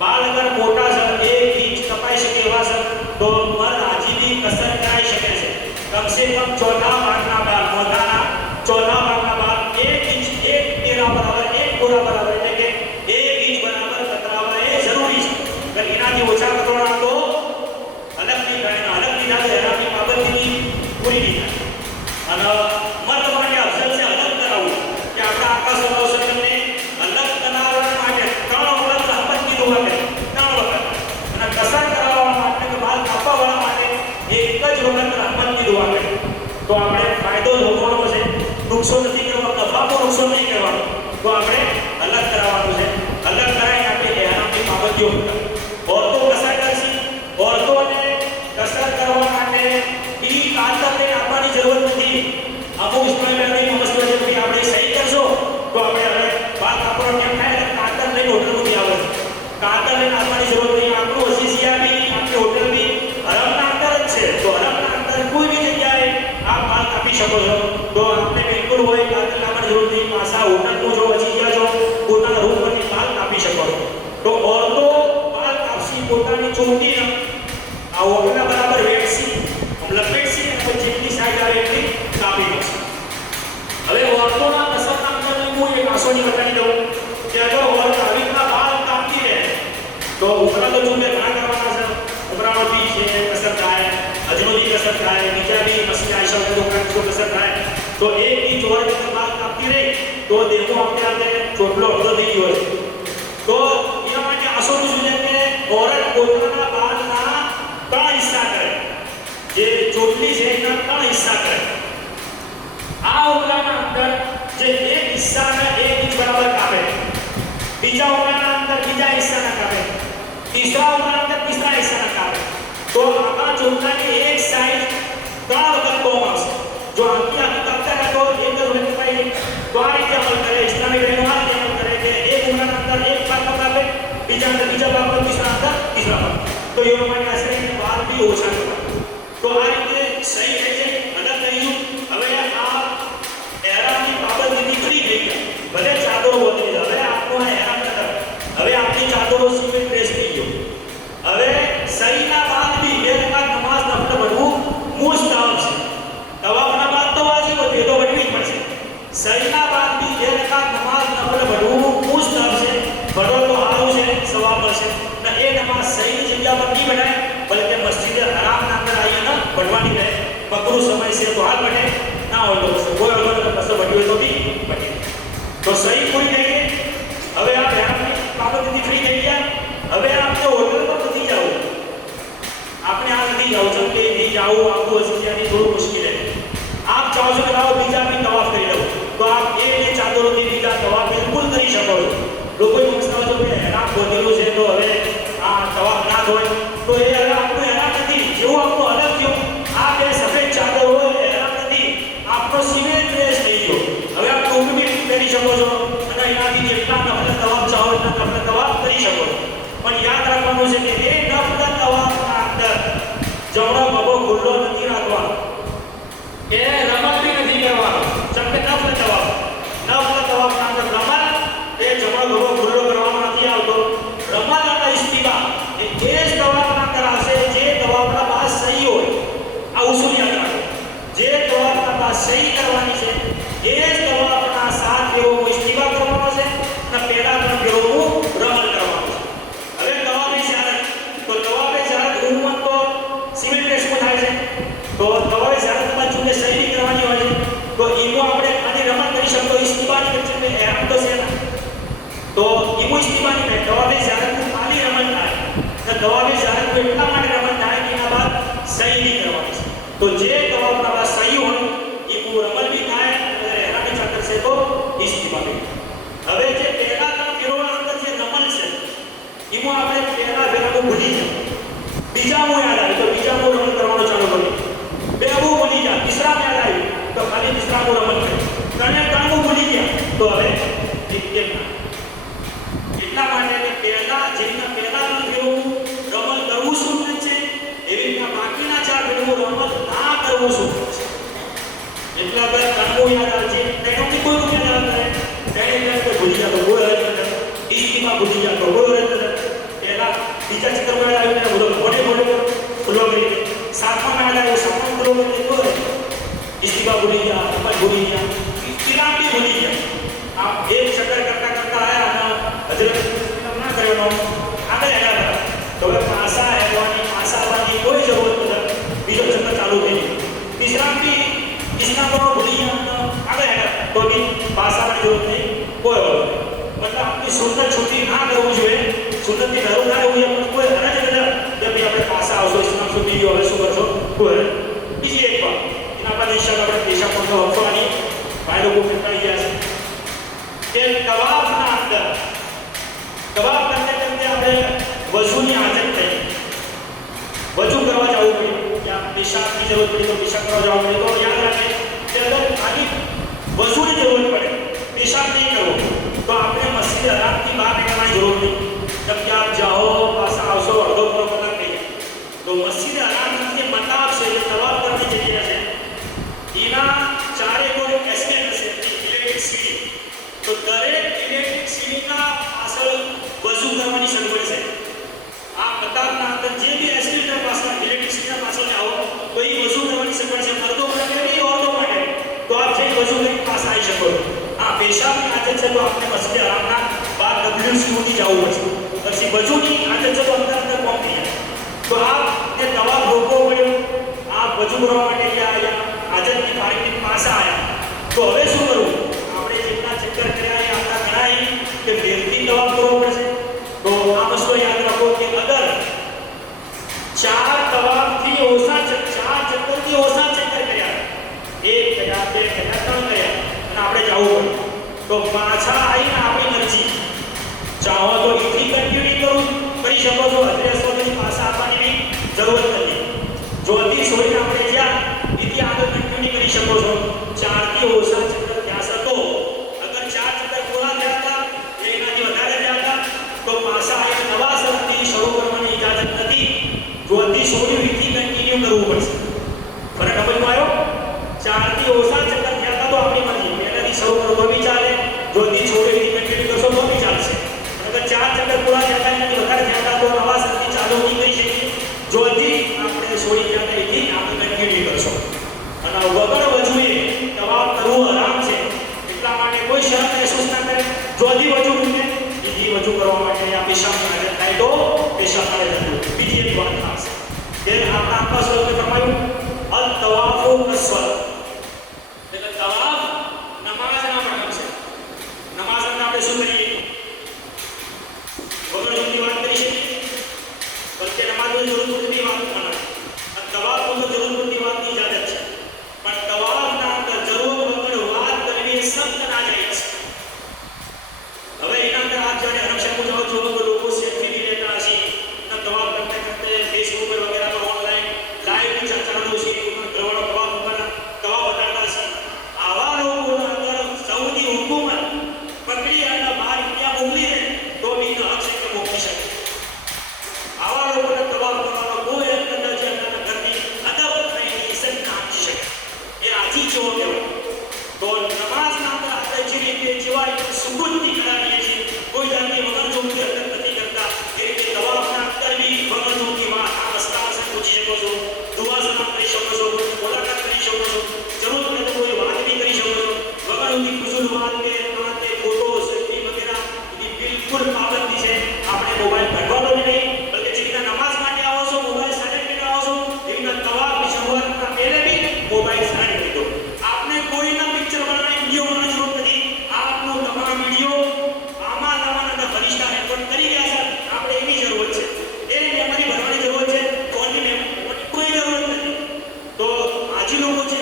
બાલ અગર મોટા છે 1 ઇંચ કપાઈ શકે એવા છે તો મર્દ આજે भी કસર કરાવી શકે છે कम से कम चौथा भागना बाल मोटाना चौथा भागना बाल 1 इंच 1 तेरा बराबर 1 पूरा बराबर એટલે કે 1 તો આપણે ફાયદો ભોગવવાનો છે, નુકસાન નથી કરવાનો, નફામાં નુકસાન નહીં કરવાનું, તો આપણે અલગ કરાવવાનું છે. અલગ કરાવીને આપણે એહરામની પાબંદીઓ ઓરતો કસરત કરશે. ઓરતોને કસરત કરવા માટે ઈ કાતર લઈને આપવાની જરૂર નથી. અમુક ઇસ્લામી સમજતો છે કે આપણે સહી કરશો તો આપણે હવે વાત આપણો કેમ થાય કે કાતર લઈને હોટલ નથી આવે. કાતર લઈને આપવાની જરૂર નહીં. આપણું ઓસીસીઆર બી આપણી હોટલ બી હરમના અંદર જ છે. તો હરમના અંદર કોઈ બી જગ્યાએ આપ માલ કાપી શકો છો. તો આપણે બિલકુલ હોય કાતર લાવવાની જરૂર નહીં. પાછા હોટલનું જો ઓસીસીઆર જો પોતાના રૂમ પરથી માલ કાપી શકો છો. તો ઓરતો માલ કાપસી પોતાની ચોટી આ હોટલના બરાબર વેચસી લપેટસી અને પછી જેટલી સાઈઝ આવે એટલી કાપી નાખશે. હવે ઓરતોના કસરતના અંદર હું એક આસોની બતાવી દઉં કે અગર ઓરત આવી રીતના બાલ કાપતી રહે તો ઉપરા તો ચૂંટે ઘણા કરવાના છે. ઉપરાણોથી છે કસરત થાય, અજનોથી કસરત થાય, બીજા બી મશીન આઈશા વગેરે દુકાન જો કસરત થાય તો એક ઇંચ ઓરત બાલ કાપતી રહી તો દેહો આપણે ચોટલો અડધો થઈ ગયો છે. તો એના માટે આસોનું શું છે કે ઓરત પોતાના બાલના 3 હિસ્સા કરે. જે ચોટલી છે એના 3 હિસ્સા કરે. આ ઉંગલાના અંદર જે એક હિસ્સાના 1 ઇંચ બરાબર કાપે, બીજા ઉંગલાના અંદર બીજા હિસ્સાના કાપે, ત્રીજા ઉંગલાના અંદર ત્રીજા હિસ્સાના કાપે. તો આ ચોટલાની એક સાઈડ 3 વખત કોમ આવશે. જો આખી કાપતા રહે તો એક જ વખત ભાઈ તો આ રીતે અમલ કરે. ઇસ્લામી બહેનો આ રીતે અમલ કરે કે એક ઉંગલાના અંદર એક ભાગ કાપે, બીજા અંદર બીજા ભાગ, ત્રીજા અંદર ત્રીજા ભાગ. તો એ પ્રમાણે આશરે બાર બી ઓછા કપાય. તો આ રીતે સહી થઈ જાય. અલગ થઈ ગયું. હવે આ એહરામની પાબંદી નીકળી ગઈ. ભલે ચાદરો બદલી જાય. હવે આપણો એહરામ નથી. હવે આપણી ચાદરો સિમેન્ટ ડ્રેસ થઈ ગયો. હવે સહીના બાદ બી 2 રકાત નમાઝ નફલ ભરવું મુસ્તહબ છે. તવાફના બાદ તો વાજિબ હોય, તો ભરવી જ પડશે. સહીના બાદ બી 2 રકાત નમાઝ નફલ ભરવું મુસ્તહબ છે. ભરો તો સારું છે, સવાબ મળશે. ને એ નમાઝ સહીની જગ્યા પર નહીં બનાય, બલકે મસ્જિદ હરામના અંદર આવીને ભણવાની રહે. મકરૂહ સમય છે તો હાલ બને, ના હોય તો કોઈ અગર કસો ભટ્યો તો બી બને. તો સહી પૂરી થઈ ગઈ. હવે આ એહરામની પાબંદી ફ્રી થઈ ગયા. હવે આપણે હોટલમાં નથી જવું. આપણે આ નથી જવું, ચમકે નહીં જવું, આપણું હશે ત્યાંની થોડું મુશ્કેલ છે. આપ ચાહો છો કે લાવો બીજા બી તવાફ કરી દઉં તો આપ એ ચાદરોથી બીજા તવાફ બિલકુલ કરી શકો છો. લોકો પૂછતા હોય કે એહરામ બોલેલું છે તો હવે આ તવાફ ના હોય તો એ હવે આપણું એહરામ નથી. જેવું આપણું અલગ થયું, આ 2 સફેદ ચાદર હોય એહરામ નથી, આપણો સિમેન્ટ ડ્રેસ થઈ ગયો. હવે આપ ટોપી બી પહેરી શકો છો અને એનાથી જેટલા નફલ તવાફ ચાહો એટલા નફલ તવાફ કરી શકો છો. પણ યાદ રાખવાનું છે કે એ નફલ તવાફના અંદર જમણો ખભો ખુલ્લો નથી રાખવાનો, એ રમત બી નથી કરવાનો. જેમ કે નફલ તવાફના અંદર રમત એ જમણો ખભો ખુલ્લો કરવાનો નથી આવતો. રમત અને ઇસ્તિબા એ જ તવાફના અંદર આવશે જે તવાફના બાદ સહી હોય. આ ઉસૂલ યાદ રાખો. જે તવાફના બાદ સહી કરવાની છે એ જ તવાફના 7 ફેરોમાં ઇસ્તિબા કરવાનો છે અને પહેલા 3 ફેરોમાં રમત કરવાનો છે. હવે તવાફે ઝિયારત, તો તવાફે ઝિયારત ઉમ્મત તો સિવિલ ડ્રેસમાં થાય છે. તો તવાફે ઝિયારતમાં ચૂંટે સહી કરવાની હોય છે. તો એમાં આપણે ખાલી રમત કરી શકતો, ઇસ્તિબાની કરી શકતો, એહરામ તો છે ને. તો એમાં ઇસ્તિબાની થાય. તવાફે ઝિયારતમાં ખાલી રમત થાય. તો તવાફે ઝિયારતમાં એટલા માટે રમત થાય કે એના બાદ સહી નહીં કરવાની છે. તો જે તવાફના બાદ સહી હોય એ રમત બી થાય અને એહરામી ચાદર છે તો ઇસ્તિબા બી. હવે જે પહેલા 3 ફેરોના અંદર જે રમત છે એમાં આપણે પહેલા ફેરાનું ભૂલી જાય, બીજામાં યાદ આવે તો બીજામાં રમત કરવાનું ચાલુ કરીએ, 2 ભૂલી જાય, ત્રીસરામાં યાદ આવ્યું તો ખાલી ત્રીસરામાં રમત કરીએ, 3 ભૂલી ગયા તો હવે એટલા માટે પહેલા જેના પહેલા ફેરવું રમત કરવું શું છે, એવી રીતના બાકીના 4 ફેરવું રમત ના કરવું શું છે. એટલા બધા કામો યાદ આવશે. તેનાથી કોઈ રૂપિયા યાદ કરે તેને ભૂલી જતો, કોઈ હરજ ઇસ્તીમાં ભૂલી જતો, કોઈ હરજ પહેલા બીજા ચક્કરમાં યાદ આવ્યું બોલો મોટે ફૂલો કરી, 7માં યાદ આવ્યું 7માં ફૂલો કરી, કોઈ ઇસ્તીમાં ભૂલી ગયા, રમત ભૂલી ગયા, ઇસ્તીમાં બી ભૂલી ગયા. આપ એક ચક્કર કરતા આયા અને હજરત ના કર્યો આગળ હેડા તો હવે પાસા આવવાની કોઈ જરૂર નથી. બીજો ચક્કર ચાલુ થઈ ગયો. ત્રીસરા બી ઇસ્લામ ભૂલી ગયા આગળ હેડા તો બી પાસાની જરૂર નહીં, કોઈ જરૂર નહીં. મતલબ આપણી સુન્નત છૂટી ના કરવું જોઈએ, સુન્નતથી ઘરું ના રહેવું જોઈએ, પણ કોઈ હરજ નથી કે ભાઈ આપણે પાસા આવશો, ઇસ્લામ છૂટી ગયો હવે શું કરશો, કોઈ બીજી એક વાત એના પર નિશાન આપણે પેશાબ કરતો આપવાની ભાઈ લોકો કરતા ગયા છે કે તવાફના અંદર તવાફ કરતે કરતે આપણે વજૂની આદત થઈ વજૂ કરવા જવું પડ્યું કે આ પેશાબની જરૂર પડી તો પેશાબ કરવા જવું પડ્યું તો યાદ રાખે કે અગર ખાલી વજૂની જરૂર પડે पेशाब नहीं करो तो आपने मस्जिद हराम की बाहर निकलने की जरूरत नहीं जब कि आप जाओ पास आओ अर्धो पूरा पता नहीं तो मस्जिद हराम के मताब से तवाफ करने चाहिए है इना चारे को एस्केप से इलेक्ट्रिक सीढ़ी तो दरेक इलेक्ट्रिक सीढ़ी का असल वजू करवानी शરૂ છે આ મતાબના અંદર જે બી એસ્કેલેટર પાસે ઇલેક્ટ્રિક सीढ़ी પાસે આવો તો એ વજુ કરવાની શરૂ છે મર્દો માટે નહીં औरतों માટે તો આપ જે વજુ કરી પાસ આવી શકો हाँ पेशाब की आदत से तो आपने मस्जिद हराम ना बाहर WC जाऊँ પછી વજૂની આદત છે તો અંદર પહોંચી જાય તો આપને તવાફ રોકવો પડ્યો આપ વજૂ કરવા માટે ગયા या આદતની પાણીની પાસે આવ્યા તો હવે શું કરવું આપણે જેટલા ચક્કર કર્યા એ આપણા ઘણા કે ફેરથી તવાફ કરવો પડશે તો આ વસ્તુ યાદ રાખો કે અગર 4 તવાફથી ઓછા 4 ચક્કરથી ઓછા ચક્કર કર્યા 1 કર્યા 2 કર્યા 3 કર્યા આપણે જવું પડે તો પાછા આવીને આપણી મરજી ચાહો તો ઇથી કન્ટિન્યુ કરી શકો છો અધ્યાસ વગરની પાછા આપવાની બી જરૂરત નથી જો અતિ છોડીને આપણે જ્યાં ઇથી આગળ કન્ટિન્યુ કરી શકો છો 4 થી ઓછા ચક્કર થયા શકો અગર 4 ચક્કર પૂરા થયા હતા એનાથી વધારે થયા હતા તો પાછા આવીને નવા શરતથી શરૂ કરવાની ઇજાજત નથી જો અતિ છોડ્યું ઇથી કન્ટિન્યુ કરવું પડશે ફરક સમજમાં આવ્યો 4 થી ઓછા ચક્કર થયા હતા તો આપણી મરજી શરૂ કરો તો भी ચાલે જો દી છોડે દી કન્ટિન્યુ કરશો તો भी ચાલશે અગર 4 ચક્કર પૂરા થયા એનાથી વધારે થયા હતા તો નવા શરતી ચાલુ નહીં કરી શકીએ જો દી આપણે છોડી ગયા એથી આપણે કન્ટિન્યુ કરશો અને વગર વજૂએ તવાફ કરવું હરામ છે એટલા માટે કોઈ શરત મહેસૂસ ના કરે જો દી વજૂ મૂકે બીજી વજૂ કરવા માટે આ પેશાબની આદત થાય તો પેશાબ કરે જતું બીજી એક વાત ખાસ કે આપણા આખા સ્વરૂપે ફરમાયું અલ તવાફુ અસ્વર એટલે તવાફ નમાઝના પ્રકાર છે નમાઝના આપણે શું કરીએ વગરની વાત કરી છે બલકે નમાઝની જરૂર પૂરતી વાત કરવાના અને તવાફની તો જરૂર પૂરતી વાતની ઇજાજત છે પણ તવાફના અંદર જરૂર વગર વાત કરવી સખ્ત નાજાયઝ છે હવે એના અંદર આપ જાણે હરક્ષા જાઓ છો તો લોકો સેલ્ફી બી લેતા હશે અને તવાફ કરતે કરતે ફેસબુક પર વગેરે પર ઓનલાઈન લાઈવ બી ચાલુ છે ઘરવાળો તવાફ બતાડતા હશે આવા લોકોના અંદર સૌદી હુકુમત પકડી અને બહાર ત્યાં મોકલી દે તો બી હક છે કે મોકલી શકે આવા લોકોને તવાફ કરવાનો કોઈ અંદર છે એના ઘરની અદબ નહીં ઇજ્જત ના આપી શકે એ આજી જેવો કહેવાય તો નમાઝના અંદર આપણે જે રીતે જેવા સુકૂનથી કરાવીએ છીએ કોઈ જાતની વગરજોગથી અદબ નથી કરતા એ રીતે તવાફના અંદર બી વગરજોગથી વાત આ રસ્તા પાસે પૂછી શકો છો દુઆ સલામ કરી શકો છો મુલાકાત કરી શકો છો જરૂર પડે તો કોઈ વાત બી કરી શકો છો વગરથી ફુઝુલ વાત કે ફોટો સેલ્ફી વગેરે એની બિલકુલ પાબંદી છે આપણે મોબાઈલ કાઢવાનો જ નહીં બલકે જેટલા નમાઝ માટે આવો છો મોબાઈલ સાઇલેન્ટ કરીને આવો છો એના તવાફની શરૂઆતના પહેલે બી મોબાઈલ સાઇલેન્ટ કરી દો આપને કોઈના પિક્ચર બનાવી વિડીયો બનાવવાની જરૂર નથી આપનો તમામ વિડીયો આમાં તમારા ફરિશ્તા રેકોર્ડ કરી ગયા છે આપણે એની જરૂર છે એની મેમરી ભરવાની જરૂર છે ફોનની મેમરી કોઈ જરૂર નથી તો આજી લોકો છે